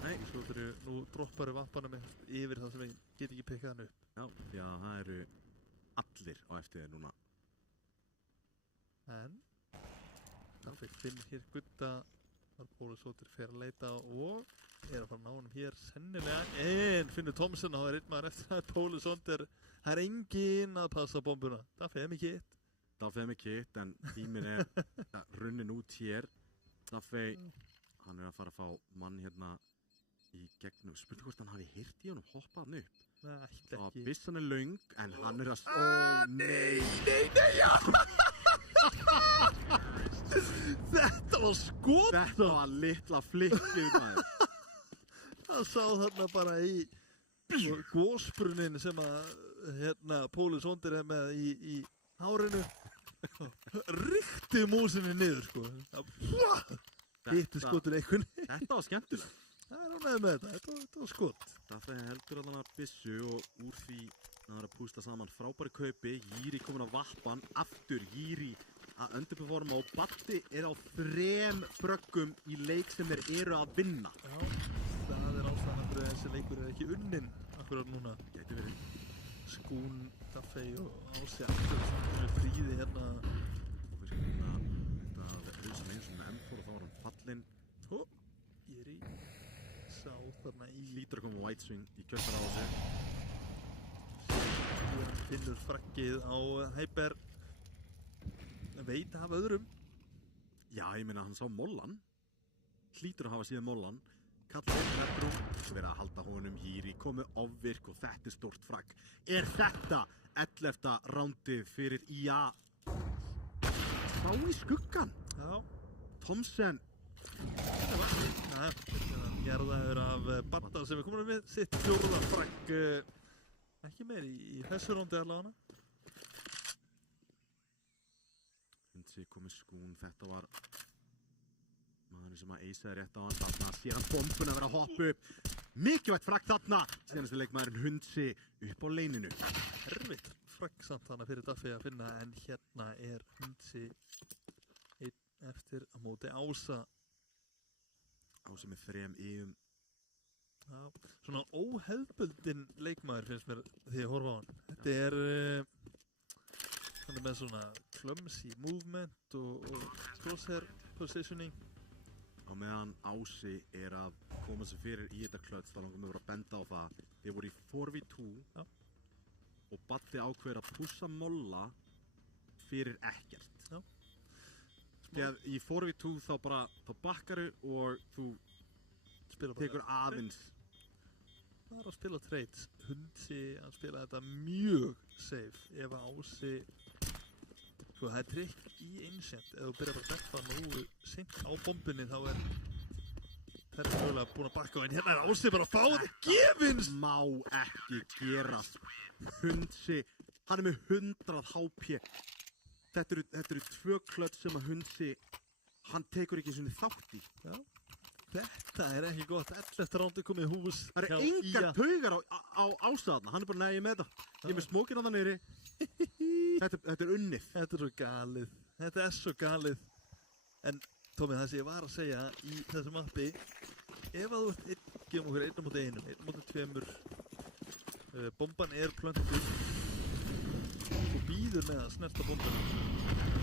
Nei, svo nú droppar vappanum yfir það sem ég get ekki pikkað hann upp. Já, það allir á eftir þér núna. En Daffi finnir hér Gutta. Pólusóttir fer að leita og að fara að ná honum hér sennilega en finnur Thomsen og það einn maður eftir að Pólusóttir það enginn að passa bombuna. Daffi með kitt en tíminn runnin út hér. Daffi, hann að fara að fá mann hérna í gegnum. Spurning hvort hann hafi heyrt í honum hoppað hann upp. Nei, ekki. Og byssan löng en hann að nei, já! Þetta var skot! Þetta var litla flikkið maður. Það sá þarna bara í gósbrunnin sem að Pólusóttir með í hárinu. Rykti músinni niður sko. Hittu skotur einhvern. Þetta var skemmtilegt. Það ánægði með þetta var skot. Það heldur allan að byssu og úr því að púsla saman frábæri kaupi. Jiri komin á vappan, aftur Jiri að underperforma og Batti á 3 bröggum í leik sem þeir eru að vinna. Já, það ástæðan að þessi leikur ekki unnin akkurat núna. Gæti verið. Skún, Daffi og Ási aftur fríði hérna. Þetta sem eins og með M4 og þá var hann fallinn. Jiri sá þarna í... Lítur að koma White Swing í kjölfar á þessu. Finnur frakkið á Hyper. Veit af öðrum. Já, ég meina hann sá mollan. Hlýtur að hafa síðan mollan. Kallar Redrum. Verið að halda honum Jiri. Komið ofvirk og þetta stórt frakk. Þetta 11. rándið fyrir IA? Sá í skuggan. Já. Thomsen. Gerðaður af Batta sem komum við sitt 4. frakk. Ekki meir í þessu rándi allavega. Hundsi komið Skún, þetta var maður sem að eisaði rétt á hann þarna, sér hann bombuna vera að hoppa upp. Mikilvægt frakk þarna, síðanstu leikmaðurinn Hundsi upp á leininu. Erfitt frakk samt þarna fyrir Daffi að finna en hérna Hundsi einn eftir á móti Ása. Ása með 3 íum. Já, svona óhefðbundin leikmaður finnst mér því að horfa á hann. Þetta hann með svona clumsy movement og crosshair positioning. Á meðan Ási að koma sér fyrir í þetta klöts, þá langum við að benda á það. Þeir voru í 4v2 og Batti ákveður að pússa molla fyrir ekkert. Já. Þegar í 4v2 þá bakkaru og þú tekur aðeins. Það að spila trades. Hundsi að spila þetta mjög safe. Ef Ási það trikk í Ancient. Ef þú byrjar að deppa nógu seint á bombunni þá Terri mögulega búinn að bakka á en hérna Ási bara að fá þetta gefins. Má ekki gerast. Hundsi, hann með 100 HP. Þetta eru 2 klödd sem að Hundsi, hann tekur ekki svona þátt í. Já. Þetta ekki gott. 11. rándi komið í hús. Það eru engar taugar á Ásaðna. Hann bara, nei, ég með það. Ég með smókinn á það niðri. Þetta unnið. Þetta svo galið. Þetta svo galið. En Tómi, það sem ég var að segja í þessu mappi, ef að þú ert gefum okkur 1 móti 2, bomban plöntuð, þú býður með að snerta bombanum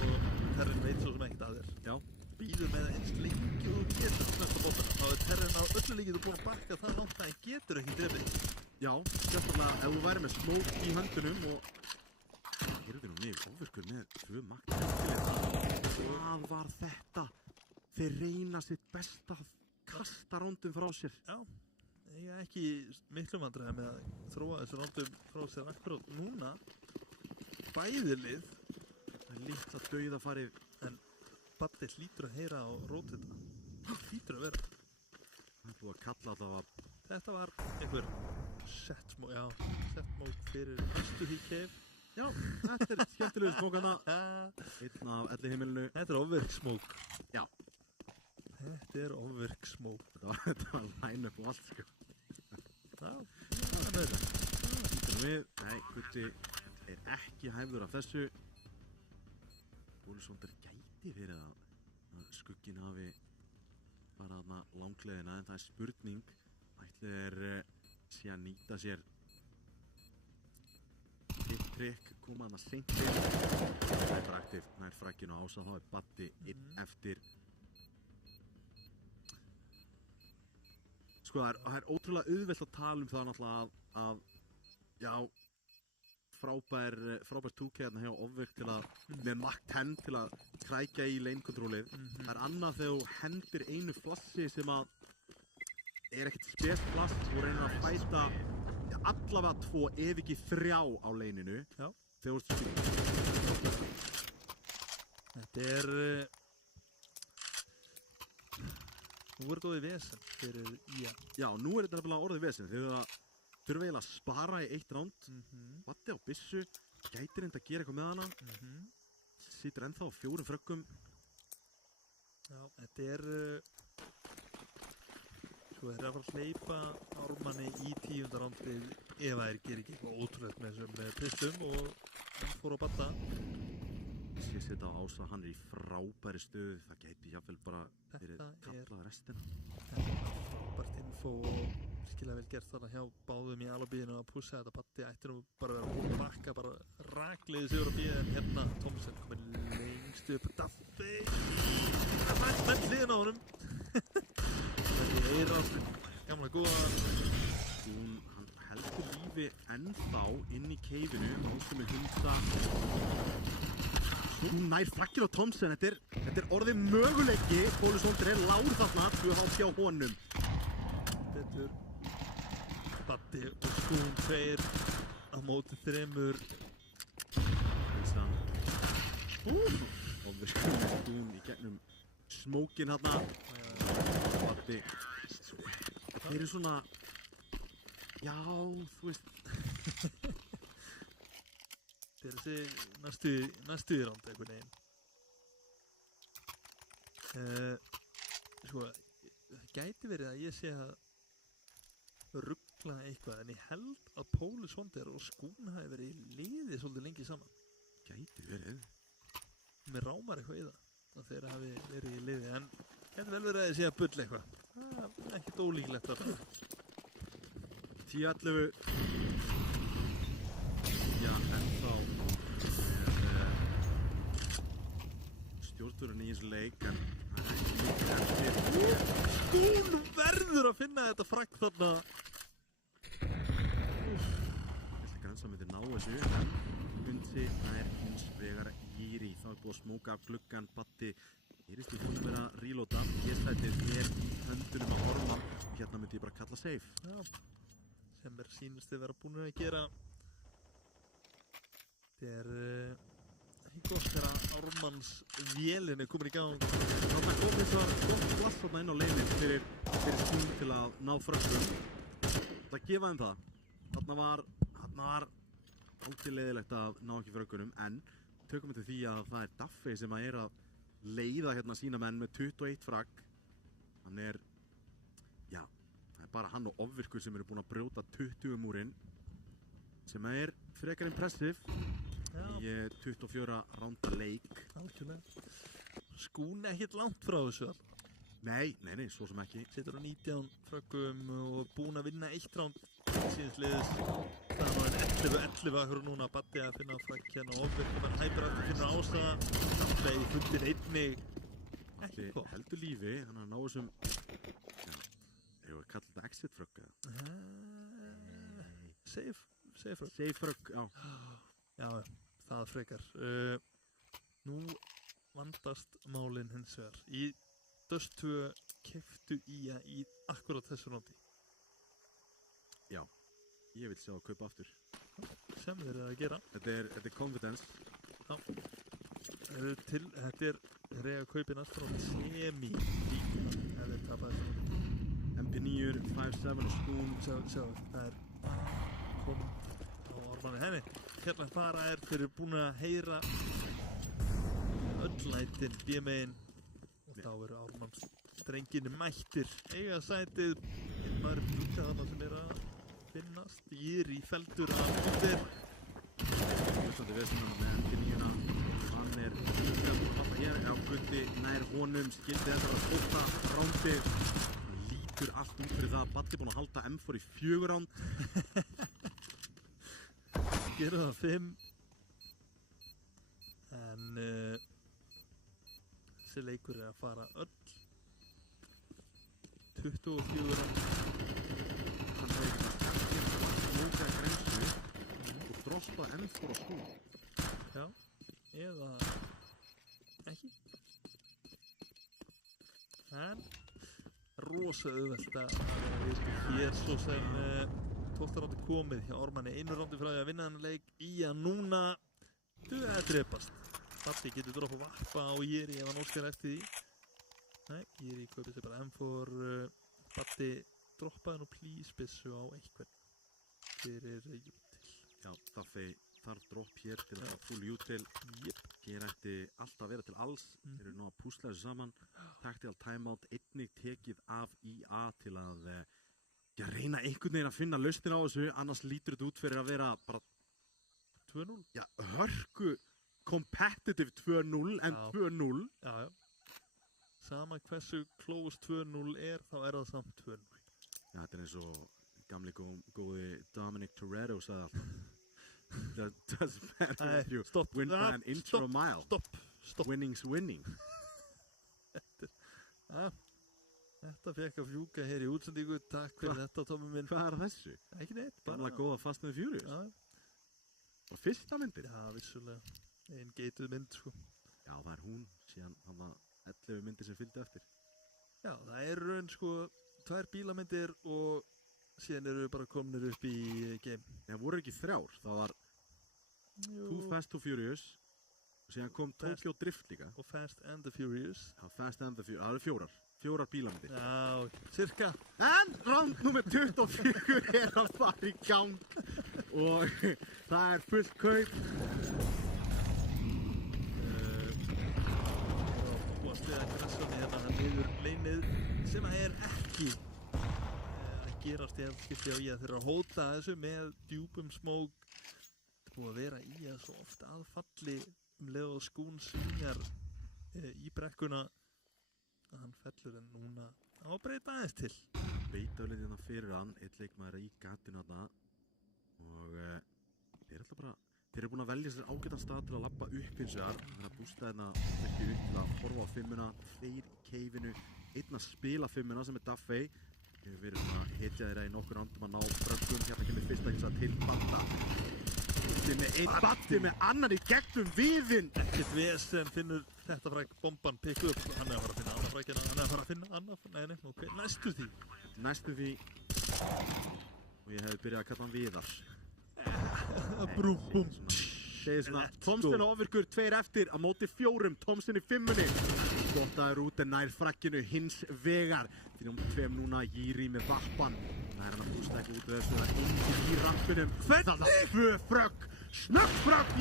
og Terrin veit svo sem ekkert að þér. Já. Býður með eins lengi og þú getur að snerta bombanum. Þá Terrin á öllu líkið þú búinn að bakka það langt að hann getur ekki drefið. Já, sérstaklega ef þú væri með smók í höndunum og heyrðu nú mig, ofvirkur með 2 makt. Hvað var þetta? Þeir reyna sitt besta að kasta rándum frá sér. Já, ég ekki miklu vandræði með að þróa þessu rándum frá sér akkurát núna. Bæði lið. Það er litla dauðafarið. En Baddi hlýtur að heyra á rótita. Það hlýtur að vera. Það er búið að kalla allavega. Þetta var einhver set-mók fyrir næstu híkkeif. Já, þetta skemmtilegu smókana. Einn af elliheimilinu. Þetta ofvirksmók. Já. Þetta ofvirksmók. Þetta var line-up og allt, sko. Já, það með þetta. Hýttum við. Nei, Gutti ekki hæfður af þessu. Bólusóndar gæti verið að skugginn hafi bara þarna langleiðina, en það er spurning. Ætli þeir sé að nýta sér trikk, koma þarna seint inn. Það er aktiv, nær frakkinu Ása, þá er Baddi inn eftir. Sko, það er ótrúlega auðvelt að tala um það náttúrulega að já, frábær 2K hérna hjá Ofvirk til að, með Mach 10 til að krækja í lane controlið. Það er annað þegar þú hendir einu flassi sem að er ekkert spes flass og reynir að fæta allavega 2 ef ekki 3 á laneinu. Já. Þegar þú ert Þetta nú góðið vesen fyrir IA. Já, nú þetta nefnilega orðið vesen. Þegar þurfa eiginlega að spara í 1 ránd. Baddi á byssu, gætir enda að gera eitthvað með hana. Situr ennþá á 4 frökkum. Já, þetta sko, þeir að fara að hleypa Ármanni í 10. rándið ef þeir gerir ekki eitthvað ótrúlegt með þessum pistum og hann fór á Badda. Sér setja á Ása, hann í frábæri stöðu. Það gæti jáfnvel bara verið kallað restina. Þetta frábært info og virkilega vel gert þarna hjá báðum í alabíðinu að pussa þetta. Baddi ætti nú bara að vera að bakka, bara rakleiði sigur á bíða, en hérna Thomsen kominn lengst upp. Daffi! Það er mætt hliðin á honum. Þetta er Eirast, gamla góða. Hann heldur lífi ennþá inn í keifinu. Ása með Hunda. Hún nær frakkinn á Thomsen. Þetta er orðið möguleiki. Bólusóndar lágur þarna, 2 HP hjá honum. Betur. Baddi og Skún 2 á móti 3. Og Skún í gegnum smókinn þarna. Baddi. Þeir eru svona, já, þú veist. Þetta er þessi næstu í ránd einhvern veginn. Sko, það gæti verið að ég sé að ruggla eitthvað, en ég held að Bólusóndar og Skún hafi verið í liði svolítið lengi saman. Gæti verið. Mér rámar eitthvað í það að þeir hafi verið í liði, en gæti vel verið að ég sé að bulla eitthvað. Það er ekkert ólíklegt að 10-11. Já, ennþá stjórnvörun í þessu leik, en það er ekki mikið eftir. Skún verður að finna þetta frakk þarna. Ég ætla Gransa myndi ná þessu, en Hundi er hins vegar Jiri. Þá er búið að smóka af gluggan. Baddi heyrist í honum vera að reloada. Hérslætið er í höndunum á Orman. Hérna myndi ég bara kalla safe. Já, sem sýnist þið vera búin að gera. Þetta er ekki gott þegar Ármannsvélin komin í gang. Þarna kom hins vegar gott plass þarna inn á leiðinni fyrir Skún til að ná frökkum. Það gefa þeim það. Þarna var aldrei leiðilegt að ná ekki frökkunum, en tökum við til því að það Daffey sem að leiða hérna sína menn með 21 fragg. Hann það bara hann og Ofvirkur sem eru búin að brjóta 20 múrinn, sem frekar impressive í 24 ránda leik. Algjörlega. Skún ekkert langt frá þessu. Nei, svo sem ekki. Setur á 19 frökkum og búin að vinna 1 ránd síðastliðis. Það var 11 akkur núna Batti að finna fragg hérna og Ofvirkur var hæpir aftur finnur ástæða. Það fundin einnig ekki gott. Heldur lífi, þannig að ná þessum Ég var að kalla þetta exit frögg Safe frögg, já. Já, það frekar. Nú vandast málin hins vegar. Í Dust 2 keyptu IA í akkurat þessu rándi. Já, ég vil sjá að kaupa aftur. Sem þeir að gera. Þetta er confidence. Já. Þetta reyða kaupin aftur á semi líka ef þeir tapa þessu rándi. MP9, 5.7 og Skún. Sjá, það kom á Ármanni henni. Hérna fara þeir eru búin að heyra öll lætin B-megin og þá eru Ármanns drengini mættir. Eiga sætið, einn maður líka þarna sem að finnast. Jíri feldur af undir. Þessandi veðstunum með MP9-na. Hann líka búin að halda hér. Gutti nær honum, skildi þetta að 12 rándi. Allt út fyrir það að Batti búinn að halda M4 í 4 ránd. Gerðu það 5. En þessi leikur að fara öll 24 ránd. Hann hefði ekki mókað grensu og droppað M4 á Skún. Já, eða ekki. En rosa auðvelt að vera virki hér svo sem 12. rándi komið hjá Ármanni. 1 rándi frá því að vinna þennan leik í að núna duða að drepast. Batti getur droppað varpa á Jíri ef hann óskar eftir því. Nei, Jíri kaupið sér bara M4. Batti droppaði nú please byssu á einhvern fyrir Jútil. Já, Daffey þarf dropp hér til að full Jútil. Hér ætti allt að vera til alls. Þeir eru nú að púsla þessu saman. Tactical timeout, einnig tekið af IA til að reyna einhvern veginn að finna lausnin á þessu, annars lítur þetta út fyrir að vera bara 2-0. Já, hörku competitive 2-0 en 2-0. Já. Sama hversu close 2-0 þá það samt 2-0. Já, þetta eins og gamli góði Dominic Toretto sagði alltaf. That doesn't matter if you win by an inch or a mile. Stopp. Winning's winning. Þetta fekk að fjúka hér í útsendingu. Takk fyrir þetta, Tommi minn. Hvað þessu? Ekki neitt. Gamla góða Fast and Furious. Já. Og fyrsta myndir? Já, vissulega. Einn geituð mynd, sko. Já, það hún. Síðan hann var 11 myndir sem fylgdi eftir. Já, það raun, sko, 2 bílamyndir og síðan eru bara komnir upp í game. Það voru ekki 3. Það var Too Fast, Too Furious. Og síðan kom Tokyo Drift líka. Og Fast and the Furious. Já, Fast and the Furious. Það eru 4 bílamyndir. Já, cirka. En round nummer 24 að fara í gang. Og það fullt kaup. Bóðslega Krassanni hérna niður leinið sem ekki að gerast í skipti á IA. Þeir eru að hóta þessu með djúpum smók. Það búið að vera IA svo oft aðfalli leið og Skún svingar í brekkuna að hann fellur en núna á að breyta aðeins til. Beitaflið hérna fyrir hann, eitt leikmaður í gatinu þarna og þeir eru búin að velja sér ágætan stað til að labba upp hins vegar. Þeir eru að bústa hérna ekki upp til að horfa á 5-una, 2 í keifinu, 1 að spila 5-una sem Daffey. Við erum að hitja þeirra í nokkur andum að ná fröggum. Hérna kemur fyrsta hinsa til Batta. Batti með annan í gegnum viðinn. Ekkert vesen finnur þetta fræk bomban pikku upp. Hann að fara að finna annan frækina. Hann að fara að finna annan. Nei, ok. Næstu því. Og ég hefði byrjað að kalla hann Viðar. Brúm. segir svona, Thomsen og ofvirkur 2 eftir á móti 4, Thomsen í 5-munni. Skottaður út en nær frakkinu hins vegar. 3-2 núna, Jiri með vappan. Það hann að bústa ekki út af þessu, það enginn í rampinum. Það 2 frökk, snögg frökk,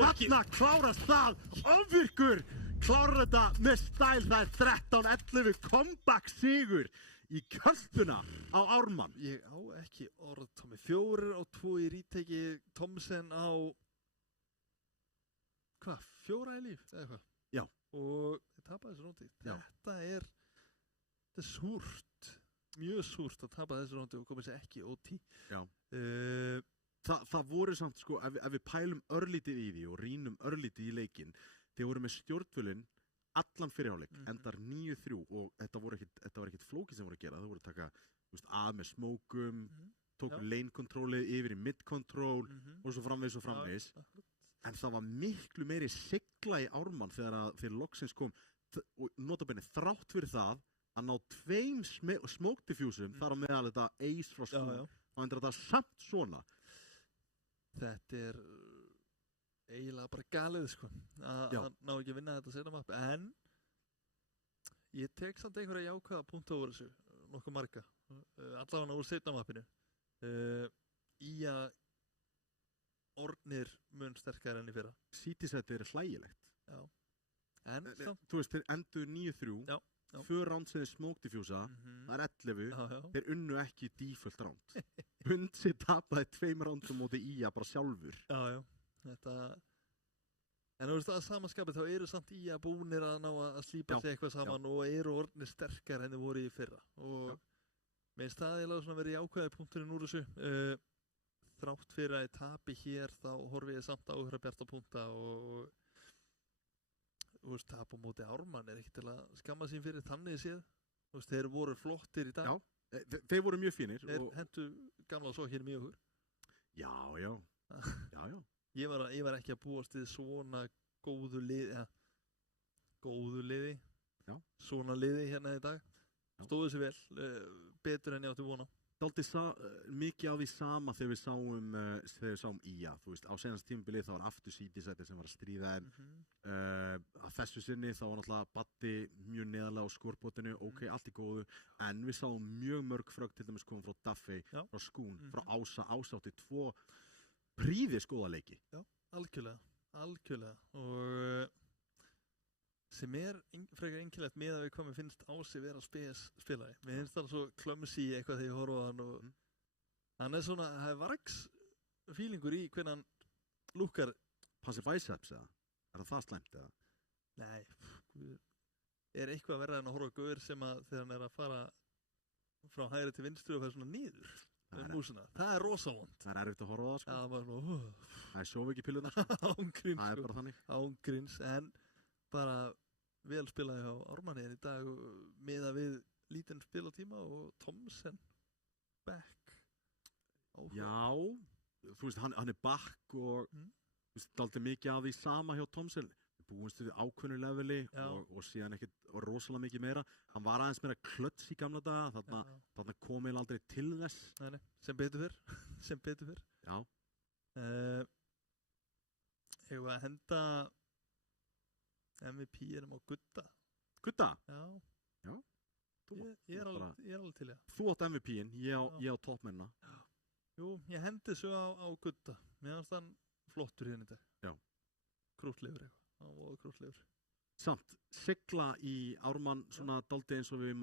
þarna klárast það. Ofvirkur klárar þetta með stæl, það 13-11 comeback sigur í költuna á Ármann. Ég á ekki orð, Tommi. 4 og 2 í ríteki, Thomsen á, 4 í líf, eða hvað? Já. Og þið tapaði þessu róndi. Þetta er súrt, mjög súrt að tapa þessu róndi og komið sér ekki OT. Já. Það voru samt, sko, ef við pælum örlítið í því og rýnum örlítið í leikinn, þeir voru með stjórnvölinn allan fyrirháleik, endar 9-3 og þetta var ekkert flókið sem voru að gera. Það voru að taka að með smókum, tóku lane controlið yfir í mid control og svo framvegis. En það var miklu meiri sigla í Ármann þegar loksins kom og notabenni þrátt fyrir það að ná 2 smoke diffusum þar á meðal þetta ace frá Skún og endur þetta samt svona. Þetta er eiginlega bara galið, sko, að ná ekki að vinna þetta seinna mapp, en ég tek samt einhverja jákvæða punkta úr þessu, nokkuð marga, allavega úr seinna mappinu, í að orðnir mun sterkar enn í fyrra. City-setið hlægilegt. Já. En samt. Þú veist, þeir endur 9-3, 2 round sem þeir smoke diffusa, það 11, þeir unnu ekki default round. Bundsi tapaði 2 roundum móti IA bara sjálfur. Já. Þetta, en þú veist að samanskapið þá eru samt IA búnir að ná að slípa sig eitthvað saman og eru orðnir sterkar enn þið voru í fyrra. Og með staðilega svona verið jákvæði punkturinn úr þessu. Þrátt fyrir að ég tapi hér þá horfi ég samt á einhverja bjarta punkta og þú veist, tap á móti Ármann ekki til að skamma sín fyrir þannig séð. Þú veist, þeir voru flottir í dag. Já, þeir voru mjög fínir. Þeir hentu gamla sokkinn mjög okkur. Já. Ég var ekki að búast við svona góðu liði. Já. Svona liði hérna í dag. Stóðu sér vel, betur en ég átti vona. Dálítið mikið á því sama þegar við sáum IA, þú veist, á senast tímabilið þá var aftur City-setið sem var að stríða að þessu sinni þá var náttúrulega Baddi mjög neðarlega á skorpotinu, allt í góðu, en við sáum mjög mörg frögg til dæmis komum frá Duffy, frá Skún, frá Ásátti 2 príðis góða leiki. Já, algjörlega og sem frekar einkennilegt með að við hvað mér finnst Ási vera spilari. Mér finnst það svo clumsy eitthvað þegar ég horfa á hann og hann svona, það vargs feelingur í hvernig hann lúkkar. Passive biceps eða? Það slæmt eða? Nei, er eitthvað verið en að horfa á gaur sem að þegar hann að fara frá hægri til vinstri og fara svona niður með músina. Það rosalvont. Það erfitt að horfa á það, sko. Já, það svona, það sofa ekki pillunar. Ángríns, það bara þannig. Ángríns, en bara vel spilaði á Ármanni í dag með að við lítinn spilatíma og Thomsen back. Já, þú veist, hann back og þú veist, dálítið mikið af því sama hjá Thomsen. Við búumst við ákveðnu leveli og síðan ekkert rosalega mikið meira. Hann var aðeins meira klöts í gamla daga, þarna kom eiginlega aldrei til þess. Nei, sem betur fyrr. Já. Hefur að henda MVP á Gutta. Gutta? Já. Ég er alveg til, já. Þú átt MVP-in, ég á toppmennina. Jú, ég hendi svo á Gutta. Mér finnst hann flottur hérna í dag. Já. Krútlegur eitthvað. Hann voru krútlegur. Samt, sigla í Ármann svona dálítið eins og við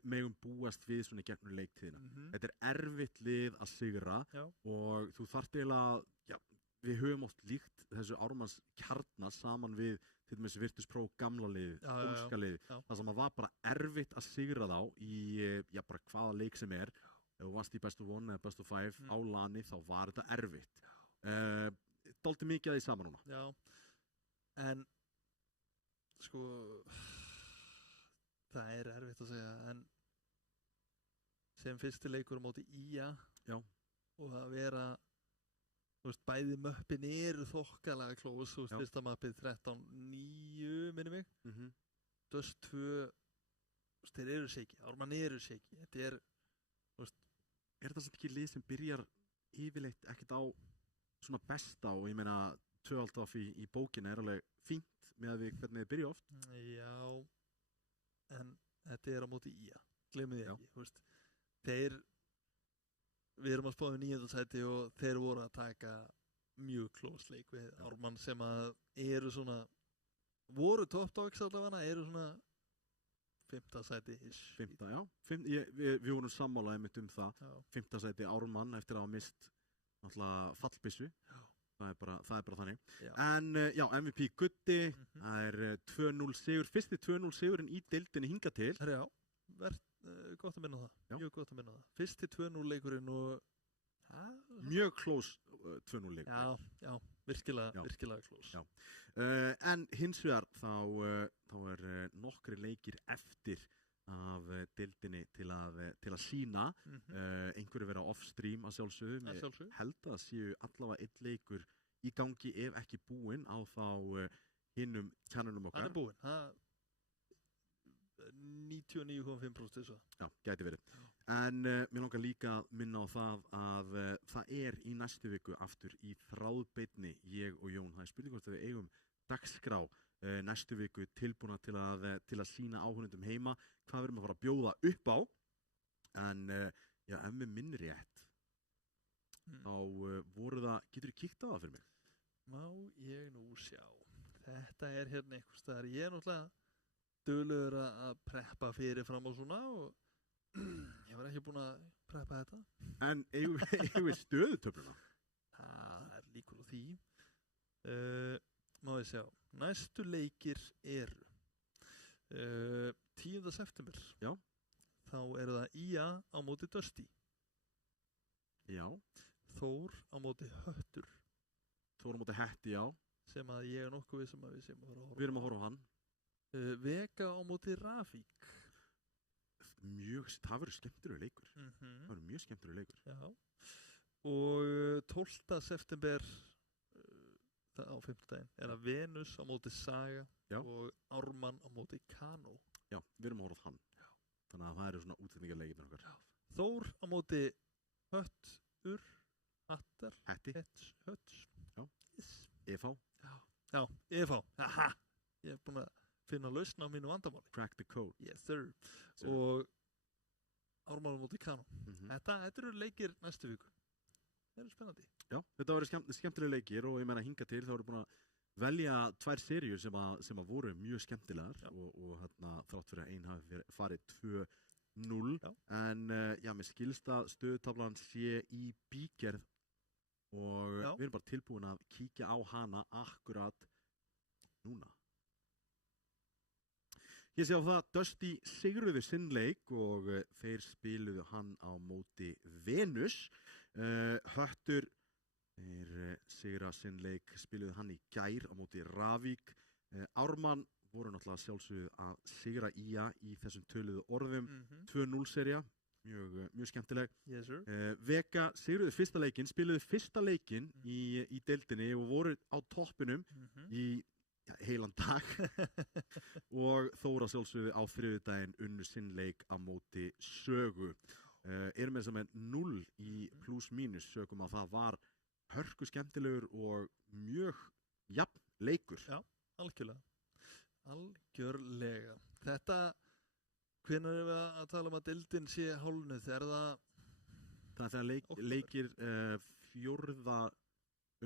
megum búast við svona í gegnum leiktíðina. Þetta er erfitt lið að sigra og þú þarft eiginlega, við höfum oft líkt þessu Ármanns kjarna saman við til dæmis Virtus Pro gamla liðið, pólska liðið, það sem var bara erfitt að sigra þá í bara hvaða leik sem er. Ef þú varst í best of 1 eða best of 5 á lani þá var þetta erfitt. Dálítið mikið að því saman núna. Já, en sko það er erfitt að segja, en sem fyrsti leikur á móti IA og að vera þú veist, bæði möppin eru þokkalega close, þú veist, fyrsta mappið 13-9 minni mig. Dust 2, þú veist, þeir eru shaky, Ármann eru shaky. Þetta er, þú veist, er þetta samt ekki lið sem byrjar yfirleitt ekkert á svona besta og ég meina 2 alltaf í bókina alveg fínt með að við hvernig þið byrja oft. Já, en þetta á móti IA, gleymið því ekki, þú veist. Við erum að spá við 9. sæti og þeir voru að taka mjög close leik við Ármann sem að eru svona, voru top dogs allavega, eru svona 5. sæti-ish. 5. já. Við vorum sammálaðið mitt það. Já. 5. sæti Ármann eftir að hafa mist náttúrulega fallbissu. Já. Það er bara þannig. Já. En já, MVP Gutti, það er 2-0 sigur, fyrsti 2-0 sigurinn í deildinni hingað til. Já, gott að minna það. Já. Mjög gott að minna það. Fyrsti 2-0 leikurinn og... Mjög close 2-0 leikur. Já, virkilega close. Já. En hins vegar þá er nokkri leikir eftir af deildinni til að sýna. Einhverju vera off-stream að sjálfsögðu. Ég held að séu allavega einn leikur í gangi ef ekki búinn á þá hinnum kjannunum okkar. Það er búinn. 99,5% svo. Já, gæti verið. En mér langar líka að minna á það að það er í næstu viku aftur í þráðbeinni ég og Jón. Það er spurning hvort við eigum dagskrá næstu viku tilbúna til að sýna áhorfendum heima hvað við erum að fara að bjóða upp á. En já, ef mér minnir rétt þá voru það, getur þú kíkt á það fyrir mig? Má ég nú sjá. Þetta er hérna einhvers staðar. Ég er náttúrulega duglegur að preppa fyrirfram og svona og ég var ekki búinn að preppa þetta. En eigum við stöðutöfluna? Það er líkur á því. Má ég sjá. Næstu leikir eru 10. september. Já. Þá eru það IA á móti Dusty. Já. Þór á móti Höttur. Þór á móti Hetti, já. Sem að ég nokkuð við sem að við séum að fara að horfa á. Við erum að horfa á hann. Vega á móti Rafík. Það verður skemmtilegur leikur. Það verður mjög skemmtilegur leikur. Já. Og 12. september á 5. daginn er að Venus á móti Saga. Já. Og Ármann á móti Kano. Já, við erum að horfa á hann. Já. Þannig að það eru svona útsetningarleikirnir okkar. Já. Þór á móti Höttur, Hattar, Hetti, Hötts. Já. Yes. EFA. Já, EFA. Aha. Ég er búinn að finna lausn á mínu vandamáli. Crack the code. Yes, sir. Og Ármann á móti Kano. Þetta eru leikir næstu viku. Það eru spennandi. Já, þetta verður skemmtilega leikir og ég meina hinga til þá eru búin að velja 2 seríur sem að voru mjög skemmtilegar og hérna þrátt fyrir að ein hafi farið 2-0. En já, mér skilst að stöðutaflan sé í bígerð og við erum bara tilbúin að kíkja á hana akkurat núna. Ég sé á það að Dusty sigruðu sinn leik og þeir spiluðu hann á móti Venus. Höttur þeir sigra sinn leik, spiluðu hann í gær á móti Rafík. Ármann voru náttúrulega sjálfsögðu að sigra IA í þessum töluðu orðum. 2-0 serja, mjög skemmtileg. Yes, sir. Vega sigruðu fyrsta leikinn, spiluðu fyrsta leikinn í deildinni og voru á toppinum í heilan dag og Þóra sjálfsögðu á þriðjudaginn unnu sinn leik á móti Sögu. Erum með þess að 0 í pluss mínus sögum að það var hörku skemmtilegur og mjög jafn leikur. Já, algjörlega. Þetta, hvenær erum við að tala um að deildin sé hálfnuð? Það er þegar leikir 4.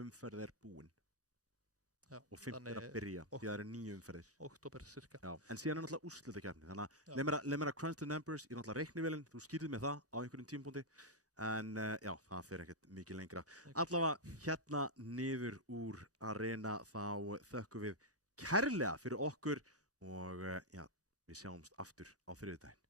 umferð er búin. Já, og 5 er að byrja, því það eru 9 umferðir. Október cirka. Já, en síðan er náttúrulega úrslitakeppni, þannig að leið mér að crunch the numbers, ég er náttúrulega reiknivélinn, þú skýrðir með það á einhverjum tímapunkti, en já, það fer ekkert mikið lengra. Allavega hérna niður úr arena þá þökkum við kærlega fyrir okkur og já, við sjáumst aftur á þriðjudaginn.